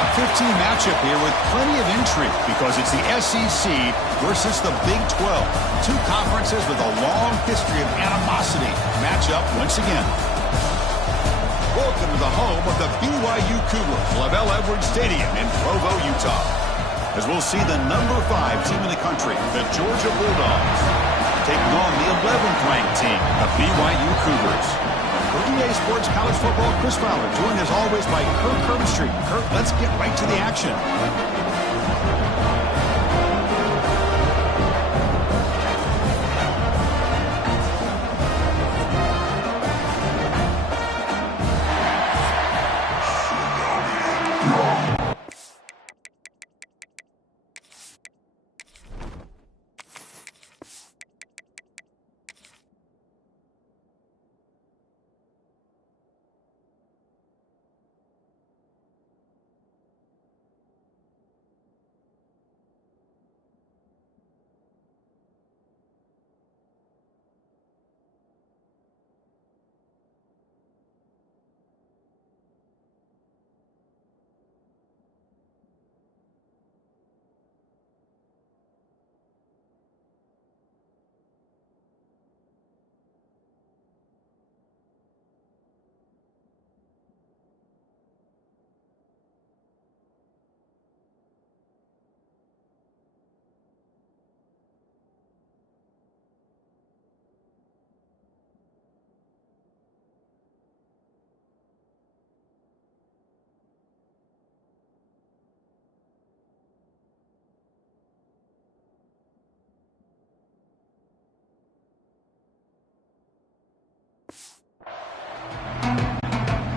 top 15 matchup here with plenty of intrigue because it's the SEC versus the Big 12. Two conferences with a long history of animosity match up once again. Welcome to the home of the BYU Cougars, LaVell Edwards Stadium in Provo, Utah. As we'll see the number 5 team in the country, the Georgia Bulldogs, taking on the 11th ranked team, the BYU Cougars. For EA Sports College Football, Chris Fowler, joined as always by Kurt Kirkstreet. Kurt, let's get right to the action.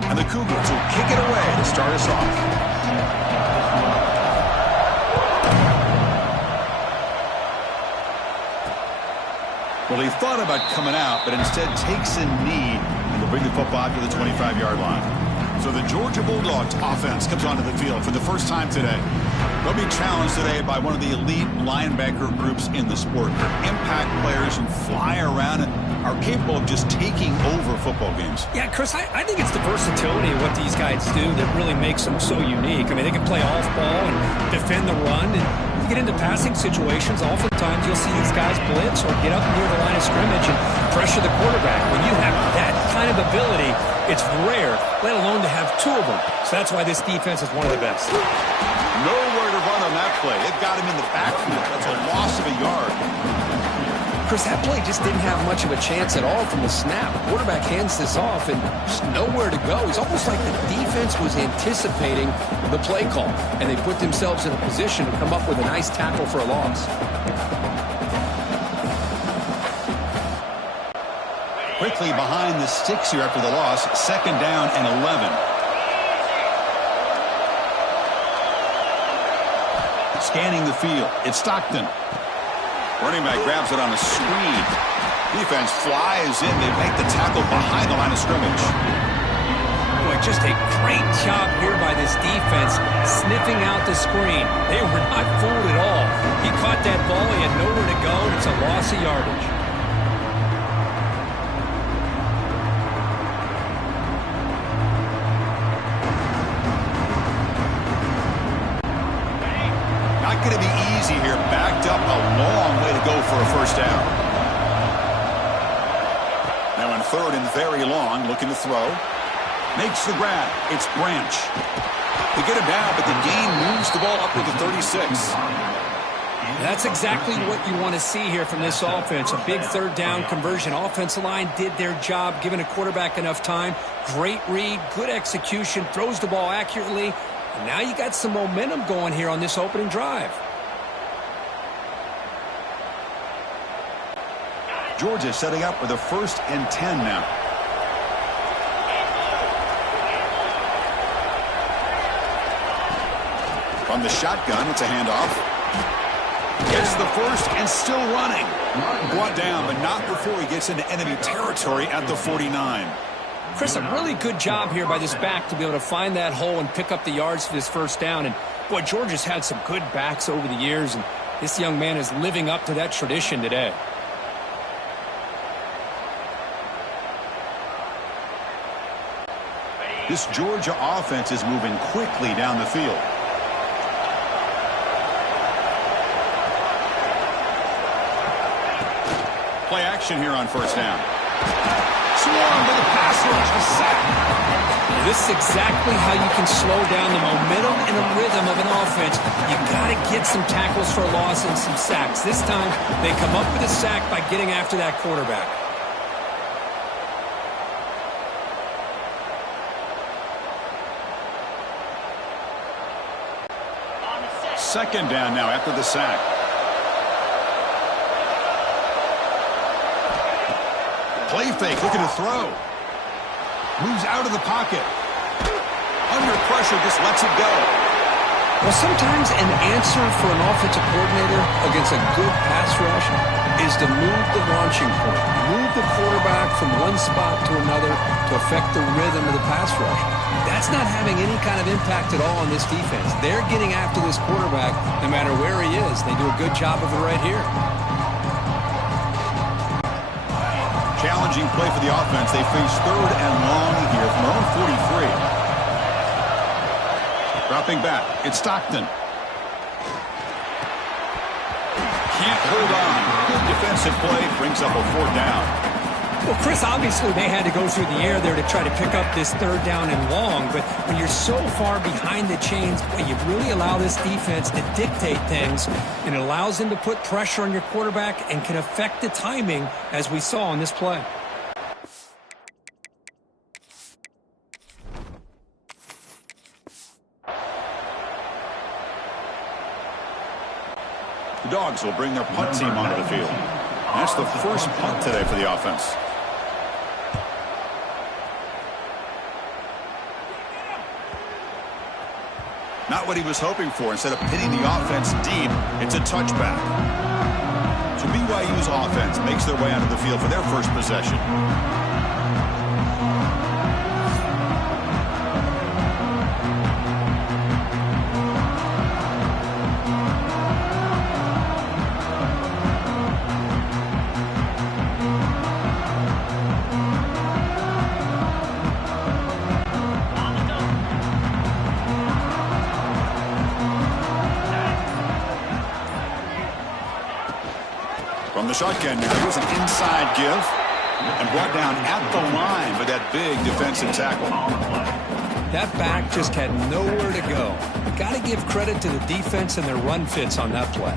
And the Cougars will kick it away to start us off. Well, he thought about coming out, but instead takes a knee and will bring the football to the 25-yard line. So the Georgia Bulldogs offense comes onto the field for the first time today. They'll be challenged today by one of the elite linebacker groups in the sport. They're impact players who fly around and are capable of just taking over football games. Yeah, Chris, I think it's the versatility of what these guys do that really makes them so unique. I mean, they can play off ball and defend the run, and you get into passing situations, oftentimes you'll see these guys blitz or get up near the line of scrimmage and pressure the quarterback. When you have that kind of ability, it's rare, let alone to have two of them. So that's why this defense is one of the best. Nowhere to run on that play. They've got him in the backfield. That's a loss of a yard. Chris, that play just didn't have much of a chance at all from the snap. The quarterback hands this off and just nowhere to go. It's almost like the defense was anticipating the play call, and they put themselves in a position to come up with a nice tackle for a loss. Quickly behind the sticks here after the loss. 2nd down and 11. Scanning the field. It's Stockton. Running back grabs it on a screen. Defense flies in. They make the tackle behind the line of scrimmage. Boy, just a great job here by this defense, sniffing out the screen. They were not fooled at all. He caught that ball. He had nowhere to go, and it's a loss of yardage. Going to be easy here. Backed up a long way to go for a first down. Now on 3rd and very long, looking to throw. Makes the grab. It's Branch. They get him down, but the gain moves the ball up to the 36. That's exactly what you want to see here from this offense. A big 3rd down conversion. Offensive line did their job, giving a quarterback enough time. Great read, good execution, throws the ball accurately. And now you got some momentum going here on this opening drive. Georgia setting up with a 1st and 10 now. From the shotgun, it's a handoff. Gets the first and still running. Brought down, but not before he gets into enemy territory at the 49. Chris, a really good job here by this back to be able to find that hole and pick up the yards for this first down. And, boy, Georgia's had some good backs over the years, and this young man is living up to that tradition today. This Georgia offense is moving quickly down the field. play action here on first down. Swarm with a pass rush, a sack. This is exactly how you can slow down the momentum and the rhythm of an offense. You got to get some tackles for loss and some sacks. This time, they come up with a sack by getting after that quarterback. Second down now after the sack. Play fake, looking to throw. Moves out of the pocket. Under pressure, just lets it go. Well, sometimes an answer for an offensive coordinator against a good pass rush is to move the launching point. Move the quarterback from one spot to another to affect the rhythm of the pass rush. That's not having any kind of impact at all on this defense. They're getting after this quarterback no matter where he is. They do a good job of it right here. Challenging play for the offense. They face third and long here from their own 43. Dropping back. It's Stockton. Can't hold on. Good defensive play. Brings up a fourth down. Well, Chris, obviously they had to go through the air there to try to pick up this third down and long, but when you're so far behind the chains, boy, you really allow this defense to dictate things, and it allows them to put pressure on your quarterback and can affect the timing, as we saw on this play. The Dogs will bring their punt team onto the field. That's the first punt today for the offense. Not what he was hoping for. Instead of pitting the offense deep, it's a touchback. So BYU's offense makes their way onto the field for their first possession. From the shotgun now, here's an inside give and brought down at the line with that big defensive tackle. That back just had nowhere to go. Got to give credit to the defense and their run fits on that play.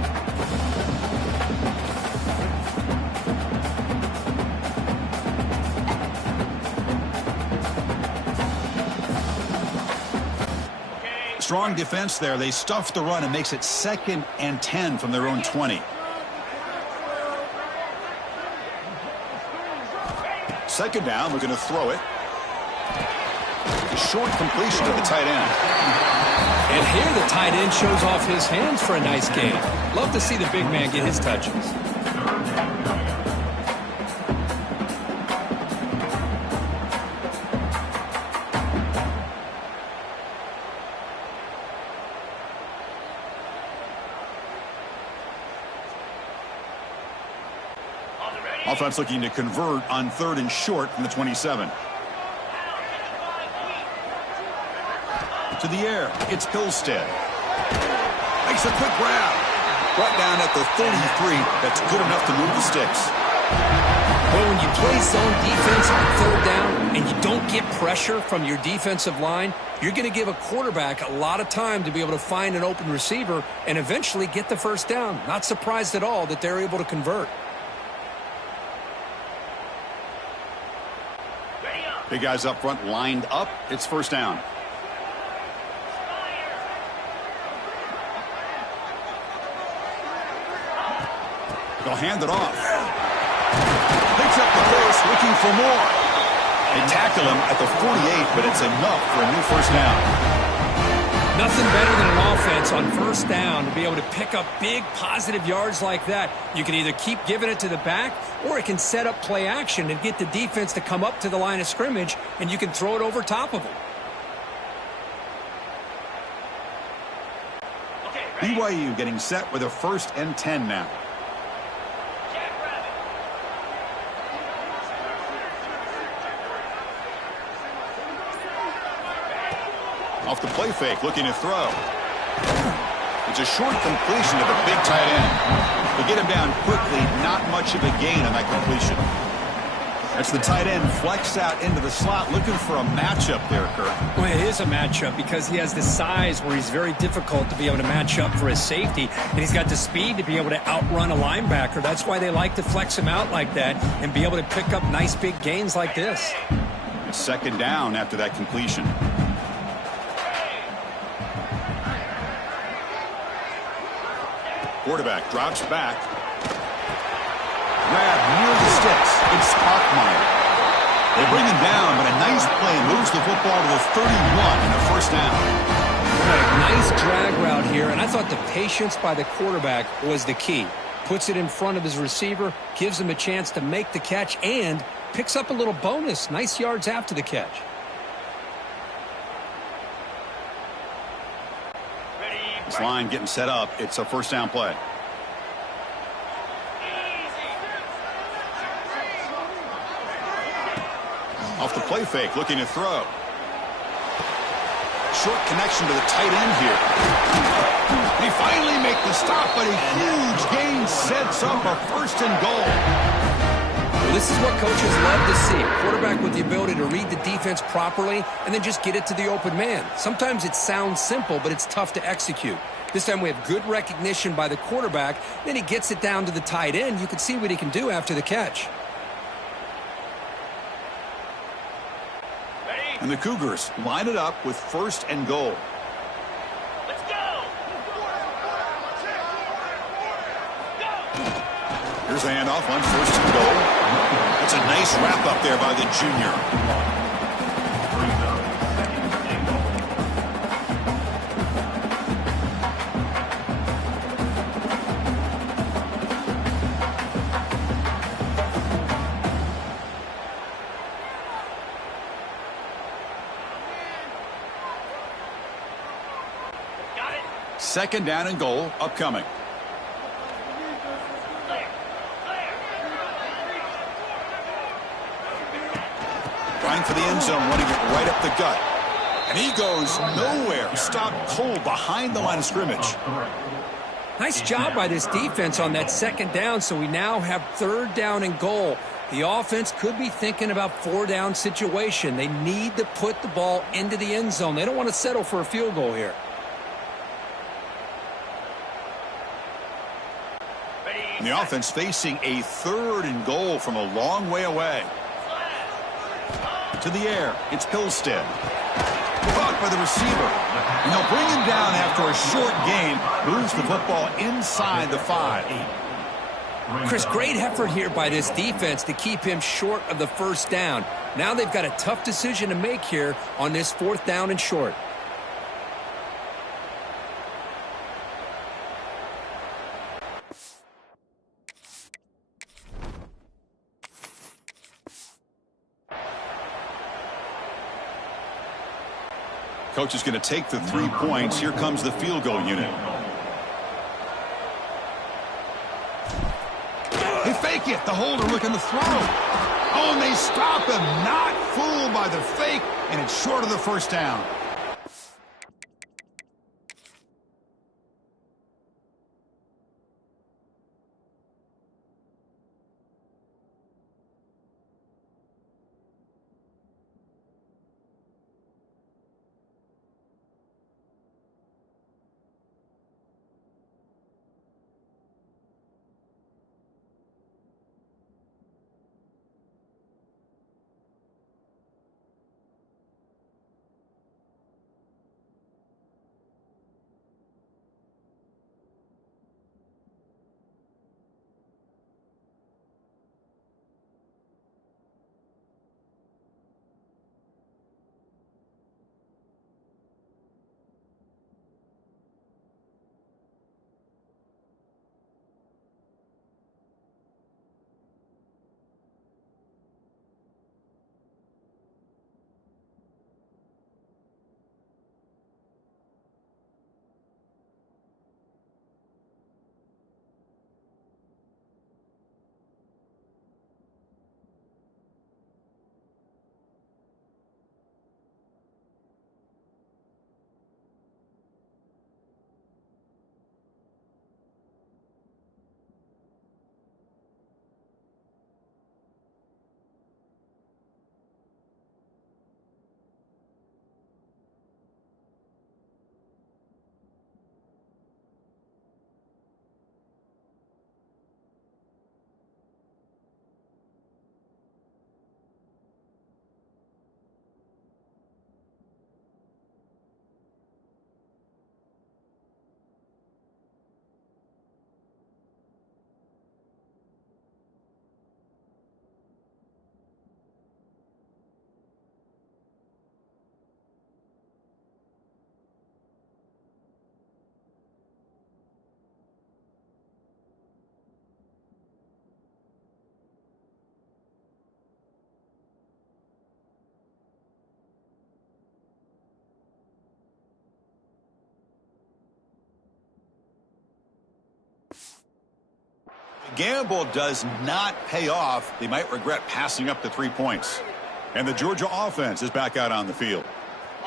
Strong defense there. They stuff the run and makes it 2nd and 10 from their own 20. Second down, looking to throw it. Short completion to the tight end. And here the tight end shows off his hands for a nice gain. Love to see the big man get his touches. Offense looking to convert on 3rd and short from the 27. To the air, it's Hillstead. Makes a quick grab. Brought down at the 33. That's good enough to move the sticks. But when you play zone defense on 3rd down and you don't get pressure from your defensive line, you're going to give a quarterback a lot of time to be able to find an open receiver and eventually get the first down. Not surprised at all that they're able to convert. Big guys up front lined up. It's first down. They'll hand it off. Picks up the pace, looking for more. They tackle him at the 48, but it's enough for a new first down. Nothing better than an offense on first down to be able to pick up big positive yards like that. You can either keep giving it to the back, or it can set up play action and get the defense to come up to the line of scrimmage, and you can throw it over top of them. BYU getting set with a 1st and 10 now. Off the play fake, looking to throw. It's a short completion to the big tight end. They get him down quickly, not much of a gain on that completion. That's the tight end flex out into the slot, looking for a matchup there, Kirk. Well, it is a matchup because he has the size where he's very difficult to be able to match up for his safety, and he's got the speed to be able to outrun a linebacker. That's why they like to flex him out like that and be able to pick up nice big gains like this. It's second down after that completion. Quarterback drops back. Grab near the sticks. It's Sparkmeyer. They bring him down, but a nice play moves the football to the 31 and a first down. Nice drag route here, and I thought the patience by the quarterback was the key. Puts it in front of his receiver, gives him a chance to make the catch, and picks up a little bonus. Nice yards after the catch. This line getting set up. It's a first down play. Off the play fake, looking to throw. Short connection to the tight end here. They finally make the stop, but a huge gain sets up a first and goal. Well, this is what coaches love to see. A quarterback with the ability to read the defense properly and then just get it to the open man. Sometimes it sounds simple, but it's tough to execute. This time we have good recognition by the quarterback. Then he gets it down to the tight end. You can see what he can do after the catch. And the Cougars line it up with first and goal. Let's go! Here's a handoff on first and goal. That's a nice wrap up there by the junior. Second down and goal upcoming. Trying for the end zone, running it right up the gut. And he goes nowhere. Stopped cold behind the line of scrimmage. Nice job by this defense on that second down, so we now have third down and goal. The offense could be thinking about four-down situation. They need to put the ball into the end zone. They don't want to settle for a field goal here. And the offense facing a third and goal from a long way away. To the air, it's Pilstead. Caught by the receiver. And they'll bring him down after a short gain. Moves the football inside the 5. Chris, great effort here by this defense to keep him short of the first down. Now they've got a tough decision to make here on this fourth down and short. Coach is going to take the 3 points. Here comes the field goal unit. They fake it. The holder looking to throw. Oh, and they stop him. Not fooled by the fake, and it's short of the first down. gamble does not pay off, they might regret passing up the 3 points. And the Georgia offense is back out on the field.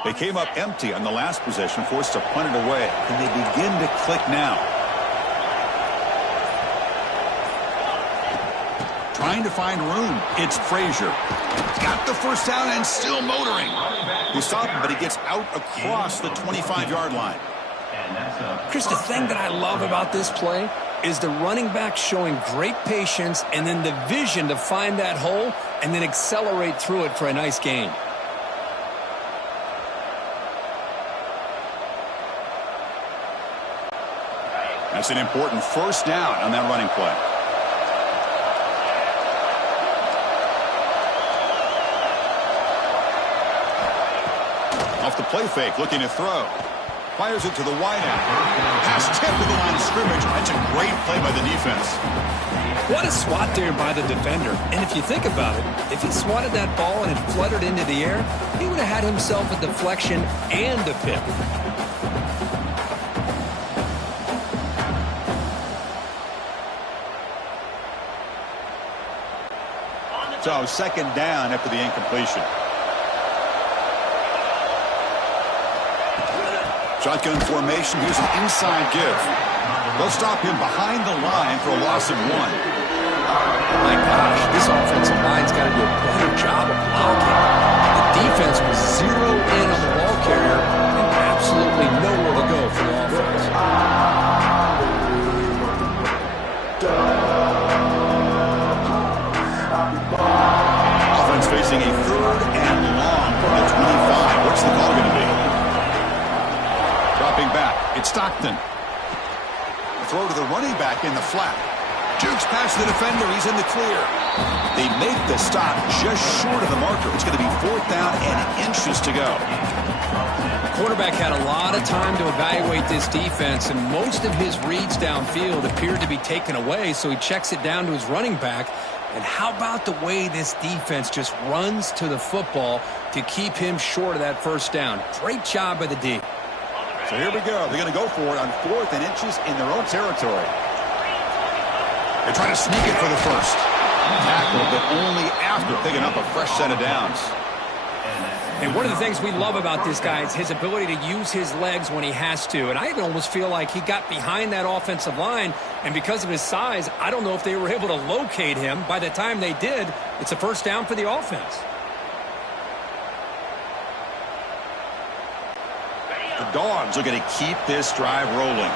They came up empty on the last possession, forced to punt it away. Can they begin to click now? Trying to find room. It's Frazier. Got the first down and still motoring. He stopped him, but he gets out across the 25-yard line. Chris, the thing that I love about this play is the running back showing great patience and then the vision to find that hole and then accelerate through it for a nice gain. That's an important first down on that running play. Off the play fake, looking to throw. Fires it to the wideout. Pass tipped to the line of scrimmage. That's a great play by the defense. What a swat there by the defender. And if you think about it, if he swatted that ball and it fluttered into the air, he would have had himself a deflection and a pick. So second down after the incompletion. Shotgun formation. Here's an inside give. They'll stop him behind the line for a loss of 1. My gosh, this offensive line's got to do a better job of blocking. The defense was zeroed in on the ball carrier and absolutely nowhere to go for the offense. Offense facing a 3rd and long from the 25. What's the call going to be? Dropping back. It's Stockton. Throw to the running back in the flat. Jukes past the defender. He's in the clear. They make the stop just short of the marker. It's going to be 4th down and inches to go. The quarterback had a lot of time to evaluate this defense, and most of his reads downfield appeared to be taken away, so he checks it down to his running back. And how about the way this defense just runs to the football to keep him short of that first down? Great job by the D. So here we go. They're going to go for it on 4th and inches in their own territory. They're trying to sneak it for the first. Tackle, but only after picking up a fresh set of downs. And one of the things we love about this guy is his ability to use his legs when he has to. And I even almost feel like he got behind that offensive line, and because of his size, I don't know if they were able to locate him. By the time they did, it's a first down for the offense. The Dogs are going to keep this drive rolling.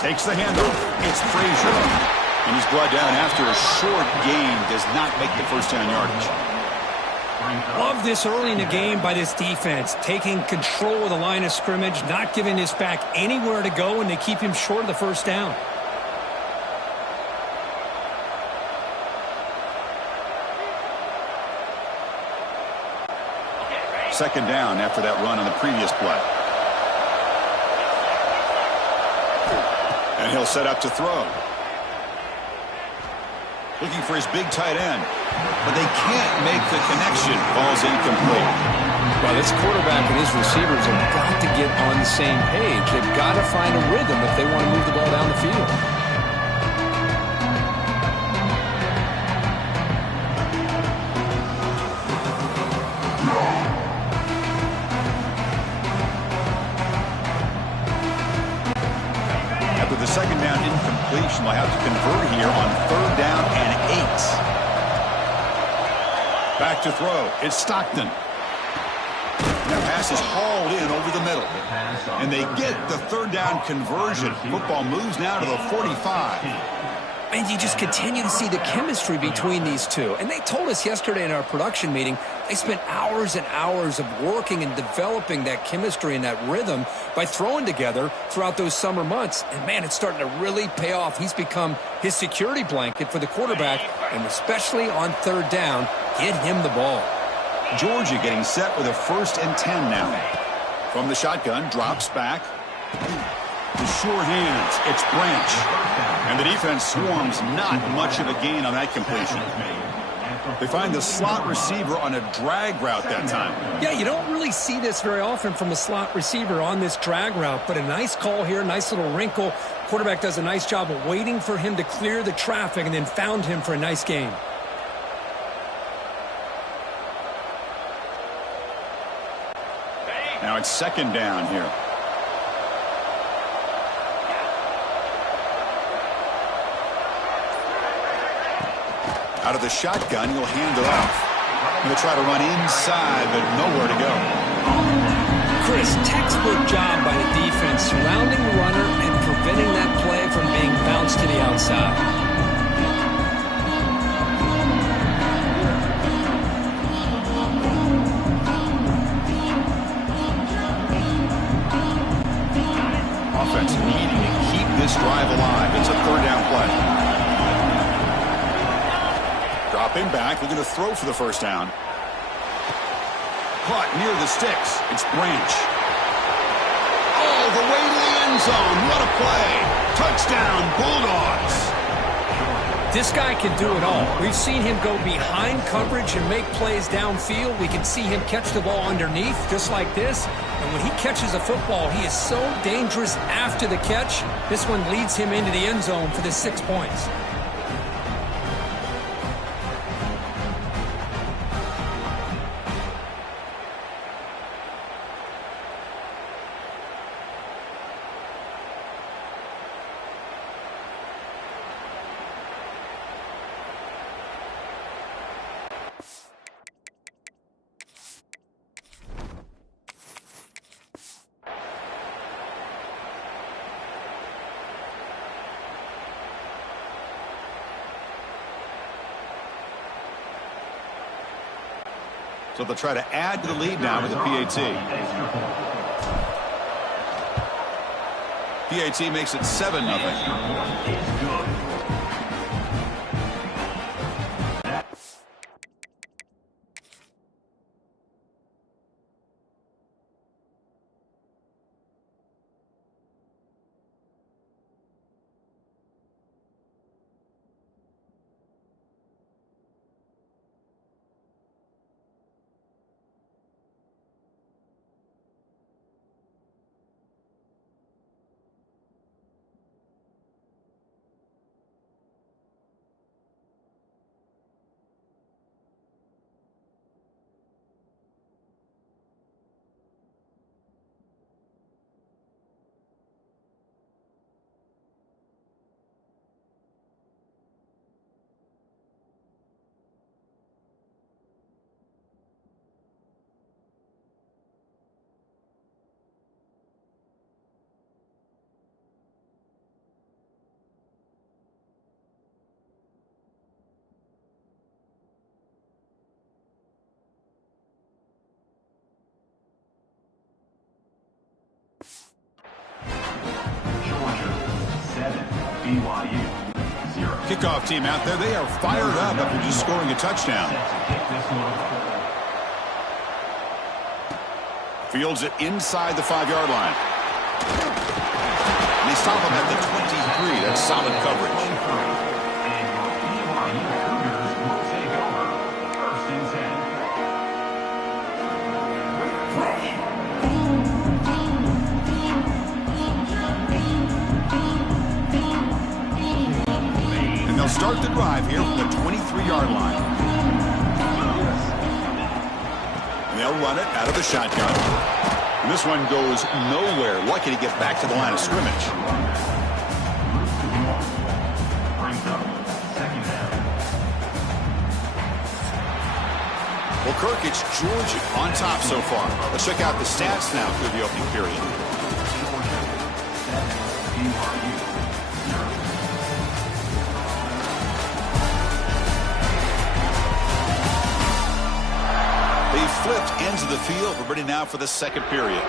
Takes the handoff. It's Frazier. And he's brought down after a short gain. Does not make the first down yardage. Love this early in the game by this defense. Taking control of the line of scrimmage. Not giving this back anywhere to go. And they keep him short of the first down. Second down after that run on the previous play. And he'll set up to throw. Looking for his big tight end. But they can't make the connection. Ball's incomplete. Well, this quarterback and his receivers have got to get on the same page. They've got to find a rhythm if they want to move the ball down the field. The second down incompletion will have to convert here on 3rd down and 8. Back to throw. It's Stockton. That pass is hauled in over the middle. And they get the 3rd down conversion. Football moves now to the 45. And you just continue to see the chemistry between these two. And they told us yesterday in our production meeting, they spent hours and hours of working and developing that chemistry and that rhythm by throwing together throughout those summer months. And, man, it's starting to really pay off. He's become his security blanket for the quarterback, and especially on 3rd down, get him the ball. Georgia getting set with a 1st and 10 now. From the shotgun, drops back. The sure hands, it's Branch. And the defense swarms, not much of a gain on that completion. They find the slot receiver on a drag route that time. Yeah, you don't really see this very often from a slot receiver on this drag route, but a nice call here, nice little wrinkle. Quarterback does a nice job of waiting for him to clear the traffic and then found him for a nice gain. Now it's second down here. Out of the shotgun, he'll hand it off. He'll try to run inside, but nowhere to go. Chris, textbook job by the defense, surrounding the runner and preventing that play from being bounced to the outside. Offense needing to keep this drive alive. It's a third down play. Dropping back, looking to throw for the first down. Caught near the sticks. It's Branch. All the way to the end zone. What a play. Touchdown, Bulldogs. This guy can do it all. We've seen him go behind coverage and make plays downfield. We can see him catch the ball underneath, just like this. And when he catches a football, he is so dangerous after the catch. This one leads him into the end zone for the 6 points. So they'll try to add to the lead now with the PAT. PAT makes it 7-0. BYU 0. Kickoff team out there. They are fired up after just scoring a touchdown. Fields it inside the 5-yard line. And they stop him at the 23. That's solid coverage. Start the drive here from the 23-yard line. And they'll run it out of the shotgun. And this one goes nowhere. Lucky to get back to the line of scrimmage. Well, Kirk, it's Georgia on top so far. Let's check out the stats now through the opening period. Flipped ends of the field. We're ready now for the second period.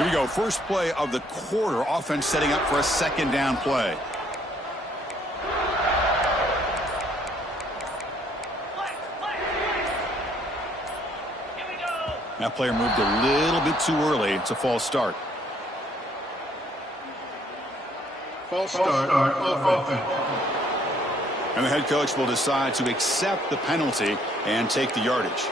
Here we go. First play of the quarter. Offense setting up for a second down play. That player moved a little bit too early. It's a false start. False start offense. And the head coach will decide to accept the penalty and take the yardage.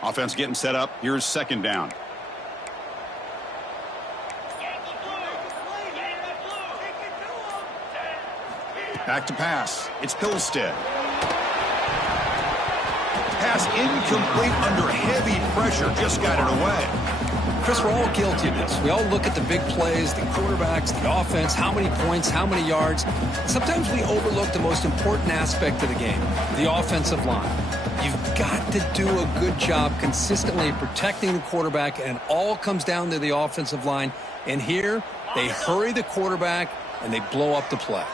Offense getting set up. Here's second down. Back to pass. It's Pilstead. Pass incomplete under heavy pressure. Just got it away. Chris, we're all guilty of this. We all look at the big plays, the quarterbacks, the offense, how many points, how many yards. Sometimes we overlook the most important aspect of the game, the offensive line. You've got to do a good job consistently protecting the quarterback, and it all comes down to the offensive line. And here, they hurry the quarterback, and they blow up the play.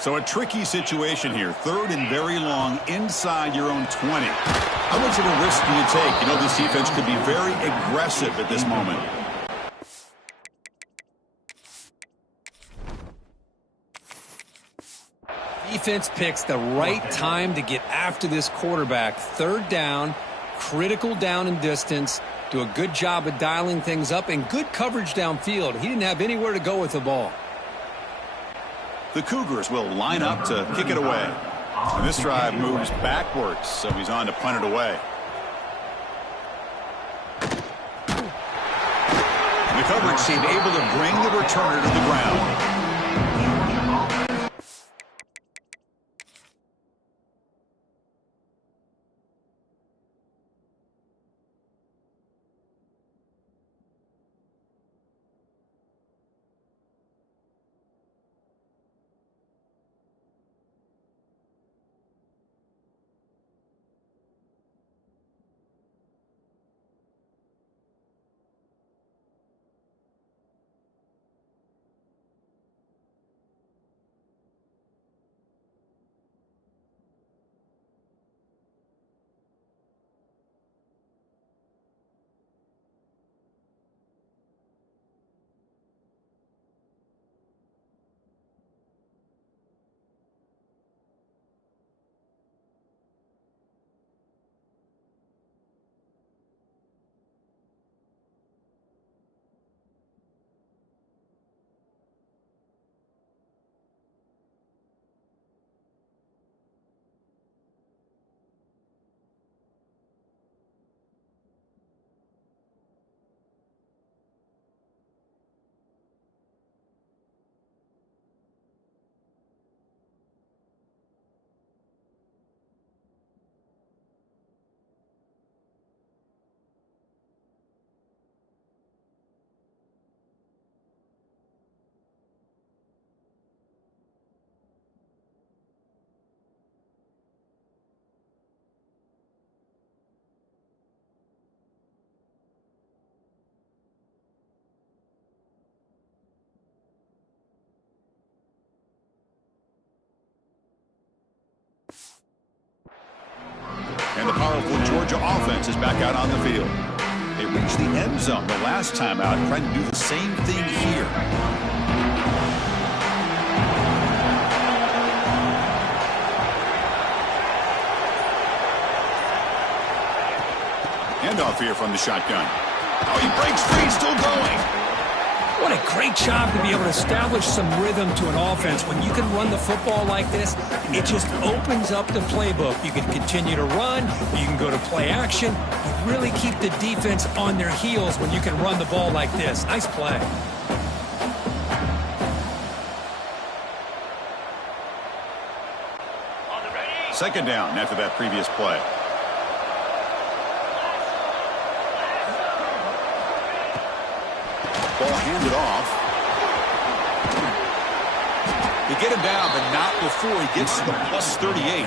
So a tricky situation here. Third and very long inside your own 20. How much of a risk do you take? You know, this defense could be very aggressive at this moment. Defense picks the right time to get after this quarterback. Third down, critical down and distance. Do a good job of dialing things up and good coverage downfield. He didn't have anywhere to go with the ball. The Cougars will line up to kick it away. And this drive moves backwards, so he's on to punt it away. And the coverage team able to bring the returner to the ground. And the powerful Georgia offense is back out on the field. They reached the end zone the last time out, trying to do the same thing here. Handoff here from the shotgun. Oh, he breaks free, still going. What a great job to be able to establish some rhythm to an offense. When you can run the football like this, it just opens up the playbook. You can continue to run. You can go to play action. You really keep the defense on their heels when you can run the ball like this. Nice play. Second down after that previous play. Ball handed off. They get him down, but not before he gets to the plus 38.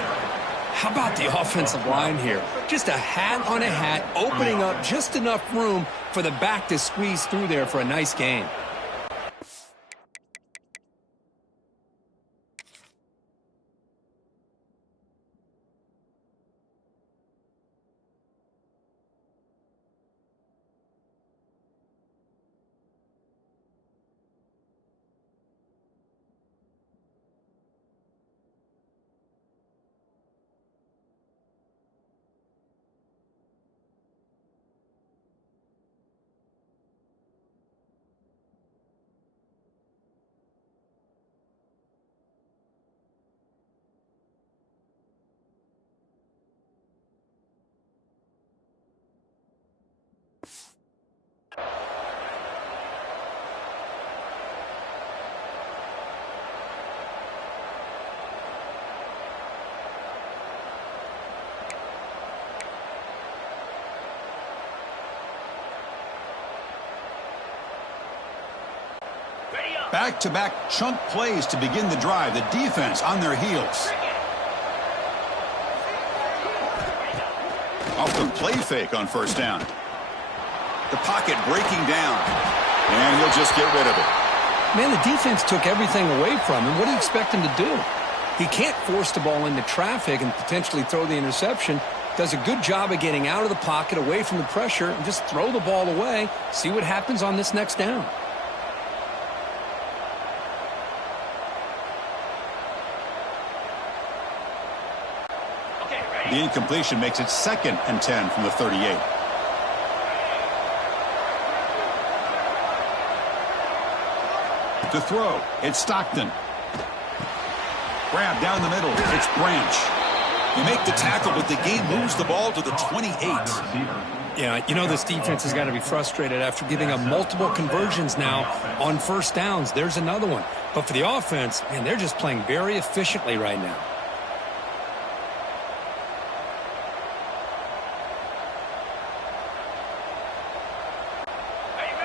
How about the offensive line here? Just a hat on a hat, opening up just enough room for the back to squeeze through there for a nice gain. Back-to-back chunk plays to begin the drive. The defense on their heels. Off the play fake on first down. The pocket breaking down. And he'll just get rid of it. Man, the defense took everything away from him. What do you expect him to do? He can't force the ball into traffic and potentially throw the interception. Does a good job of getting out of the pocket, away from the pressure, and just throw the ball away. See what happens on this next down. The incompletion makes it 2nd and 10 from the 38. To throw, it's Stockton. Grab down the middle, it's Branch. You make the tackle, but the game moves the ball to the 28. Yeah, you know this defense has got to be frustrated after giving up multiple conversions now on first downs. There's another one. But for the offense, man, they're just playing very efficiently right now.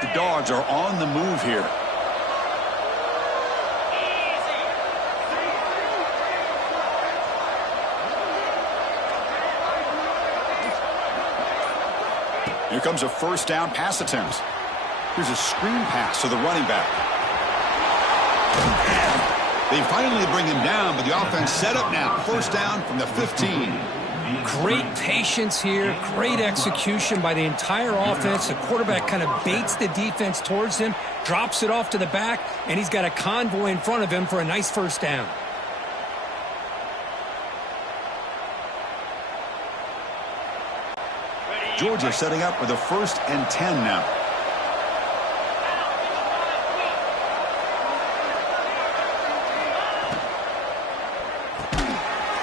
The Dogs are on the move here. Here comes a first down pass attempt. Here's a screen pass to the running back. They finally bring him down, but the offense set up now. First down from the 15. Great patience here, great execution by the entire offense. The quarterback kind of baits the defense towards him, drops it off to the back, and he's got a convoy in front of him for a nice first down. Georgia setting up with a 1st and 10 now.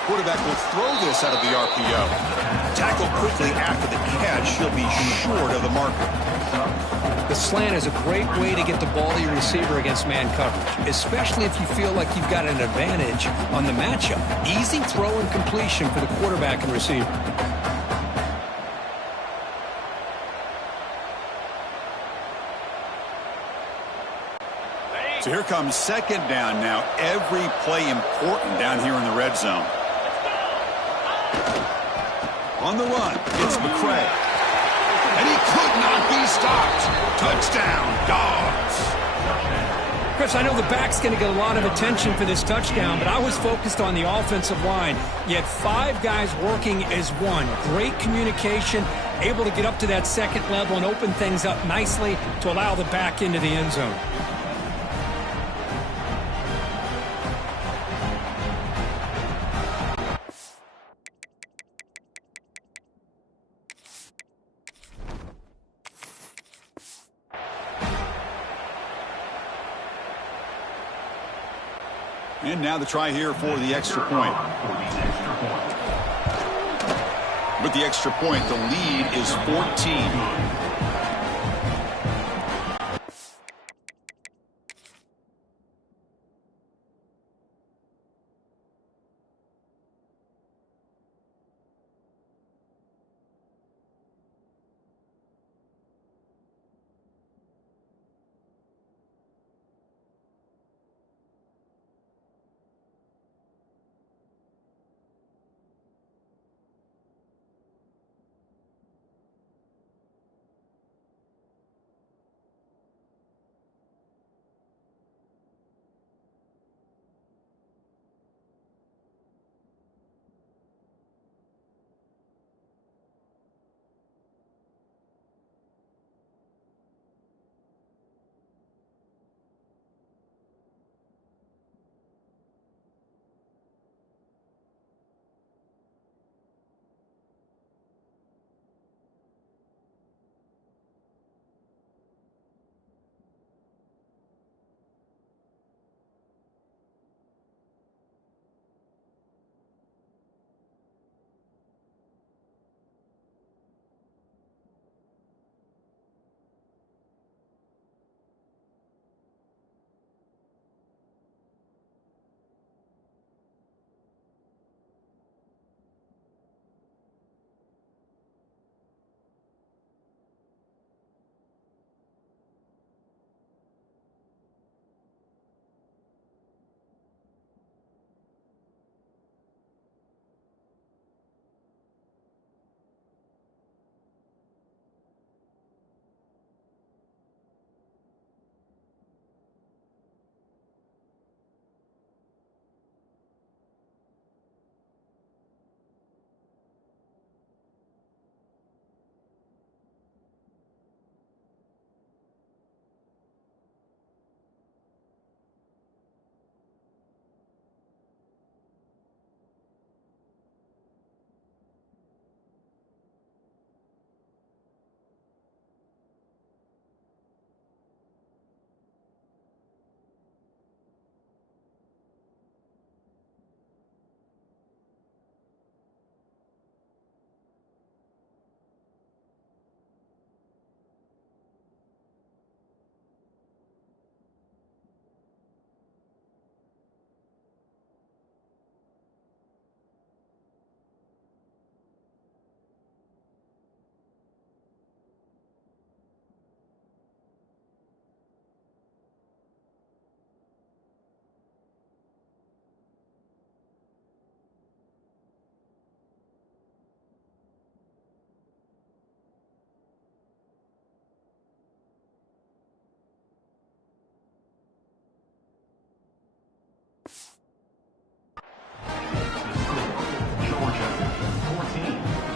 Quarterback will throw this out of the RPO. Tackle quickly after the catch. He'll be short of the marker. The slant is a great way to get the ball to your receiver against man coverage, especially if you feel like you've got an advantage on the matchup. Easy throw and completion for the quarterback and receiver. So here comes 2nd down now. Every play important down here in the red zone. On the run, it's McCray. And he could not be stopped. Touchdown, Dogs. Chris, I know the back's going to get a lot of attention for this touchdown, but I was focused on the offensive line. You had 5 guys working as one. Great communication, able to get up to that 2nd level and open things up nicely to allow the back into the end zone. And now the try here for the extra point. With the extra point, the lead is 14.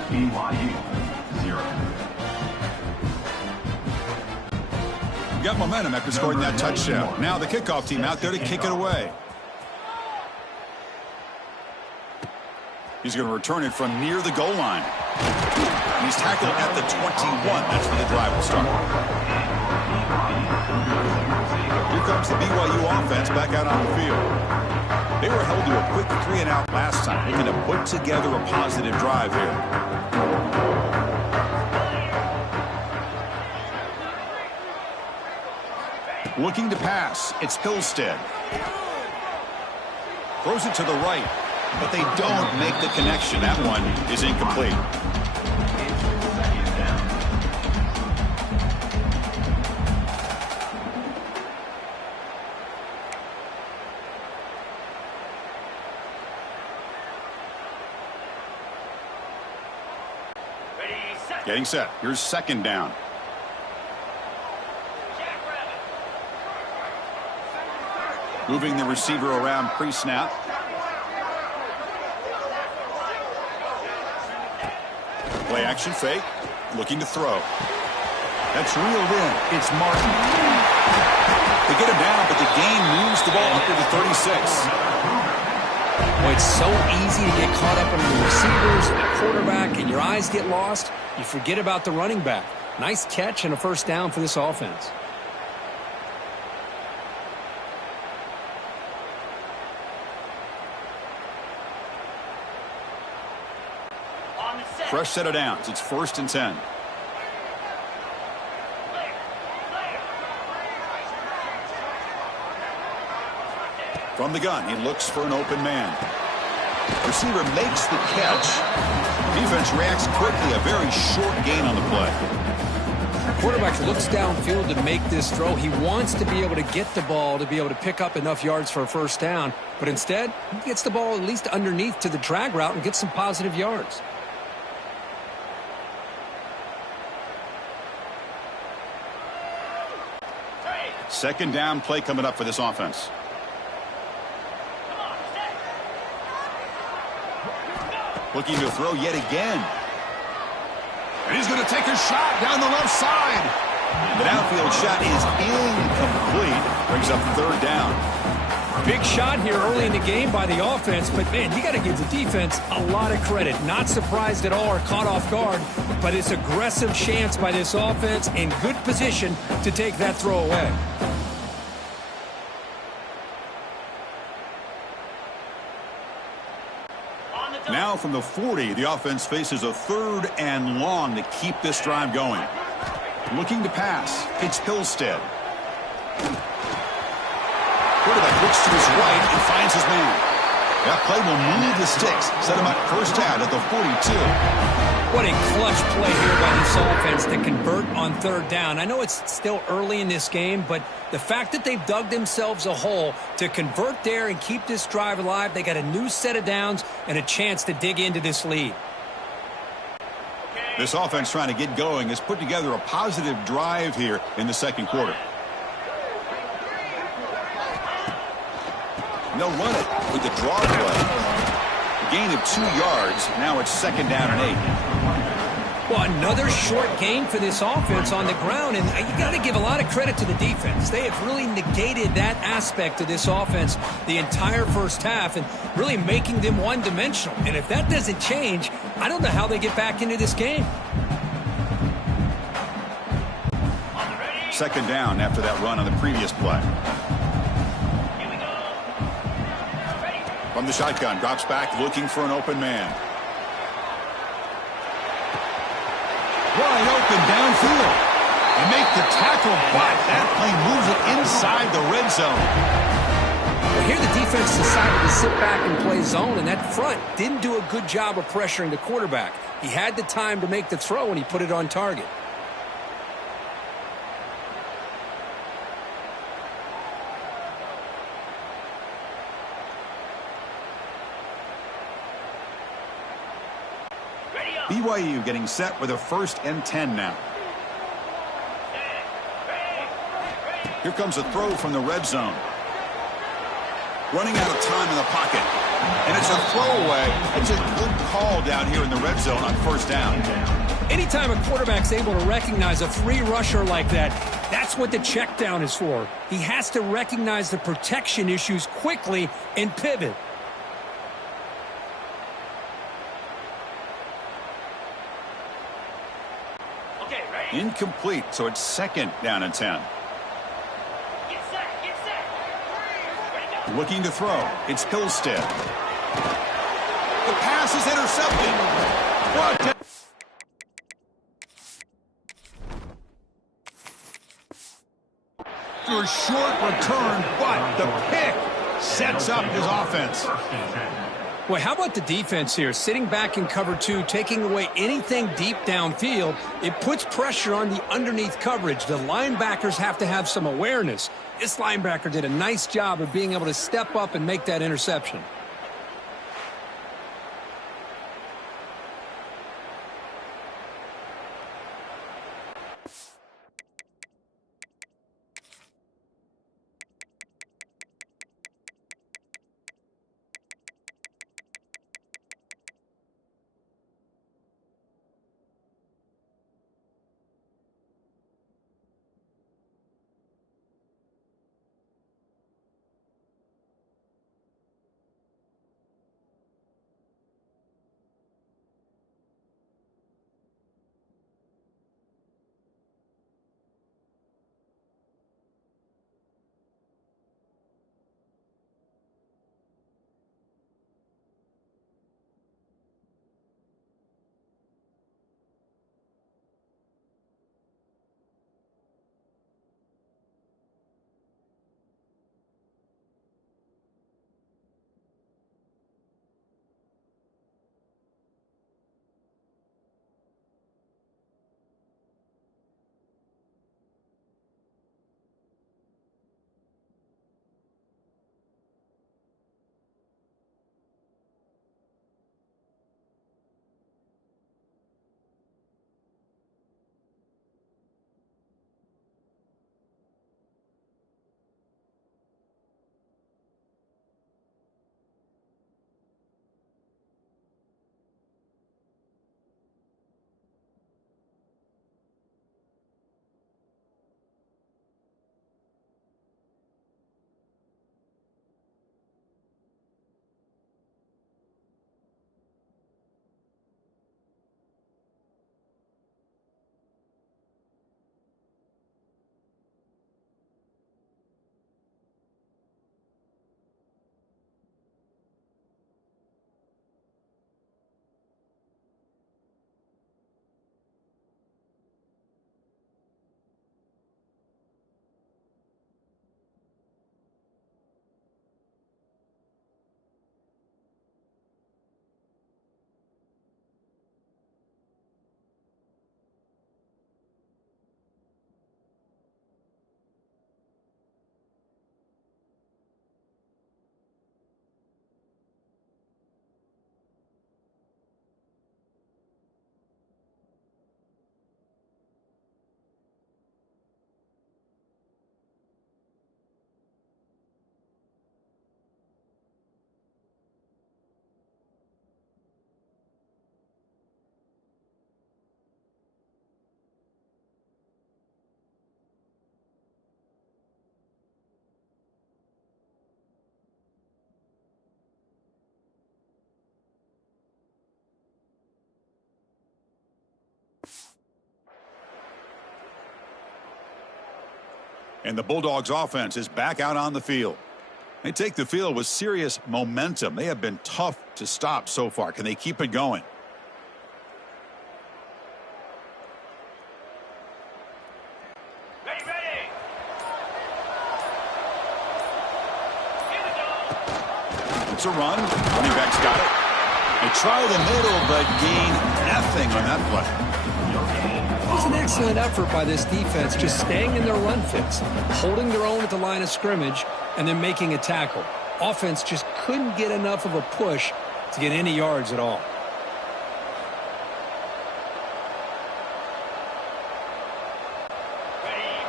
BYU 0. Got momentum after scoring that touchdown. Now the kickoff team out there to kick it away. He's going to return it from near the goal line. And he's tackled at the 21. That's where the drive will start. Here comes the BYU offense back out on the field. They were held to a quick 3-and-out last time. They're going to put together a positive drive here. Looking to pass. It's Hillstead. Throws it to the right, but they don't make the connection. That one is incomplete. Getting set. Here's second down. Moving the receiver around pre-snap. Play action fake. Looking to throw. That's reeled in. It's Martin. They get him down, but the gain moves the ball up to the 36. Well, it's so easy to get caught up on the receivers, the quarterback, and your eyes get lost. You forget about the running back. Nice catch and a first down for this offense. Fresh set of downs. It's 1st and 10. From the gun, he looks for an open man. Receiver makes the catch. Defense reacts quickly. A very short gain on the play. Quarterback looks downfield to make this throw. He wants to be able to get the ball to be able to pick up enough yards for a first down. But instead, he gets the ball at least underneath to the drag route and gets some positive yards. Second down play coming up for this offense. Looking to throw yet again. And he's going to take a shot down the left side. The downfield shot is incomplete. Brings up third down. Big shot here early in the game by the offense, but man, you got to give the defense a lot of credit. Not surprised at all or caught off guard, but it's aggressive chance by this offense in good position to take that throw away. Now from the 40, the offense faces a 3rd and long to keep this drive going. Looking to pass. It's Hillstead. Quarterback looks to his right and finds his man. That play will move the sticks. Set him up first down at the 42. What a clutch play here by this offense to convert on third down. I know it's still early in this game, but the fact that they've dug themselves a hole to convert there and keep this drive alive, they got a new set of downs and a chance to dig into this lead. This offense trying to get going has put together a positive drive here in the second quarter. And they'll run it with the draw play. A gain of 2 yards. Now it's second down and 8. Well, another short gain for this offense on the ground, and you got to give a lot of credit to the defense. They have really negated that aspect of this offense the entire first half and really making them one-dimensional. And if that doesn't change, I don't know how they get back into this game. Second down after that run on the previous play. From the shotgun, drops back looking for an open man. Wide open downfield. And make the tackle, but that play moves it inside the red zone. Well, here the defense decided to sit back and play zone, and that front didn't do a good job of pressuring the quarterback. He had the time to make the throw, and he put it on target. BYU getting set with a 1st and 10 now. Here comes a throw from the red zone. Running out of time in the pocket. And it's a throwaway. It's a good call down here in the red zone on first down. Anytime a quarterback's able to recognize a free rusher like that, that's what the check down is for. He has to recognize the protection issues quickly and pivot. Incomplete, so it's second down and 10. Looking to throw. It's Hillstead. The pass is intercepted. Brought down. For a short return, but the pick sets up his offense. Well, how about the defense here? Sitting back in cover two, taking away anything deep downfield. It puts pressure on the underneath coverage. The linebackers have to have some awareness. This linebacker did a nice job of being able to step up and make that interception. And the Bulldogs offense is back out on the field. They take the field with serious momentum. They have been tough to stop so far. Can they keep it going? Ready. It's a run. Running back's got it. They try the middle, but gain nothing on that play. It was an excellent effort by this defense, just staying in their run fits, holding their own at the line of scrimmage, and then making a tackle. Offense just couldn't get enough of a push to get any yards at all.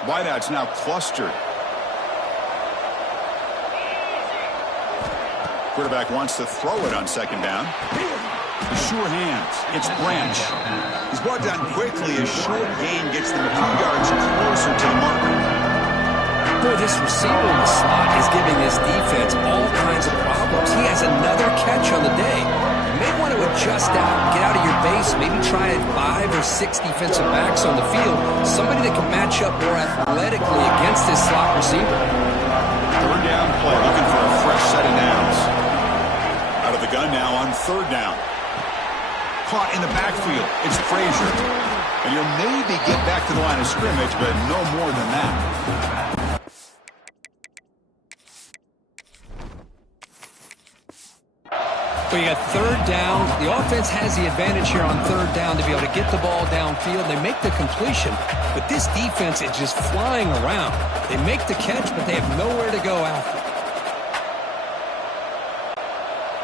Wideouts now clustered. Quarterback wants to throw it on second down. The sure hands. It's Branch. He's brought down quickly as short gain gets them a few yards closer to the marker. Boy, this receiver in the slot is giving this defense all kinds of problems. He has another catch on the day. You may want to adjust out, get out of your base, maybe try 5 or 6 defensive backs on the field. Somebody that can match up more athletically against this slot receiver. Third down play, looking for a fresh set of downs. Out of the gun now on third down. Caught in the backfield. It's Frazier. And he'll maybe get back to the line of scrimmage, but no more than that. But you got third down. The offense has the advantage here on third down to be able to get the ball downfield. They make the completion, but this defense is just flying around. They make the catch, but they have nowhere to go after.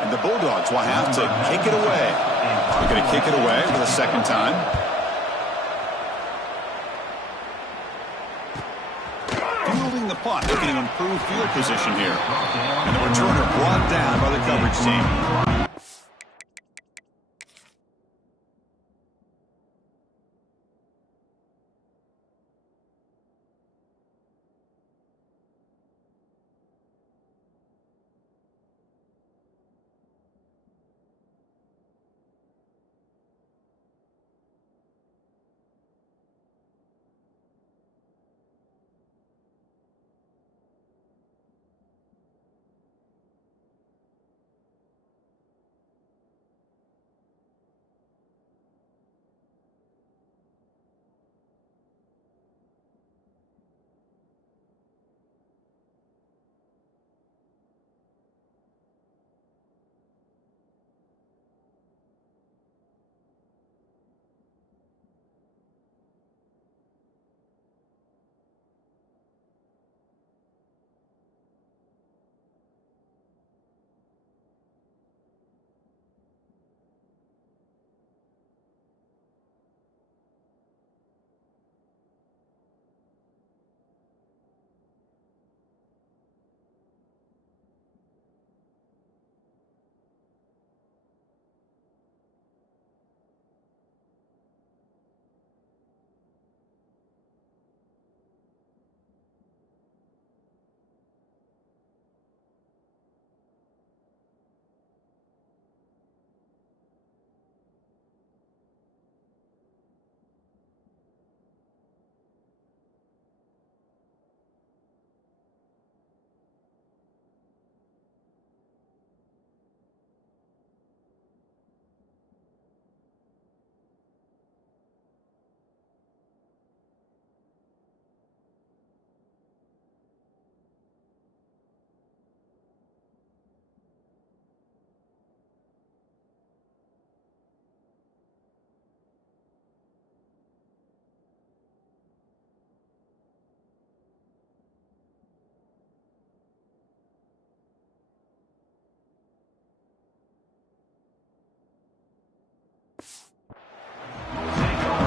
And the Bulldogs will have to kick it away. They're going to kick it away for the second time. Fielding the punt, looking to improve field position here. And the returner brought down by the coverage team.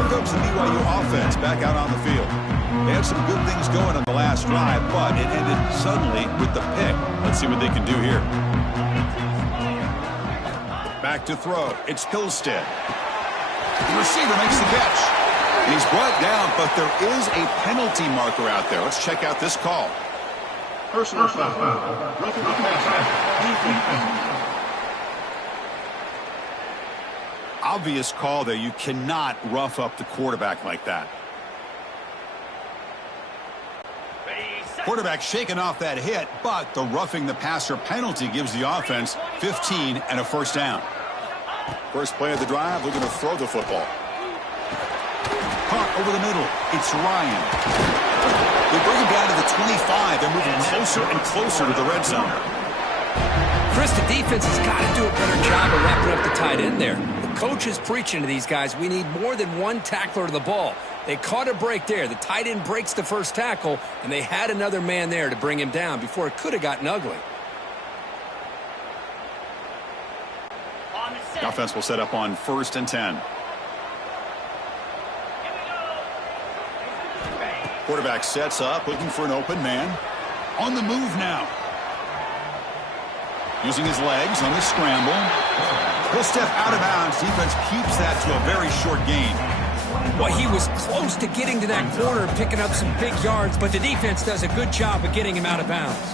Comes the BYU offense back out on the field. They had some good things going on the last drive, but it ended suddenly with the pick. Let's see what they can do here. Back to throw. It's Hillstead. The receiver makes the catch. And he's brought down, but there is a penalty marker out there. Let's check out this call. Personal foul. Roughing the passer. Obvious call there. You cannot rough up the quarterback like that. Quarterback shaking off that hit, but the roughing the passer penalty gives the offense 15 and a first down. First play of the drive, looking to throw the football. Caught over the middle. It's Ryan. They bring him down to the 25. They're moving closer and closer to the red zone. Chris, the defense has got to do a better job of wrapping up the tight end there. The coach is preaching to these guys, we need more than one tackler to the ball. They caught a break there. The tight end breaks the first tackle, and they had another man there to bring him down before it could have gotten ugly. The offense will set up on 1st and 10. Quarterback sets up, looking for an open man. On the move now. Using his legs on the scramble. He'll step out of bounds. Defense keeps that to a very short gain. Well, he was close to getting to that corner, picking up some big yards, but the defense does a good job of getting him out of bounds.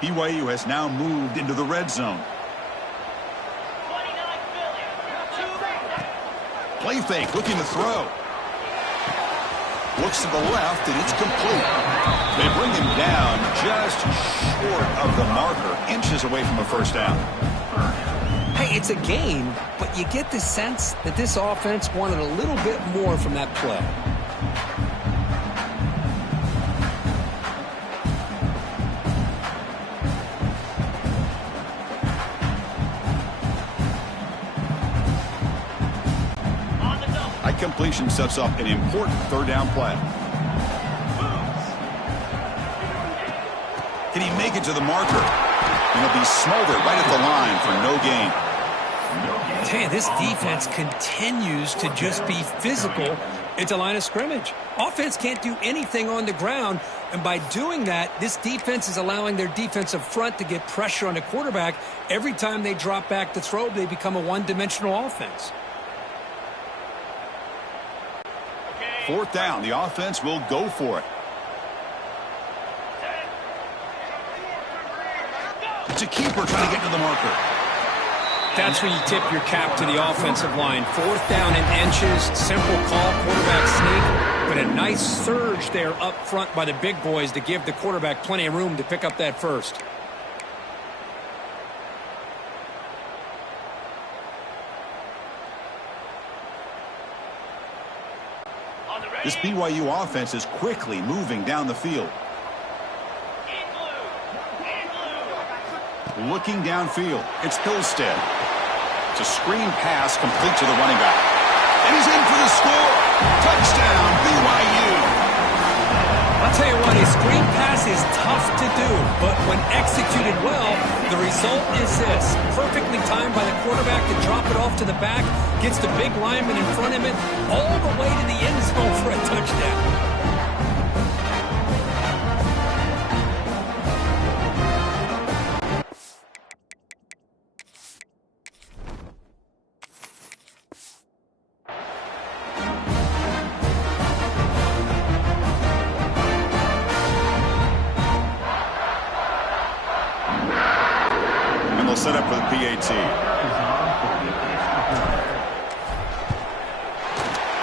BYU has now moved into the red zone. Play fake, looking to throw. Looks to the left, and it's complete. They bring him down just short of the marker, inches away from a first down. Hey, it's a gain, but you get the sense that this offense wanted a little bit more from that play. Completion sets up an important third down play. Can he make it to the marker? And he'll be smothered right at the line for no gain. I tell you, this defense continues to just be physical at the line of scrimmage. Offense can't do anything on the ground, and by doing that, this defense is allowing their defensive front to get pressure on the quarterback. Every time they drop back to throw, they become a one-dimensional offense. Fourth down, the offense will go for it. It's a keeper trying to get to the marker. That's when you tip your cap to the offensive line. Fourth down in inches, simple call, quarterback sneak, but a nice surge there up front by the big boys to give the quarterback plenty of room to pick up that first. This BYU offense is quickly moving down the field. Looking downfield, it's Hillstead. It's a screen pass complete to the running back. And he's in for the score. Touchdown, BYU. I'll tell you what, a screen pass is tough to do, but when executed well, the result is this. Perfectly timed by the quarterback to drop it off to the back, gets the big lineman in front of it, all the way to the end zone for a touchdown. Set up for the PAT.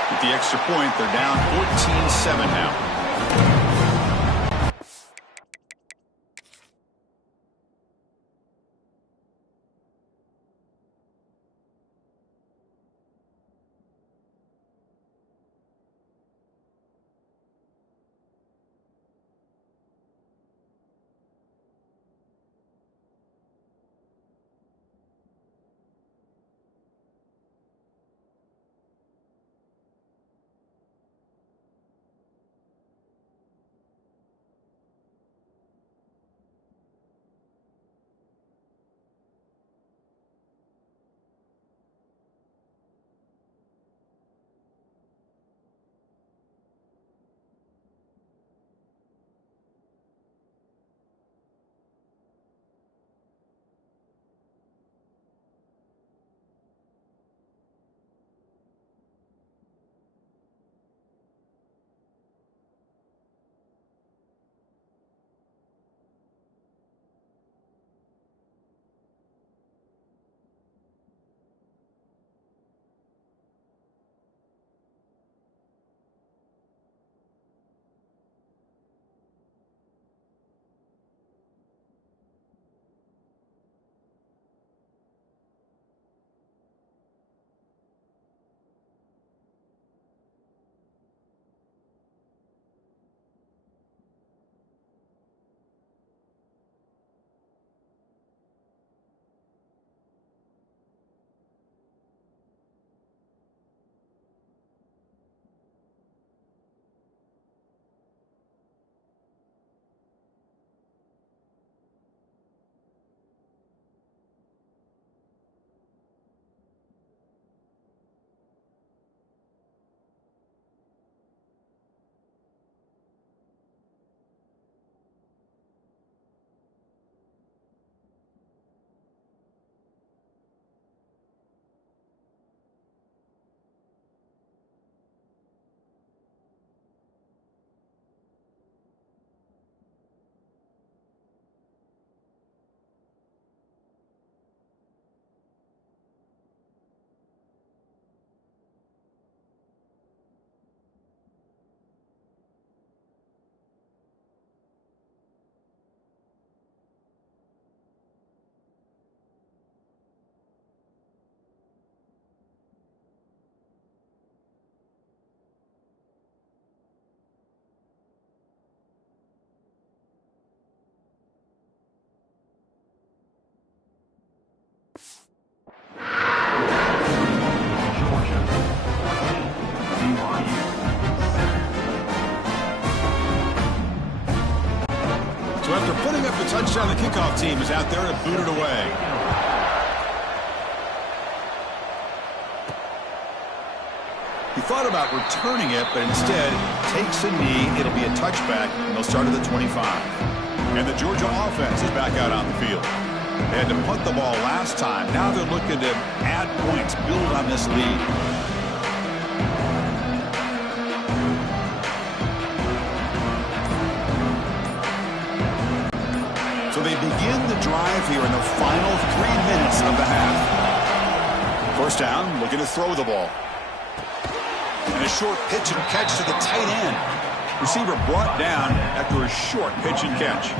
With the extra point, they're down 14-7 now. So after putting up the touchdown, the kickoff team is out there to boot it away. He thought about returning it, but instead takes a knee. It'll be a touchback, and they'll start at the 25. And the Georgia offense is back out on the field. They had to punt the ball last time. Now they're looking to add points, build on this lead. So they begin the drive here in the final 3 minutes of the half. First down, looking to throw the ball. And a short pitch and catch to the tight end. Receiver brought down after a short pitch and catch.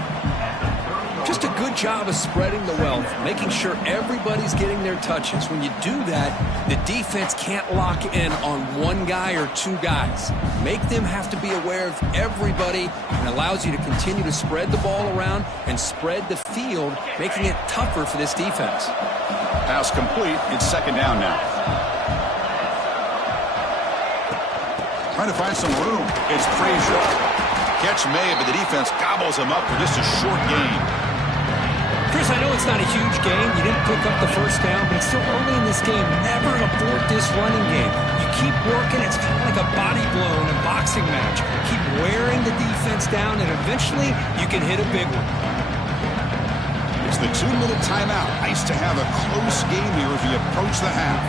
Just a good job of spreading the wealth, making sure everybody's getting their touches. When you do that, the defense can't lock in on one guy or two guys. Make them have to be aware of everybody, and allows you to continue to spread the ball around and spread the field, making it tougher for this defense. Pass complete. It's second down now. Trying to find some room. It's Frazier. Catch made, but the defense gobbles him up for just a short gain. Chris, I know it's not a huge game. You didn't pick up the first down, but it's still early in this game. Never abort this running game. You keep working. It's kind of like a body blow in a boxing match. Keep wearing the defense down, and eventually you can hit a big one. It's the 2-minute timeout. Nice to have a close game here as we approach the half.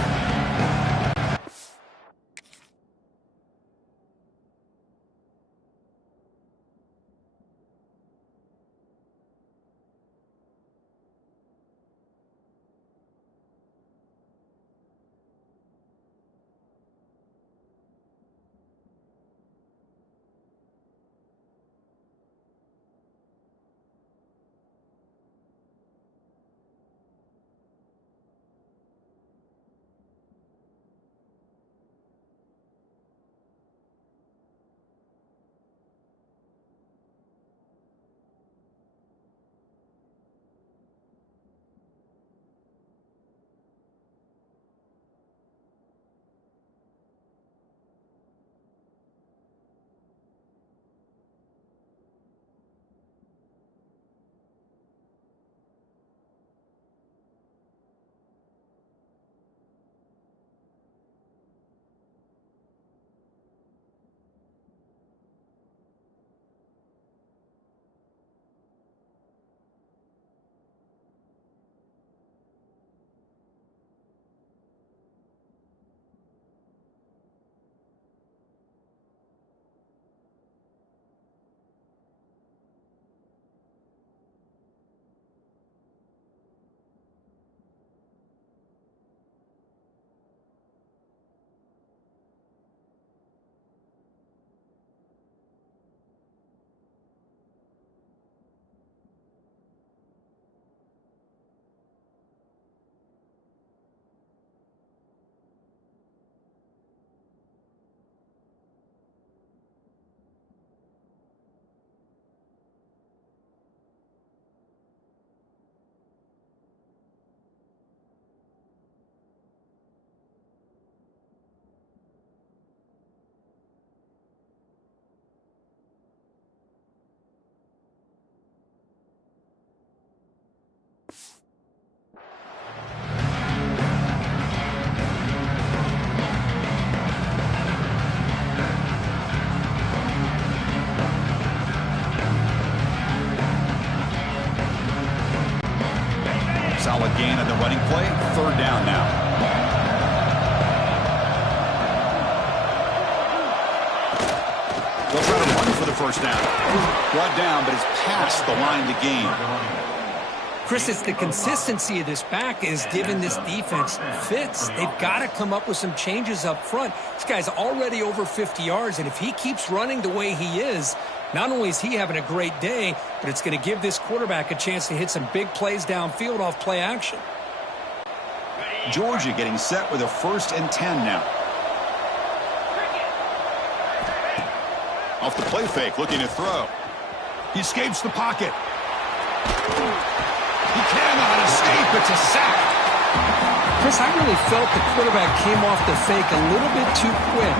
Solid gain on the running play. Third down now. They'll try to run for the first down. Brought down, but it's past the line to gain. Chris, it's the consistency of this back is giving this defense fits. They've got to come up with some changes up front. This guy's already over 50 yards, and if he keeps running the way he is, not only is he having a great day, but it's going to give this quarterback a chance to hit some big plays downfield off play action. Georgia getting set with a 1st and 10 now. Off the play fake, looking to throw. He escapes the pocket. He cannot escape. It's a sack. Chris, I really felt the quarterback came off the fake a little bit too quick.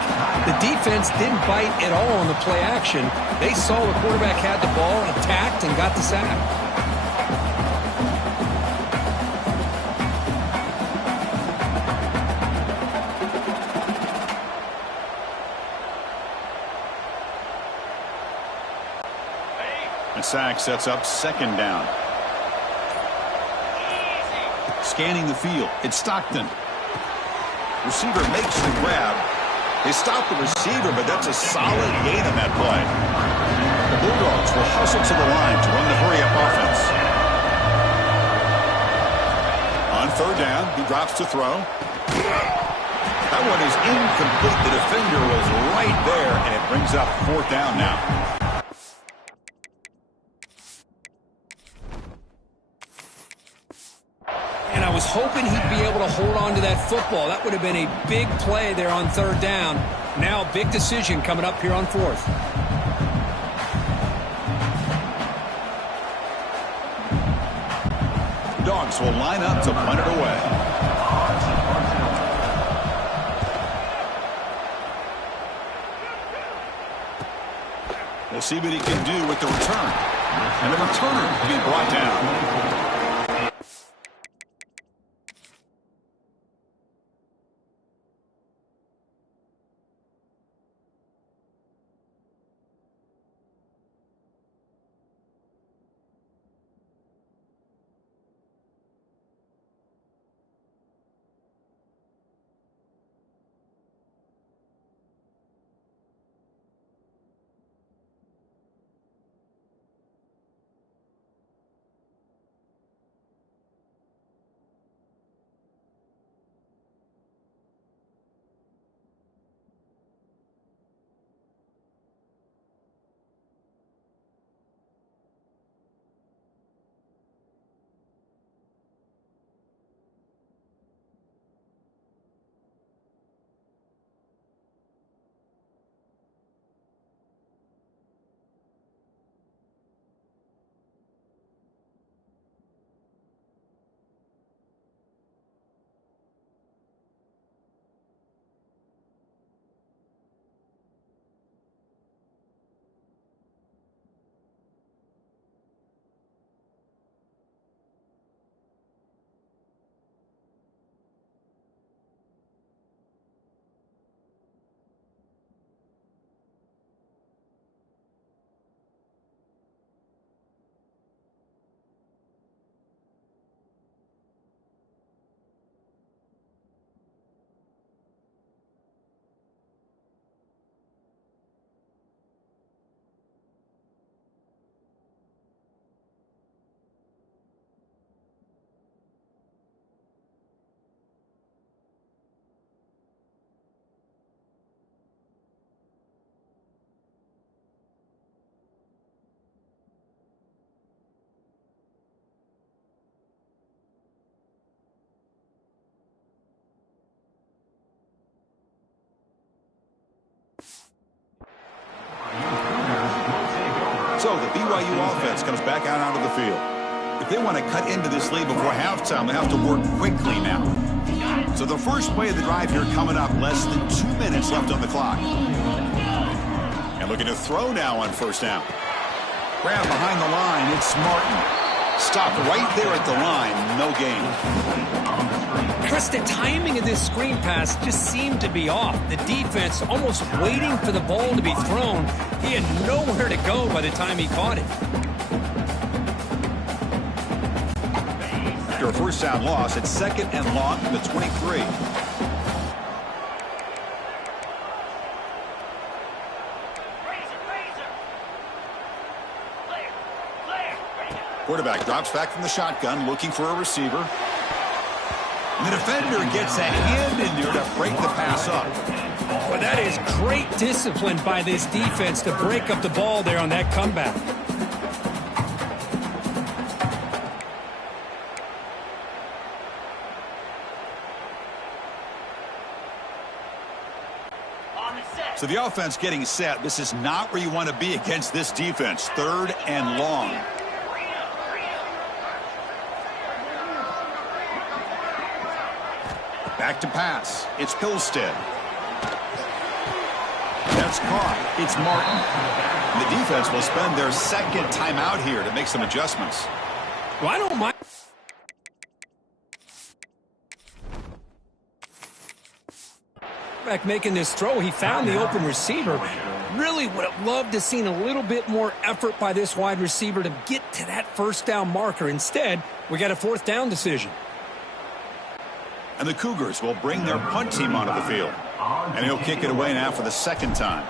The defense didn't bite at all on the play action. They saw the quarterback had the ball, attacked, and got the sack. The sack sets up second down. Scanning the field, it's Stockton. Receiver makes the grab. They stop the receiver, but that's a solid gain on that play. The Bulldogs will hustle to the line to run the hurry-up offense. On third down, he drops to throw. That one is incomplete. The defender was right there, and it brings up fourth down now. I was hoping he'd be able to hold on to that football. That would have been a big play there on third down. Now, big decision coming up here on fourth. Dogs will line up to punt it away. We'll see what he can do with the return. And the returner will be brought down. So the BYU offense comes back out onto the field. If they want to cut into this lead before halftime, they have to work quickly now. So the first play of the drive here coming up, less than 2 minutes left on the clock. And looking to throw now on first down. Grab behind the line, it's Martin. Stopped right there at the line, no gain. Chris, the timing of this screen pass just seemed to be off. The defense almost waiting for the ball to be thrown. He had nowhere to go by the time he caught it. After a first down loss, it's second and long from the 23. Quarterback drops back from the shotgun, looking for a receiver. And the defender gets a hand in there to break the pass up. Well, that is great discipline by this defense to break up the ball there on that comeback. So the offense getting set. This is not where you want to be against this defense. Third and long. Back to pass. It's Hillstead. That's caught. It's Martin. The defense will spend their second timeout here to make some adjustments. Well, I don't mind. Back making this throw, he found the open receiver. Really would have loved to seen a little bit more effort by this wide receiver to get to that first down marker. Instead, we got a fourth down decision. And the Cougars will bring their punt team onto the field. And he'll kick it away now for the second time.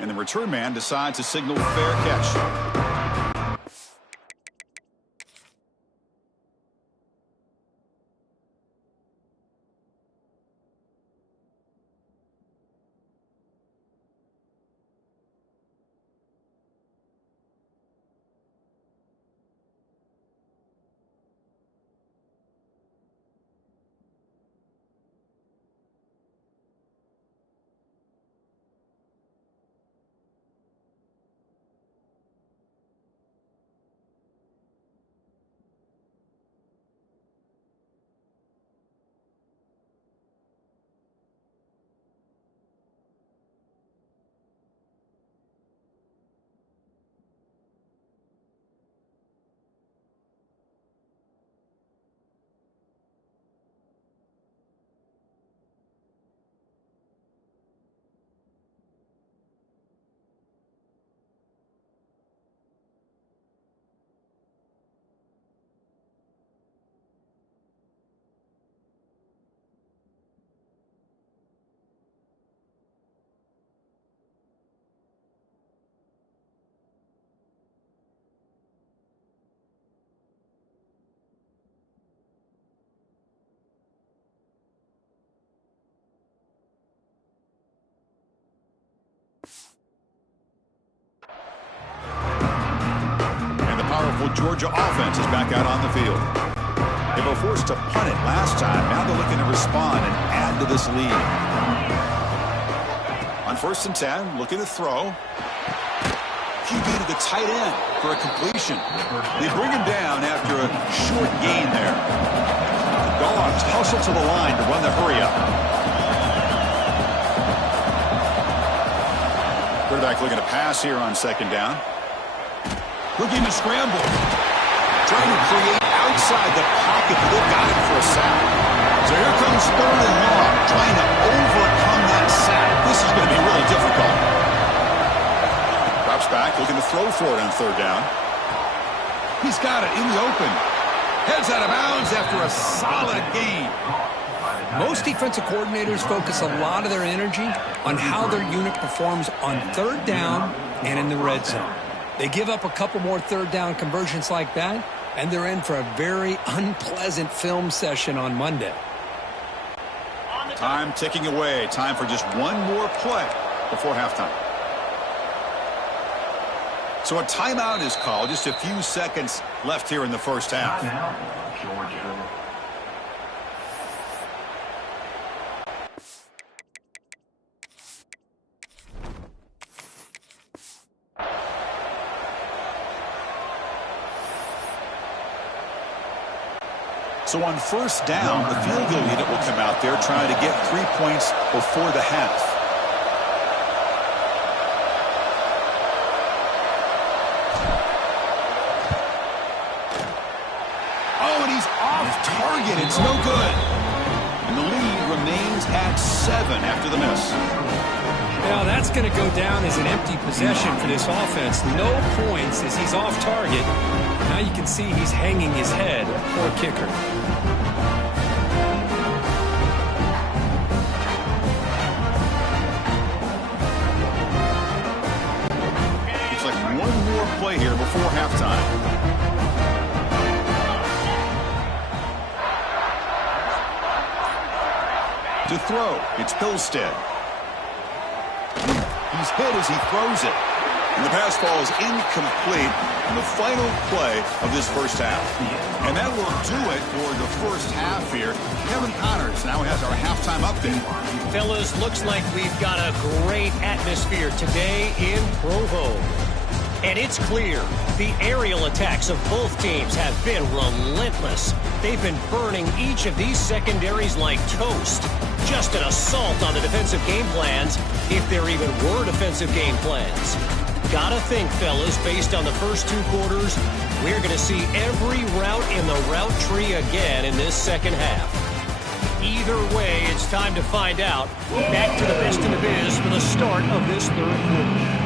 And the return man decides to signal fair catch. Georgia offense is back out on the field. They were forced to punt it last time. Now they're looking to respond and add to this lead. On 1st and 10, looking to throw. QB to the tight end for a completion. They bring him down after a short gain there. The Dogs hustle to the line to run the hurry-up. Quarterback looking to pass here on 2nd down. Looking to scramble. Trying to create outside the pocket. They've got him for a sack. So here comes 3rd and long. Trying to overcome that sack. This is going to be really difficult. Drops back. Looking to throw for it on 3rd down. He's got it in the open. Heads out of bounds after a solid gain. Most defensive coordinators focus a lot of their energy on how their unit performs on 3rd down and in the red zone. They give up a couple more 3rd down conversions like that, and they're in for a very unpleasant film session on Monday. Time ticking away. Time for just one more play before halftime. So a timeout is called. Just a few seconds left here in the first half. Georgia. So on 1st down, the field goal unit will come out there trying to get 3 points before the half. Oh, and he's off target. It's no good. And the lead remains at 7 after the miss. Now that's going to go down as an empty possession for this offense. No points as he's off target. Now you can see he's hanging his head. Poor kicker. Looks like one more play here before halftime. To throw, it's Hillstead. He's hit as he throws it. And the pass ball is incomplete in the final play of this first half. And that will do it for the first half here. Kevin Connors now has our halftime update. Fellas, looks like we've got a great atmosphere today in Provo. And it's clear the aerial attacks of both teams have been relentless. They've been burning each of these secondaries like toast. Just an assault on the defensive game plans, if there even were defensive game plans. Gotta think, fellas, based on the first 2 quarters, we're going to see every route in the route tree again in this second half. Either way, it's time to find out. Back to the best in the biz for the start of this third quarter.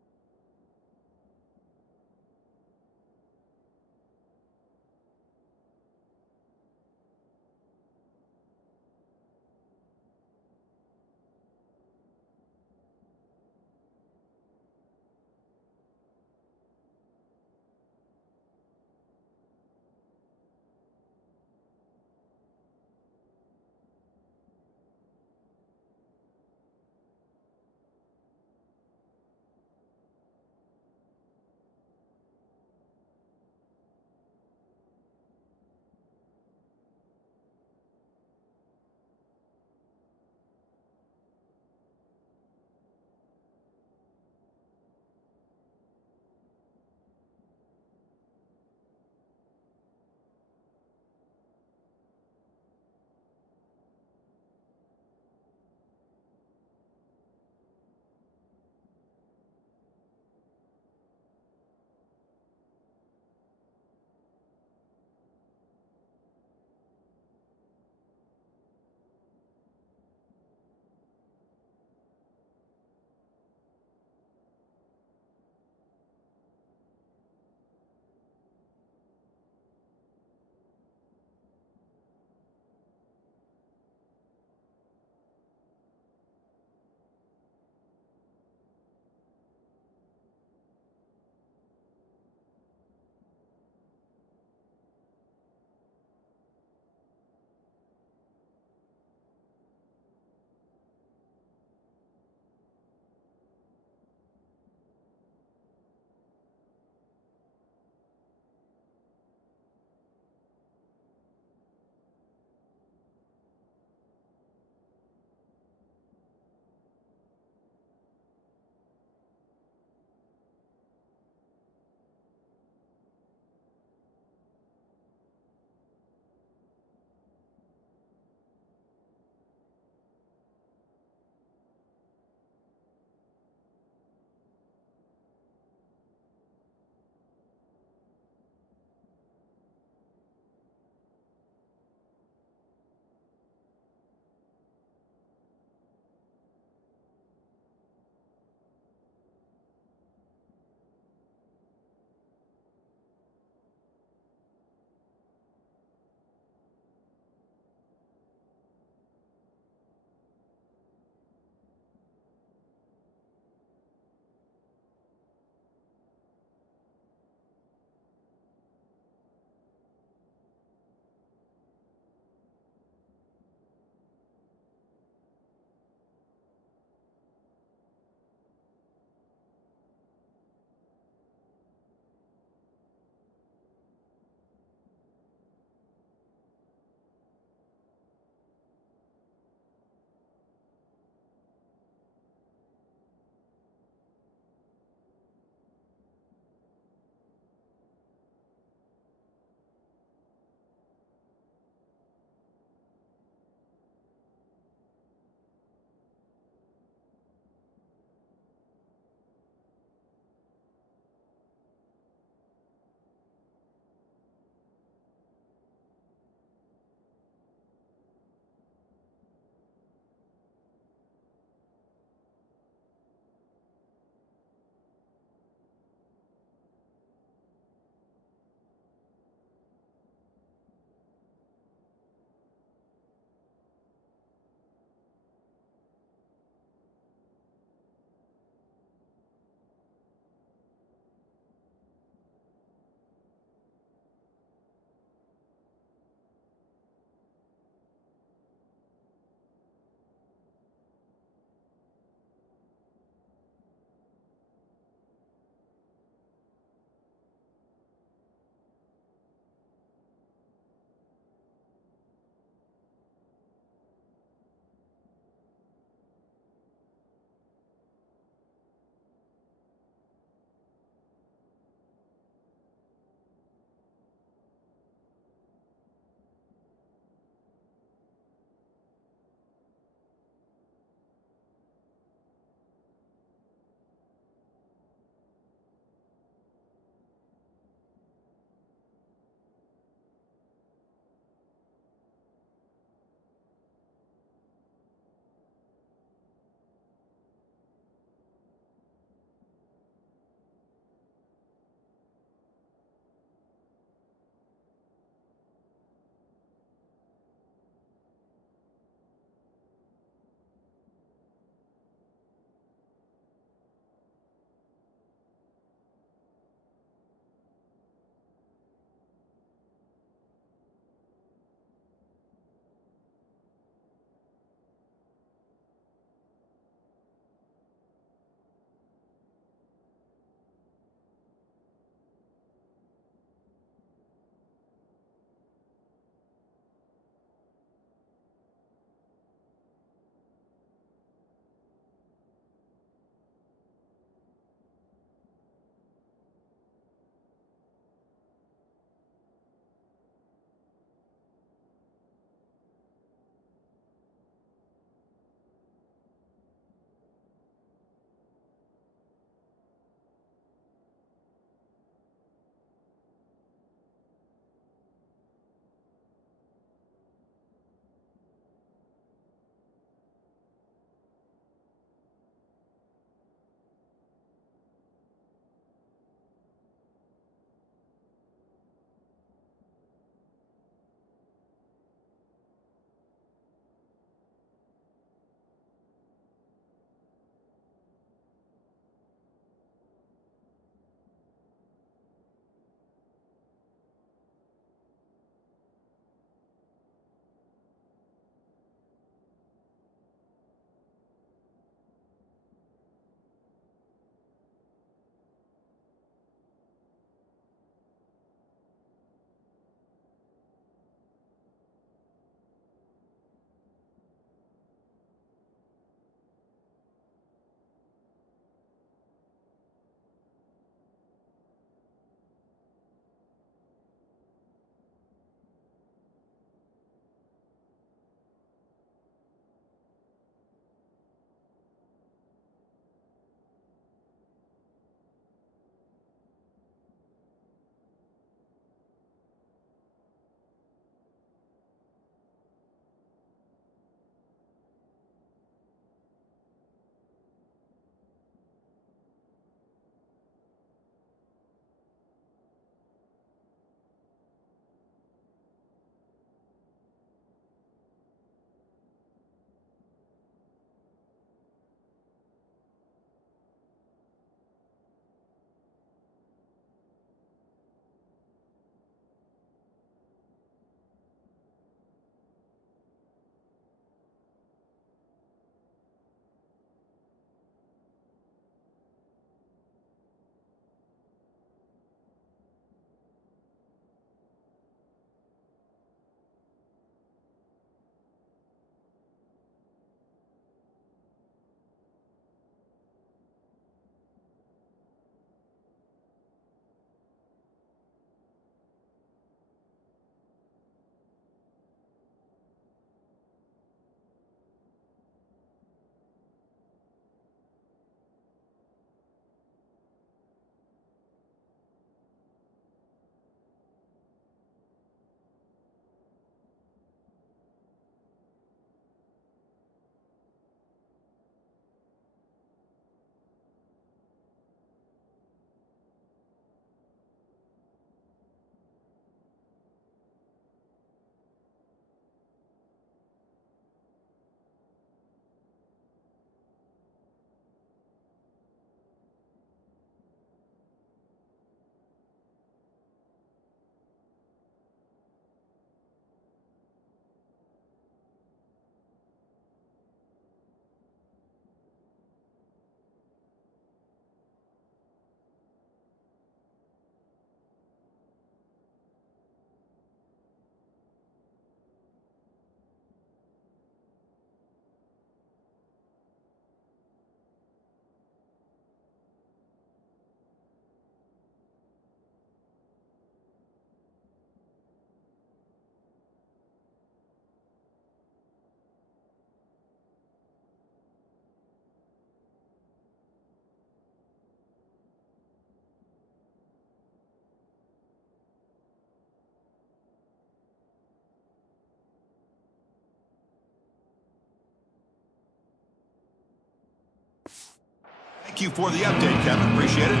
Thank you for the update, Kevin. Appreciate it.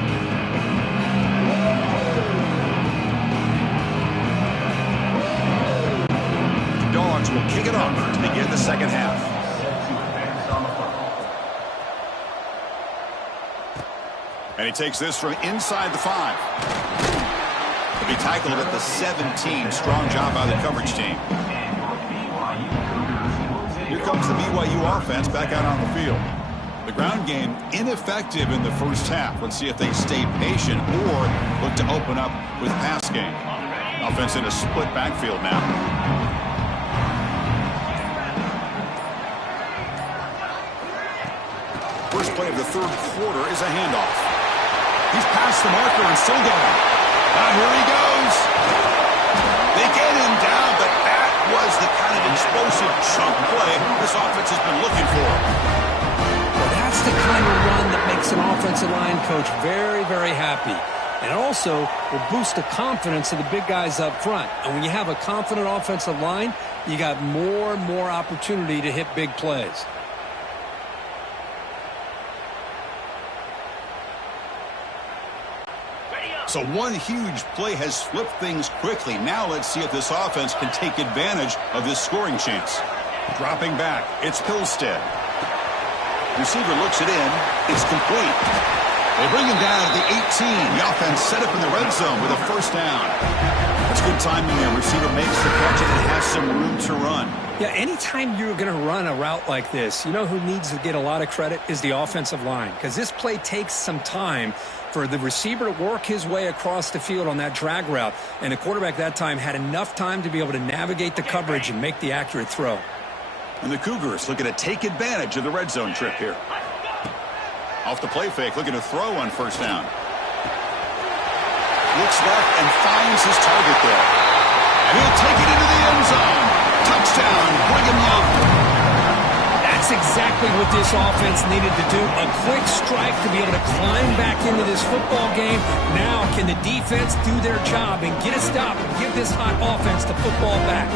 The Dogs will kick it off to begin the second half. And he takes this from inside the 5. He'll be tackled at the 17. Strong job by the coverage team. Here comes the BYU offense back out on the field. The ground game ineffective in the first half. Let's see if they stay patient or look to open up with pass game. Offense in a split backfield now. First play of the third quarter is a handoff. He's past the marker and still going. Here he goes. They get him down, but that was the kind of explosive chunk play this offense has been looking for. Well, that's the kind of run that makes an offensive line coach very, very happy. And also will boost the confidence of the big guys up front. And when you have a confident offensive line, you got more and more opportunity to hit big plays. So one huge play has flipped things quickly. Now let's see if this offense can take advantage of this scoring chance. Dropping back, it's Pilstead. Receiver looks it in. It's complete. They bring him down at the 18. The offense set up in the red zone with a first down. That's good timing there. Receiver makes the catch and it has some room to run. Yeah, anytime you're going to run a route like this, you know who needs to get a lot of credit is the offensive line. Because this play takes some time for the receiver to work his way across the field on that drag route. And the quarterback that time had enough time to be able to navigate the coverage and make the accurate throw. And the Cougars looking to take advantage of the red zone trip here. Off the play fake, looking to throw on first down. Looks left and finds his target there. And he'll take it into the end zone. Touchdown, Brigham Young. That's exactly what this offense needed to do. A quick strike to be able to climb back into this football game. Now can the defense do their job and get a stop and give this hot offense the football back?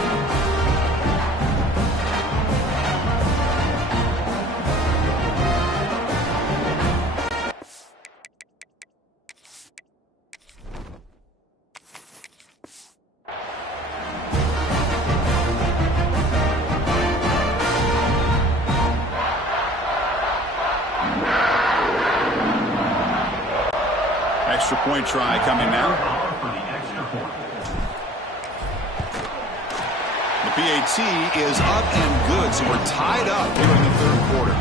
Extra point try coming now. The PAT is up and good, so we're tied up here in the third quarter.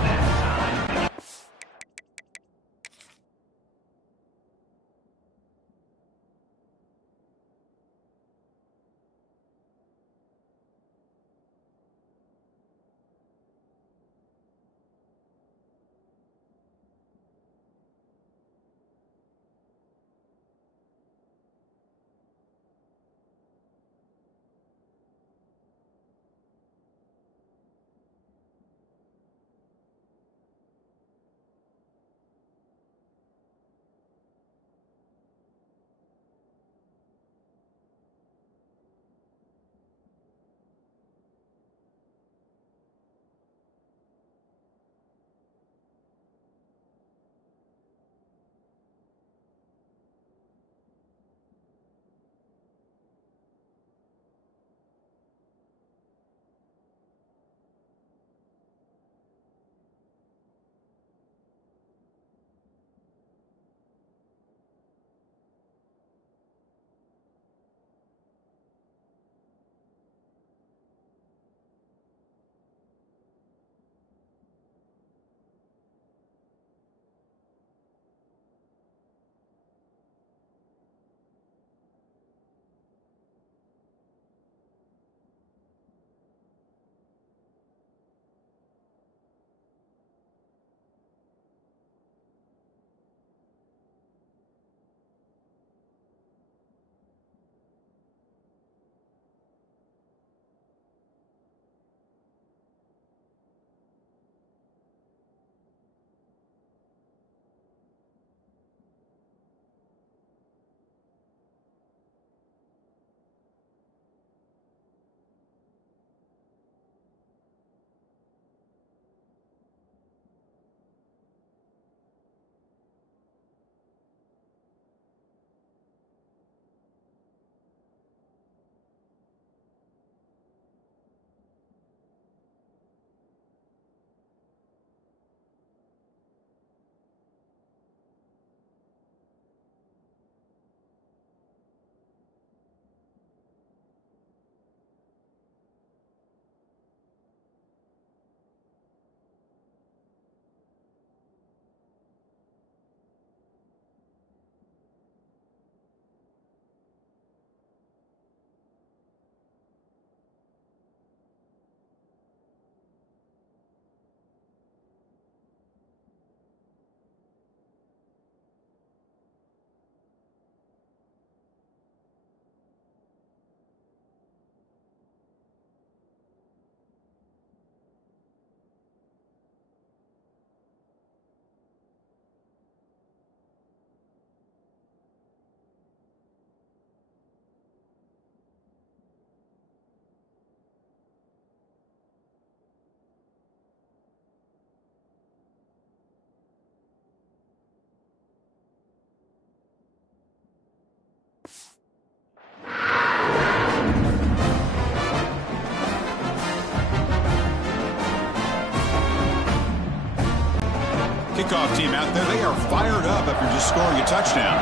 kickoff team out there, they are fired up after just scoring a touchdown.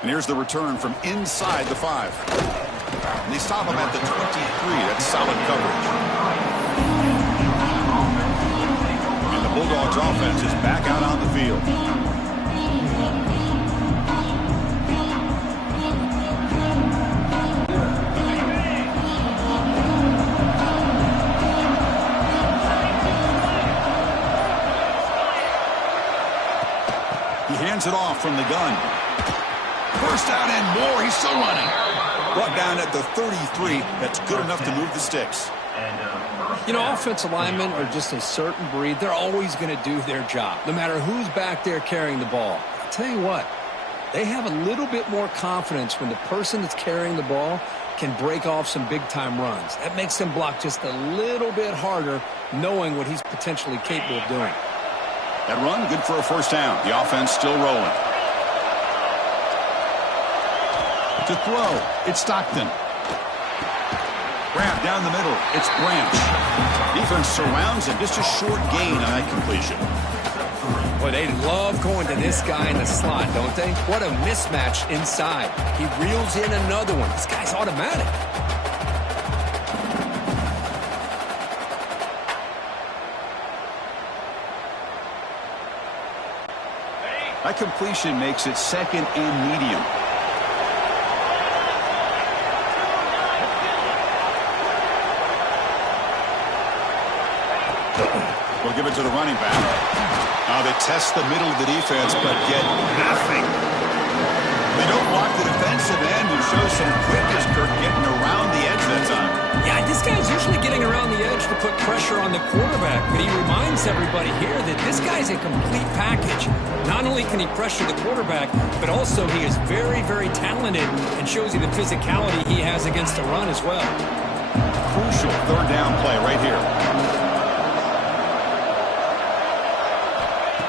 And here's the return from inside the 5. And they stop him at the 23. That's solid coverage. And the Bulldogs offense is back out on the field. He hands it off from the gun. First down and more. He's still running. Brought down at the 33. That's good enough to move the sticks. You know, offensive linemen are just a certain breed. They're always going to do their job, no matter who's back there carrying the ball. I'll tell you what, they have a little bit more confidence when the person that's carrying the ball can break off some big-time runs. That makes them block just a little bit harder, knowing what he's potentially capable of doing. That run, good for a first down. The offense still rolling. To throw, it's Stockton. Grab down the middle, it's Branch. Defense surrounds him, just a short gain on that completion. Boy, they love going to this guy in the slot, don't they? What a mismatch inside. He reels in another one. This guy's automatic. That completion makes it second and medium. We'll give it to the running back. Now they test the middle of the defense, but get nothing. They don't block the defensive end and show some quickness, Kirk, getting around the edge that time. Yeah, this guy's usually getting around the edge to put pressure on the quarterback, but he reminds everybody here that this guy's a complete package. Not only can he pressure the quarterback, but also he is very, very talented and shows you the physicality he has against the run as well. Crucial third down play right here.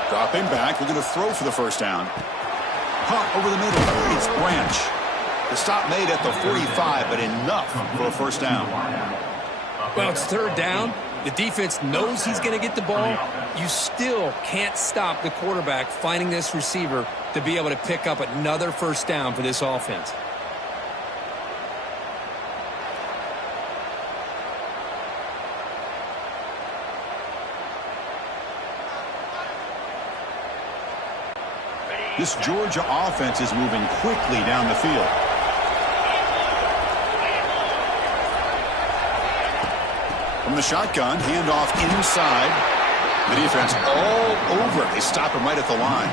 Dropping back, we're going to throw for the first down. Caught over the middle, it's Branch. The stop made at the 45, but enough for a first down. Well, it's third down. The defense knows he's going to get the ball. You still can't stop the quarterback finding this receiver to be able to pick up another first down for this offense. This Georgia offense is moving quickly down the field. From the shotgun, handoff inside. The defense all over it. They stop him right at the line.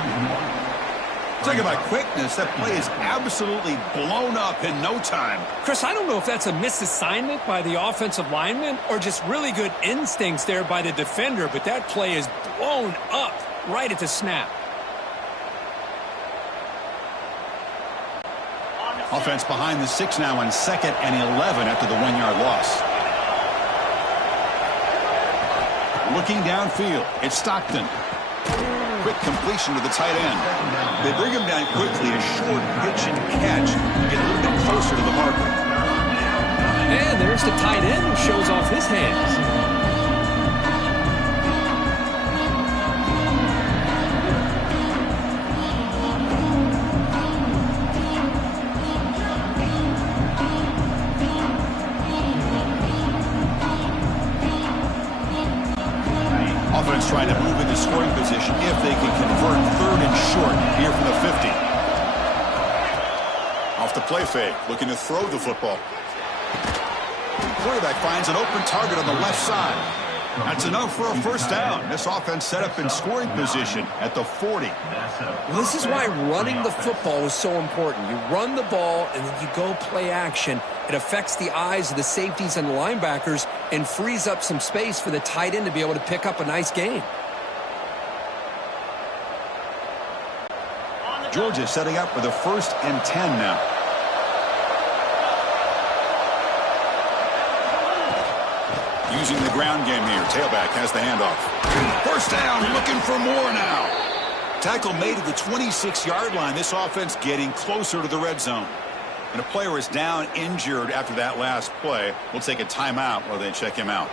Talk about quickness. That play is absolutely blown up in no time. Chris, I don't know if that's a misassignment by the offensive lineman or just really good instincts there by the defender, but that play is blown up right at the snap. Offense behind the 6 now on 2nd and 11 after the 1-yard loss. Looking downfield, it's Stockton. Quick completion to the tight end. They bring him down quickly, a short pitch and catch to get a little bit closer to the marker. And there's the tight end who shows off his hands. Offense trying to move into scoring position if they can convert third and short here from the 50. Off the play fake, looking to throw the football. Quarterback finds an open target on the left side. That's enough for a first down. This offense set up in scoring position at the 40. Well, this is why running the football is so important. You run the ball and then you go play action. It affects the eyes of the safeties and the linebackers and frees up some space for the tight end to be able to pick up a nice gain. Georgia setting up for the 1st and 10 now. Using the ground game here. Tailback has the handoff. First down, looking for more now. Tackle made at the 26-yard line. This offense getting closer to the red zone. And a player is down injured after that last play. We'll take a timeout while they check him out.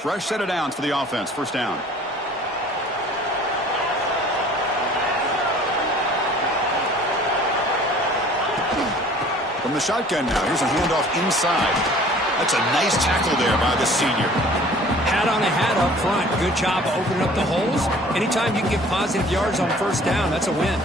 Fresh set of downs for the offense. First down. From the shotgun now. Here's a handoff inside. That's a nice tackle there by the senior. Hat on a hat up front. Good job of opening up the holes. Anytime you can get positive yards on first down, that's a win.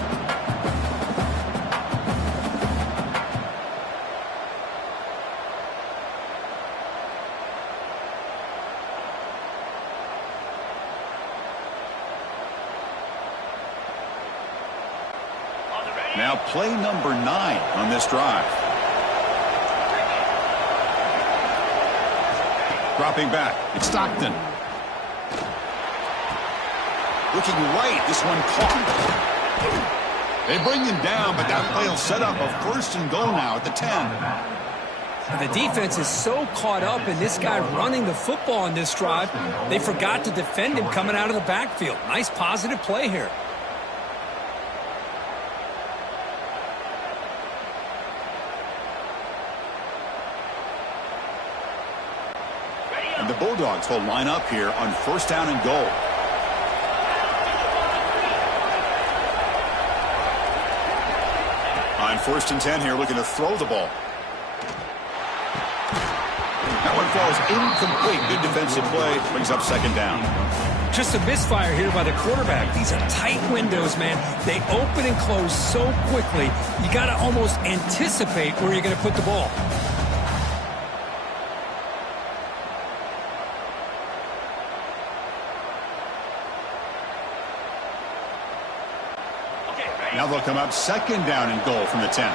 Now play number 9 on this drive. Dropping back. It's Stockton. Looking right. This one caught. They bring him down, but that play will set up a first and goal now at the 10. The defense is so caught up in this guy running the football on this drive, they forgot to defend him coming out of the backfield. Nice positive play here. And the Bulldogs will line up here on first down and goal. On first and 10 here, looking to throw the ball. That one falls incomplete. Good defensive play. Brings up second down. Just a misfire here by the quarterback. These are tight windows, man. They open and close so quickly. You got to almost anticipate where you're going to put the ball. Now they'll come up second down and goal from the 10.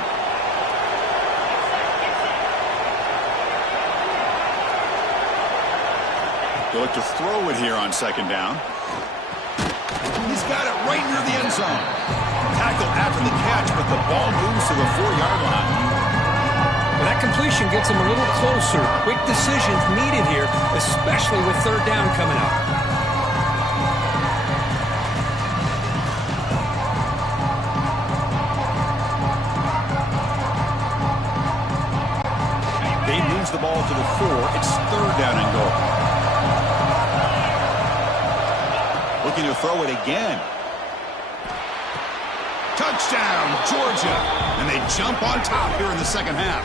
They'll look to throw it here on second down. He's got it right near the end zone. Tackle after the catch, but the ball moves to the 4-yard line. Well, that completion gets him a little closer. Quick decisions needed here, especially with third down coming up. The ball to the 4. It's third down and goal. Looking to throw it again. Touchdown, Georgia. And they jump on top here in the second half.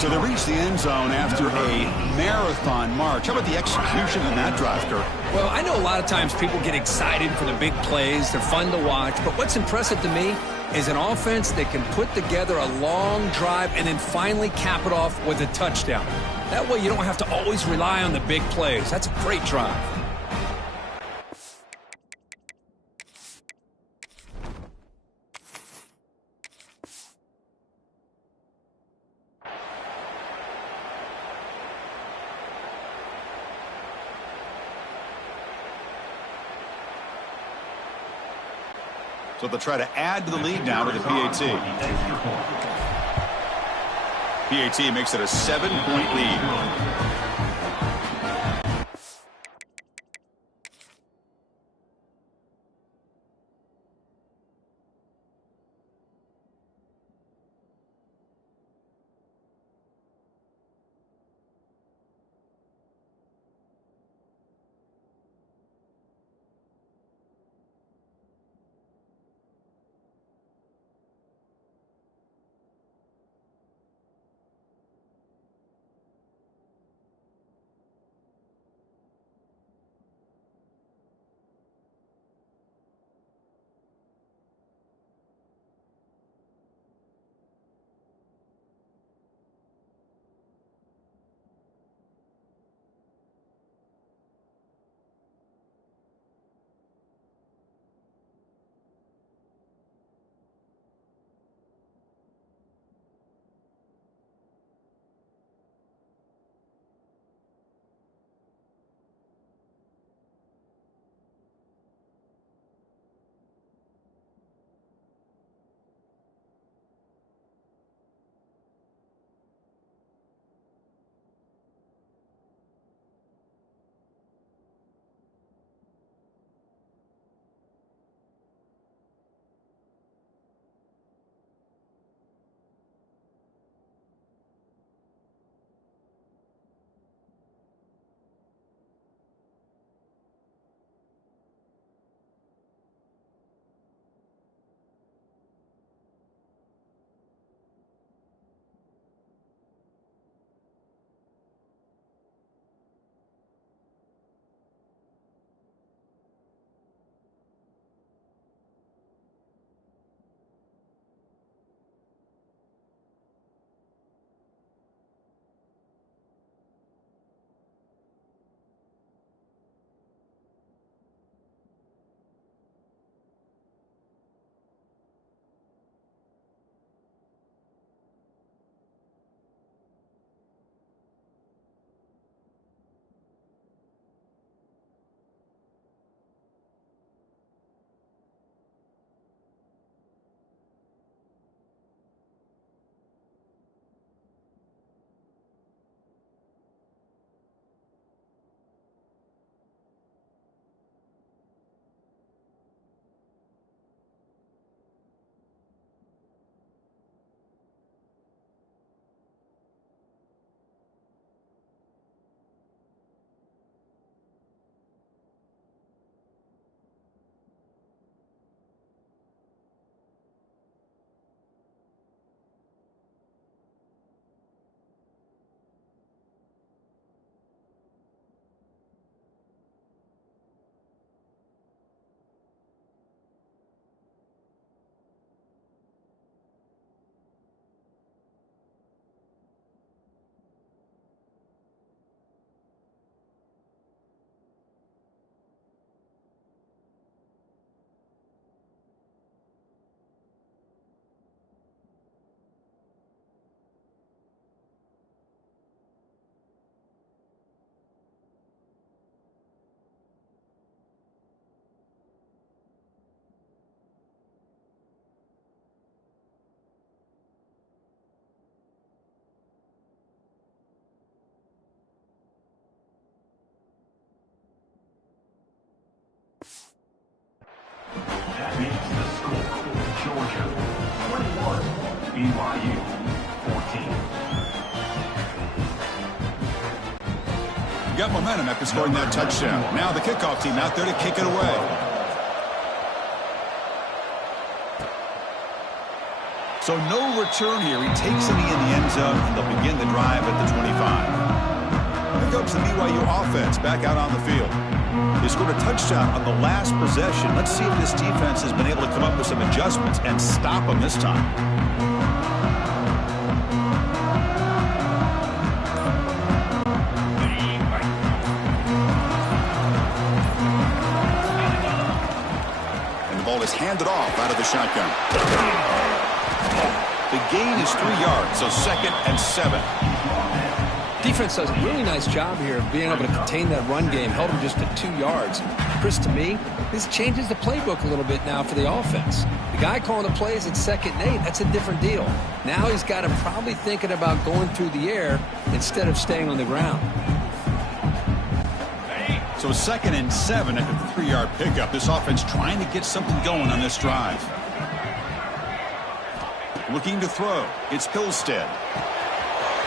So they reach the end zone after a marathon march. How about the execution in that drive, Kirk? Well, I know a lot of times people get excited for the big plays. They're fun to watch. But what's impressive to me is an offense that can put together a long drive and then finally cap it off with a touchdown. That way you don't have to always rely on the big plays. That's a great drive. So they'll try to add to the lead now with the PAT. PAT makes it a 7-point lead. BYU 14. You got momentum after scoring that touchdown. Now the kickoff team out there to kick it away. So no return here. He takes it in the end zone, and they'll begin the drive at the 25. Here comes the BYU offense back out on the field. They scored a touchdown on the last possession. Let's see if this defense has been able to come up with some adjustments and stop them this time. And the ball is handed off out of the shotgun. The gain is 3 yards, so 2nd and 7. Defense does a really nice job here of being able to contain that run game. Held him just to 2 yards. Chris, to me, this changes the playbook a little bit now for the offense. The guy calling the plays at 2nd and 8, that's a different deal. Now he's got him probably thinking about going through the air instead of staying on the ground. So 2nd and 7 after the 3-yard pickup. This offense trying to get something going on this drive. Looking to throw. It's Pilstead.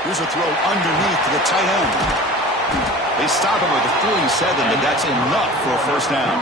Here's a throw underneath to the tight end. They stop him with a 47, but that's enough for a first down.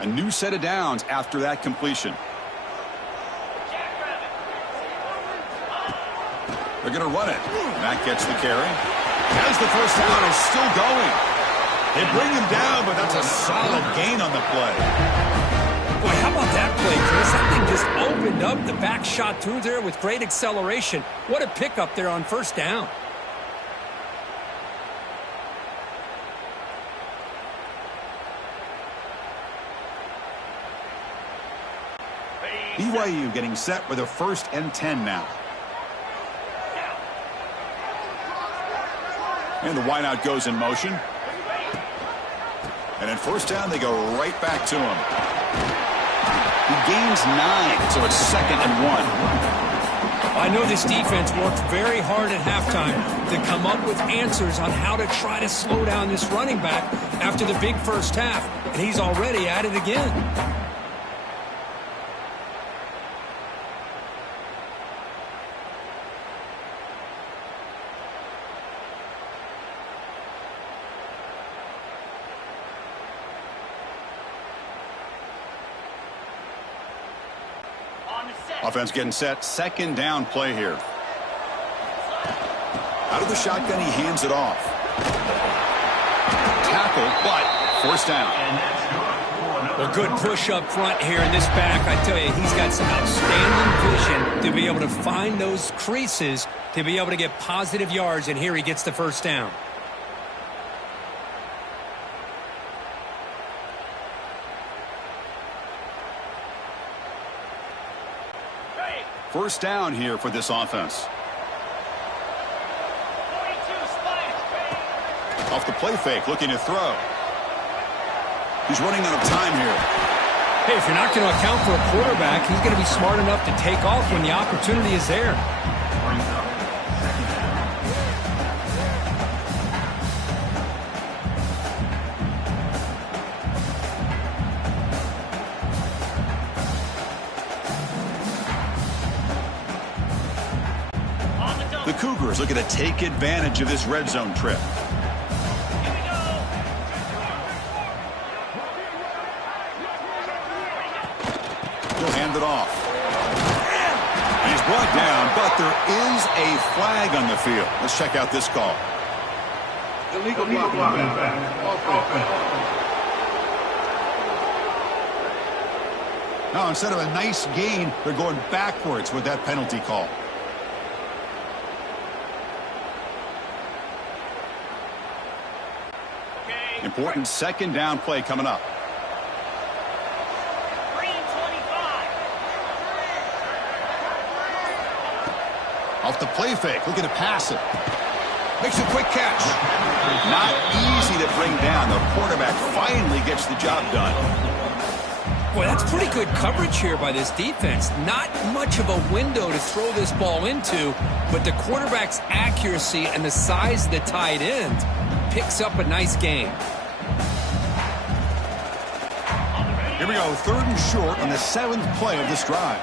A new set of downs after that completion. They're going to run it. Matt gets the carry. Has the first down, is still going. They bring him down, but that's a solid gain on the play. Boy, how about that play, Chris? That thing just opened up. The back shot through there with great acceleration. What a pickup there on first down. BYU getting set with a 1st and 10 now. And the wideout goes in motion. And at first down, they go right back to him. He gains 9, so it's 2nd and 1. I know this defense worked very hard at halftime to come up with answers on how to try to slow down this running back after the big first half. And he's already at it again. Offense getting set. 2nd down play here. Out of the shotgun, he hands it off. Tackle, but first down. Well, good push up front here in this back. I tell you, he's got some outstanding vision to be able to find those creases to be able to get positive yards, and here he gets the first down. First down here for this offense. Off the play fake, looking to throw. He's running out of time here. Hey, if you're not going to account for a quarterback, he's going to be smart enough to take off when the opportunity is there. The Cougars looking to take advantage of this red zone trip. He'll hand it off. He's brought down, but there is a flag on the field. Let's check out this call. Illegal blocking offense. Now, instead of a nice gain, they're going backwards with that penalty call. Important 2nd down play coming up. Off the play fake, looking to pass it. Makes a quick catch. Not easy to bring down. The quarterback finally gets the job done. Boy, that's pretty good coverage here by this defense. Not much of a window to throw this ball into, but the quarterback's accuracy and the size of the tight end picks up a nice gain. Here we go, 3rd and short on the 7th play of this drive.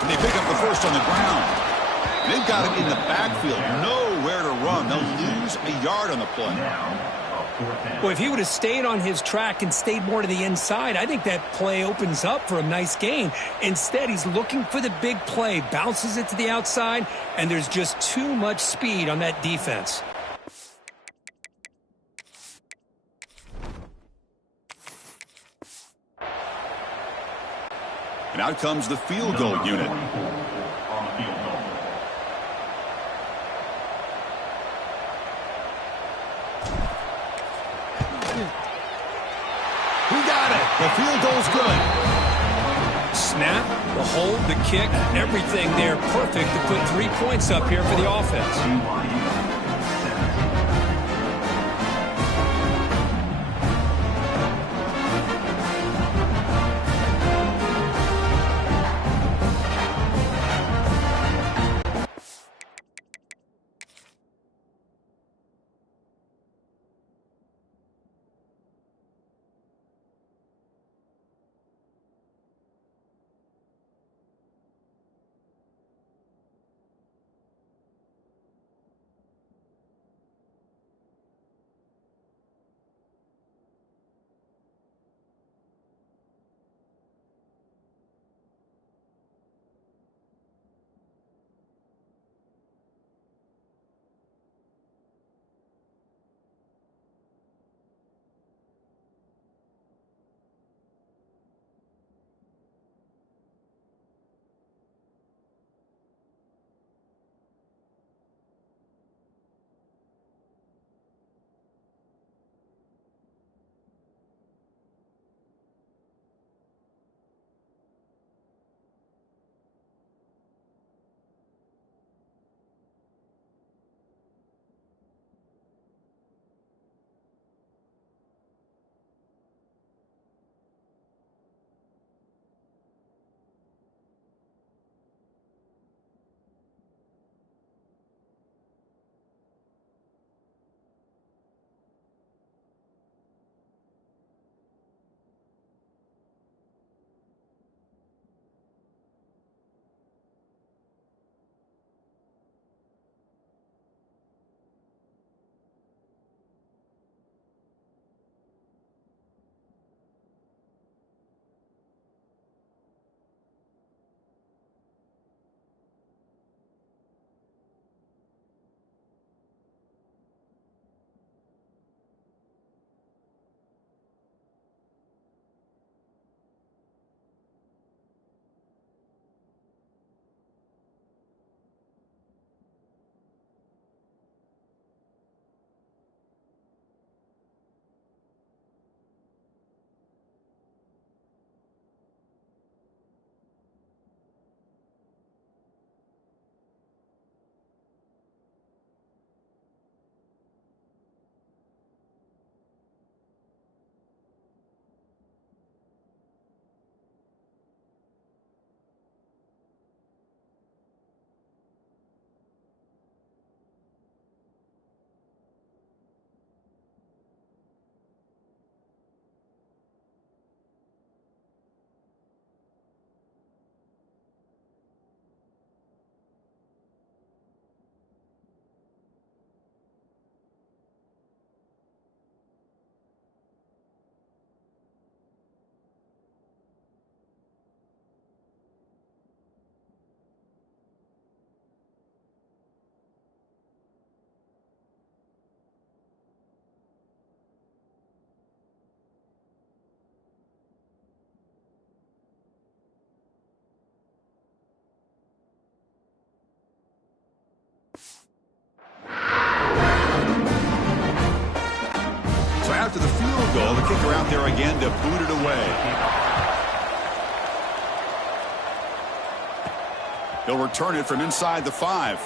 And they pick up the first on the ground. They've got it in the backfield. Nowhere to run. They'll lose a yard on the play. Well, if he would have stayed on his track and stayed more to the inside, I think that play opens up for a nice gain. Instead, he's looking for the big play, bounces it to the outside, and there's just too much speed on that defense. And out comes the field goal unit. On the field goal. He got it. The field goal's good. Snap, the hold, the kick, everything there perfect to put 3 points up here for the offense. BYU 17. After the field goal, the kicker out there again to boot it away. He'll return it from inside the 5.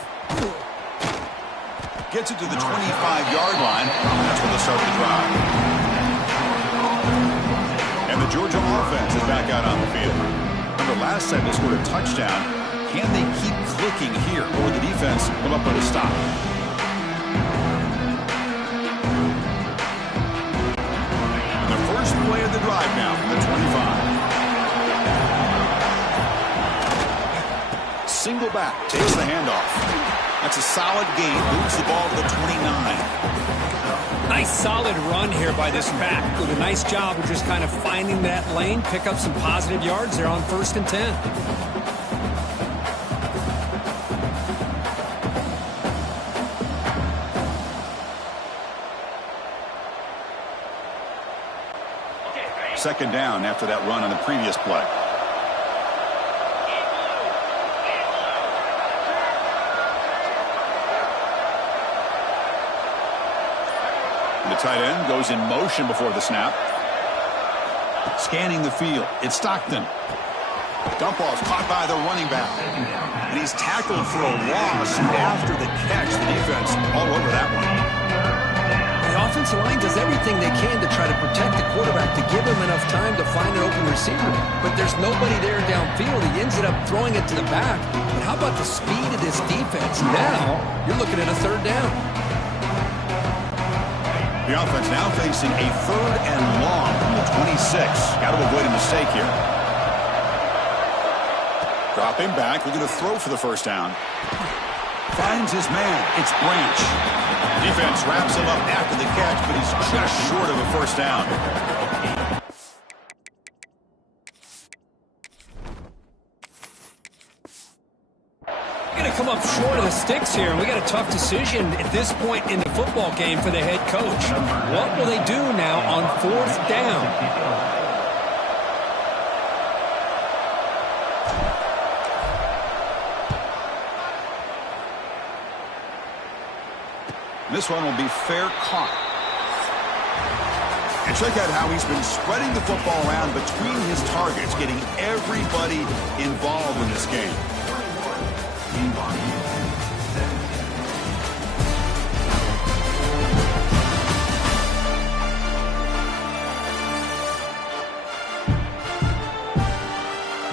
Gets it to the 25-yard line. That's where they'll start the drive. And the Georgia offense is back out on the field. Remember, last time they scored a touchdown. Can they keep clicking here, or will the defense come up with a stop? And the first play of the drive now from the 25. Single back, takes the handoff. That's a solid gain, moves the ball to the 29. Nice solid run here by this back. Did a nice job of just kind of finding that lane, pick up some positive yards there on 1st and 10. Second down after that run on the previous play. The tight end goes in motion before the snap. Scanning the field. It's Stockton. Dump ball's caught by the running back. And he's tackled for a loss after the catch. The defense all over that one. The offensive line does everything they can to try to protect the quarterback to give him enough time to find an open receiver. But there's nobody there downfield. He ends up throwing it to the back. But how about the speed of this defense? Now you're looking at a 3rd down. The offense now facing a 3rd and long from the 26. Got to avoid a mistake here. Dropping back, looking to throw for the 1st down. Finds his man. It's Branch. Defense wraps him up after the catch, but he's just short of a 1st down. Come up short of the sticks here, and we got a tough decision at this point in the football game for the head coach. What will they do now on 4th down? This one will be fair caught. And check out how he's been spreading the football around between his targets, getting everybody involved in this game.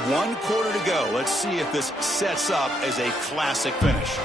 One quarter to go. Let's see if this sets up as a classic finish.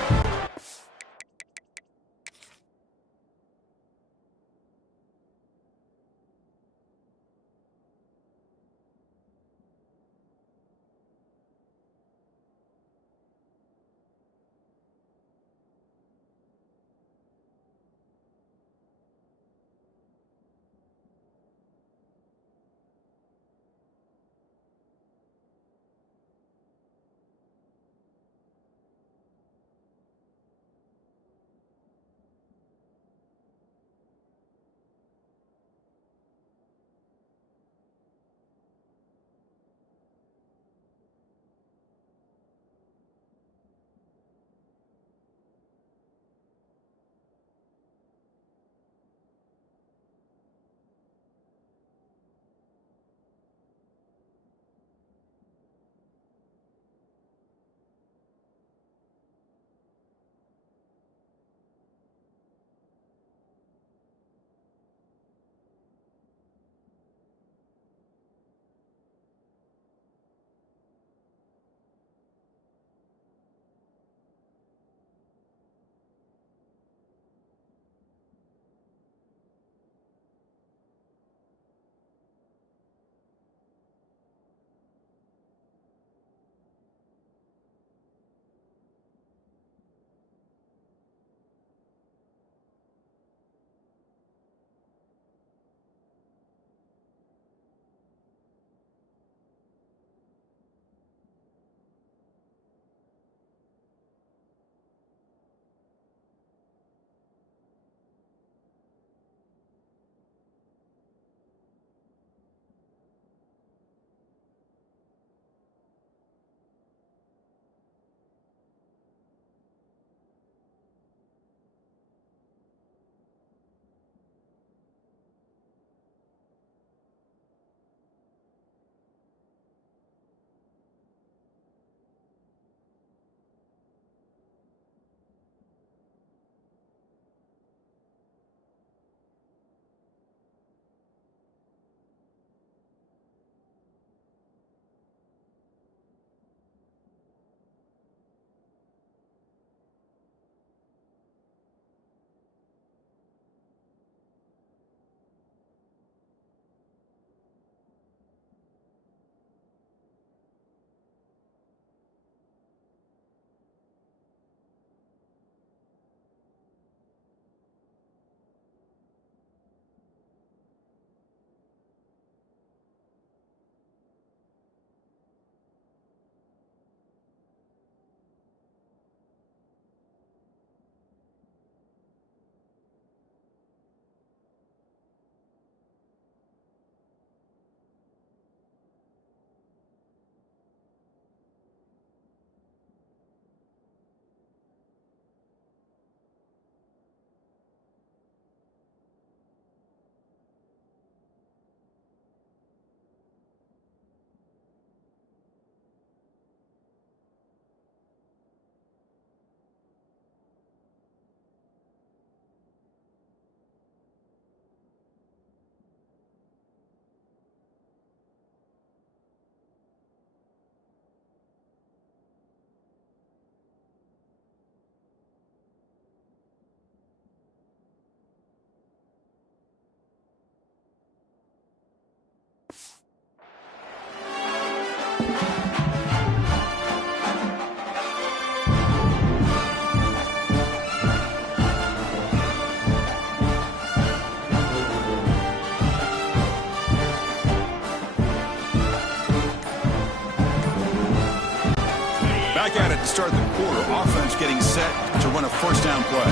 Back at it to start the quarter. Offense getting set to run a first down play.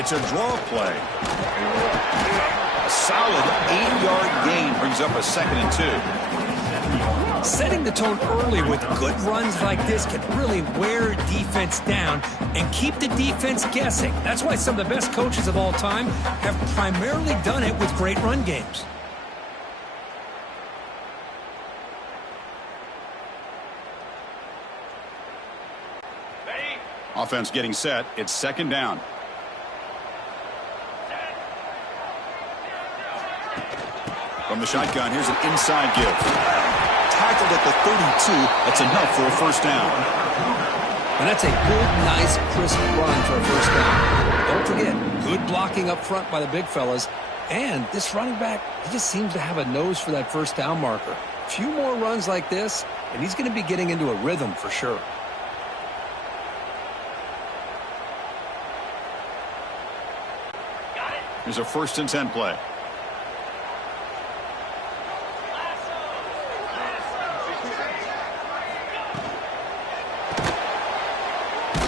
It's a draw play. A solid 8-yard gain brings up a 2nd and 2. Setting the tone early with good runs like this can really wear defense down and keep the defense guessing. That's why some of the best coaches of all time have primarily done it with great run games. Offense getting set. It's 2nd down. From the shotgun, here's an inside give. Tackled at the 32. That's enough for a first down. And that's a good, nice, crisp run for a first down. Don't forget, good blocking up front by the big fellas. And this running back, he just seems to have a nose for that first down marker. A few more runs like this, and he's going to be getting into a rhythm for sure. Here's a 1st and 10 play.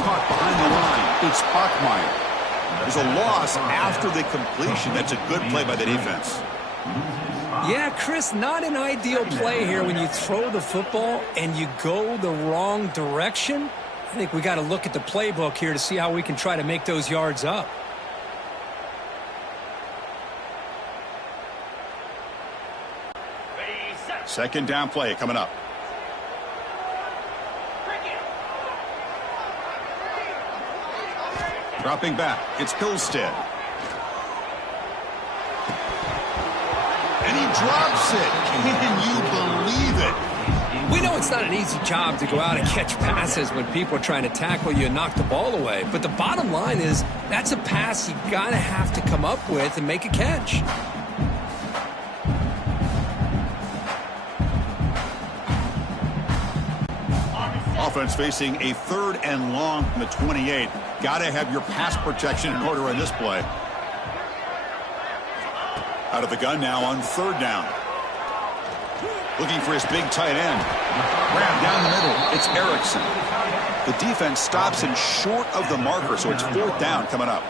Caught behind the line. It's Bachmeier. There's a loss after the completion. That's a good play by the defense. Yeah, Chris, not an ideal play here when you throw the football and you go the wrong direction. I think we got to look at the playbook here to see how we can try to make those yards up. 2nd down play coming up. Dropping back, it's Pilstead. And he drops it. Can you believe it? We know it's not an easy job to go out and catch passes when people are trying to tackle you and knock the ball away. But the bottom line is that's a pass you got to have to come up with and make a catch. Offense facing a 3rd and long from the 28. Got to have your pass protection in order in this play. Out of the gun now on 3rd down. Looking for his big tight end. Ram down the middle. It's Erickson. The defense stops him short of the marker, so it's 4th down coming up.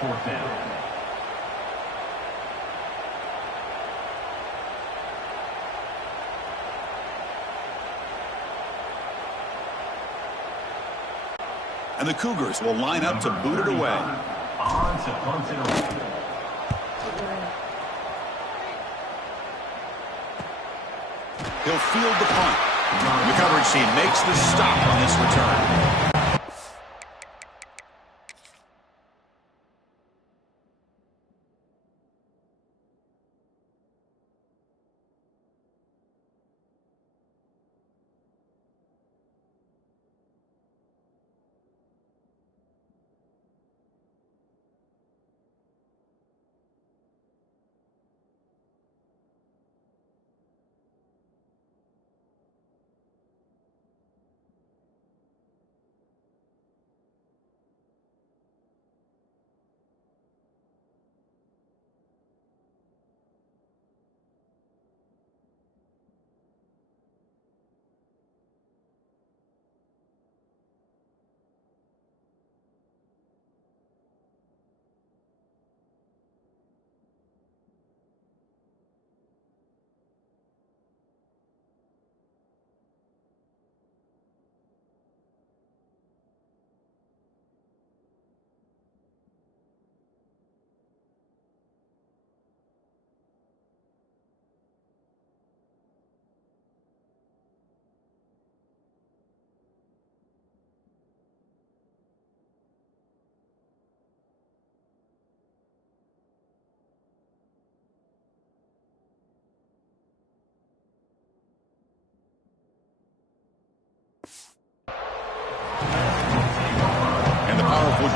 Fourth down. And the Cougars will line up to boot it away. On to punt it away. He'll field the punt. The coverage team makes the stop on this return.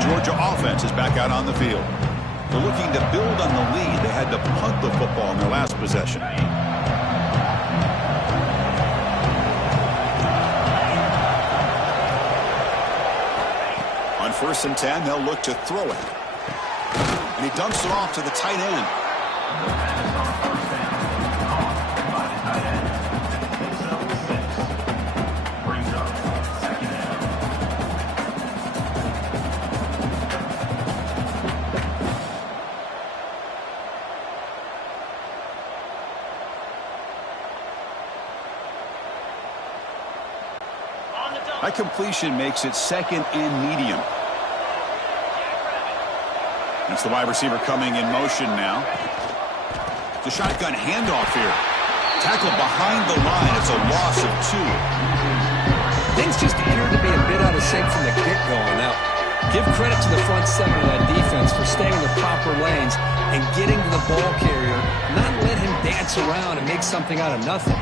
Georgia offense is back out on the field. They're looking to build on the lead. They had to punt the football in their last possession. On 1st and 10, they'll look to throw it. And he dumps it off to the tight end. That completion makes it second and medium. That's the wide receiver coming in motion now. The shotgun handoff here. Tackle behind the line. It's a loss of 2. Things just appeared to be a bit out of sync from the get-go. Now, give credit to the front seven of that defense for staying in the proper lanes and getting to the ball carrier, not let him dance around and make something out of nothing.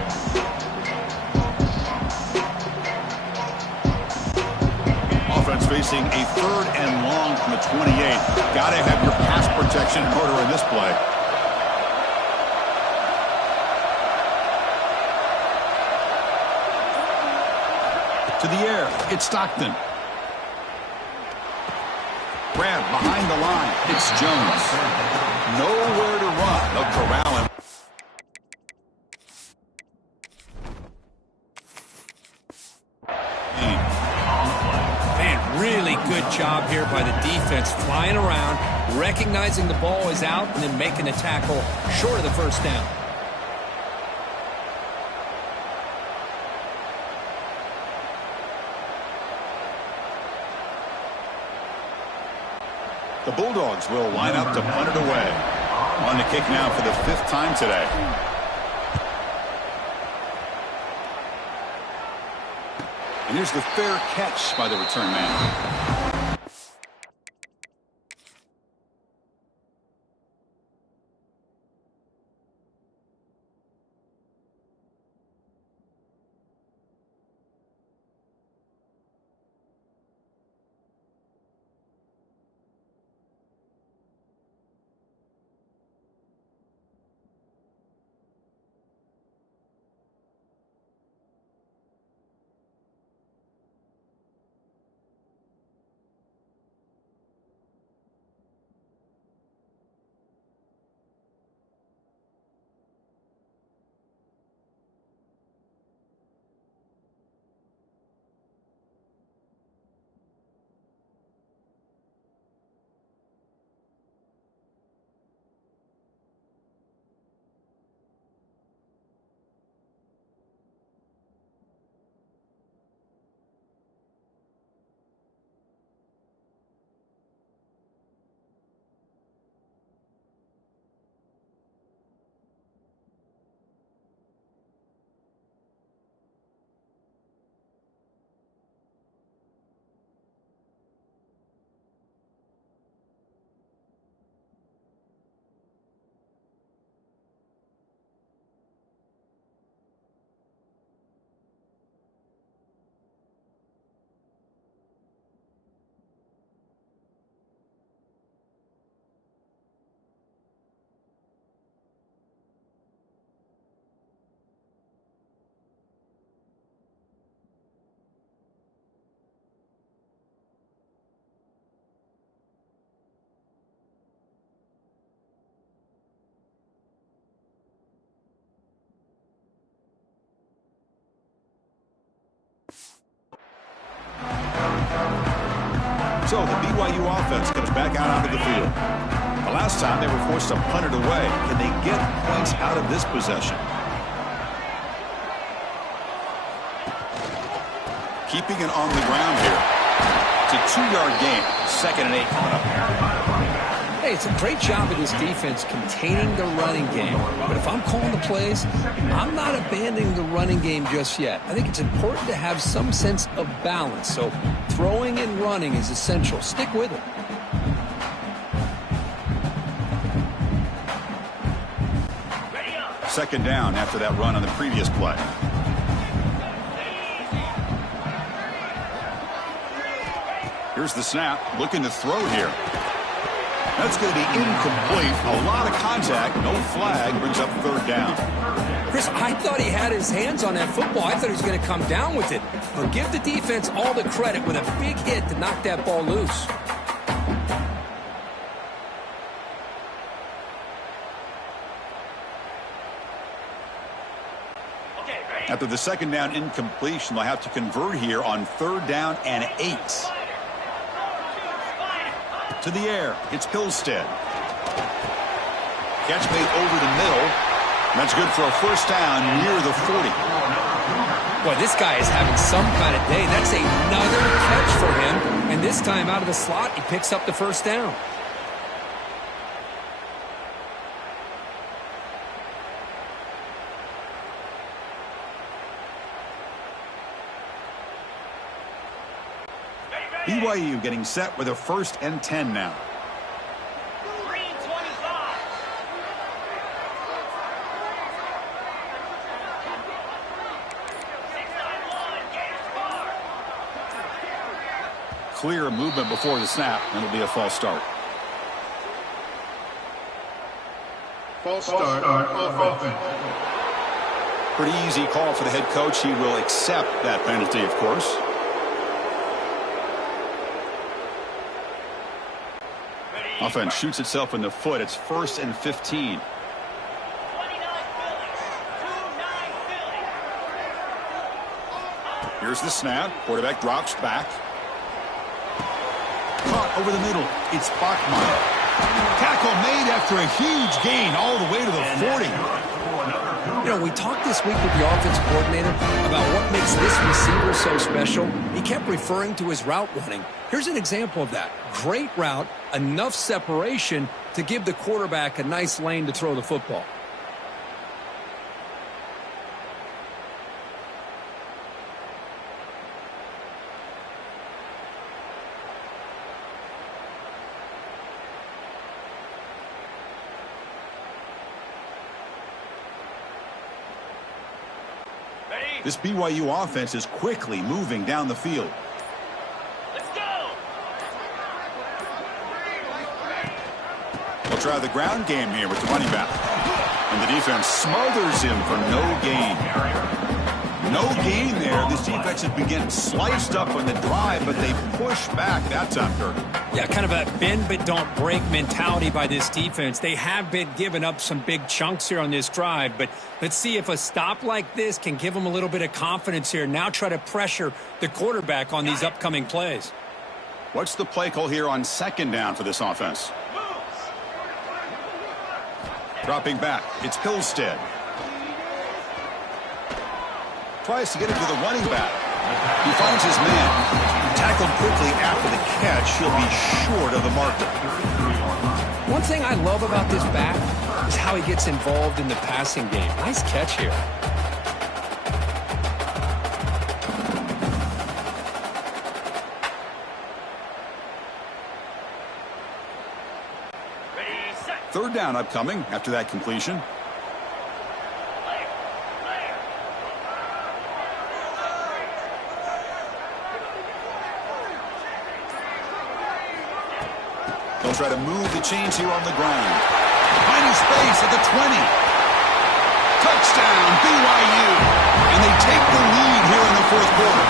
Offense facing a 3rd and long from the 28. Got to have your pass protection in order in this play. To the air, it's Stockton. Grab behind the line, it's Jones. Nowhere to run. They'll corral him. Man, really good job here by the defense, flying around, recognizing the ball is out, and then making a tackle short of the first down. The Bulldogs will line up to punt it away. On the kick now for the 5th time today. And here's the fair catch by the return man. So the BYU offense comes back out onto the field. The last time they were forced to punt it away. Can they get points out of this possession? Keeping it on the ground here. It's a 2-yard gain. 2nd and 8 coming up. Hey, it's a great job of this defense containing the running game. But if I'm calling the plays, I'm not abandoning the running game just yet. I think it's important to have some sense of balance. So throwing and running is essential. Stick with it. Second down after that run on the previous play. Here's the snap. Looking to throw here. That's going to be incomplete. A lot of contact. No flag. Brings up 3rd down. Chris, I thought he had his hands on that football. I thought he was going to come down with it. But give the defense all the credit with a big hit to knock that ball loose. After the second down incompletion, they'll have to convert here on 3rd down and 8. To the air, it's Pilstead. Catch made over the middle. That's good for a first down near the 40. Boy, this guy is having some kind of day. That's another catch for him. And this time out of the slot, he picks up the first down. BYU getting set with a 1st and 10 now. Clear movement before the snap, and it'll be a false start. False start on offense. Pretty easy call for the head coach. He will accept that penalty, of course. Offense shoots itself in the foot. It's 1st and 15. Here's the snap. Quarterback drops back. Caught over the middle. It's Bachmeyer. Tackle made after a huge gain all the way to the 40. You know, we talked this week with the offensive coordinator about what makes this receiver so special. He kept referring to his route running. Here's an example of that. Great route, enough separation to give the quarterback a nice lane to throw the football. This BYU offense is quickly moving down the field. Let's go. They'll try the ground game here with the running back. And the defense smothers him for no gain. No gain there. This defense has been getting sliced up on the drive, but they push back. That's after. Yeah, kind of a bend but don't break mentality by this defense. They have been giving up some big chunks here on this drive, but let's see if a stop like this can give them a little bit of confidence here. Now try to pressure the quarterback on these upcoming plays. What's the play call here on 2nd down for this offense? Dropping back, it's Hillstead. Tries to get it to the running back. He finds his man. Tackled quickly after the catch. He'll be short of the marker. One thing I love about this back is how he gets involved in the passing game. Nice catch here. Third down upcoming after that completion. They'll try to move the chains here on the ground. Finding space at the 20. Touchdown, BYU. And they take the lead here in the 4th quarter.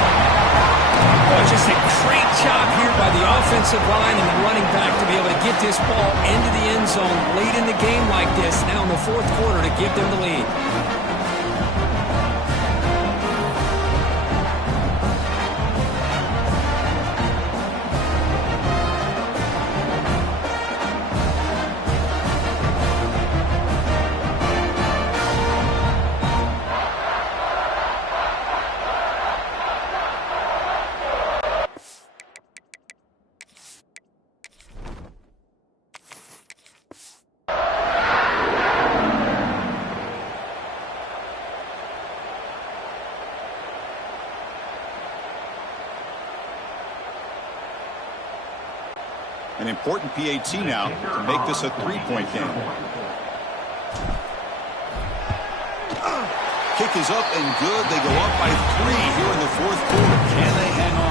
Oh, just a great job here by the offensive line and the running back to be able to get this ball into the end zone late in the game like this. Now in the 4th quarter to give them the lead. An important PAT now to make this a 3-point game. Kick is up and good. They go up by 3 here in the 4th quarter. Can they hang on?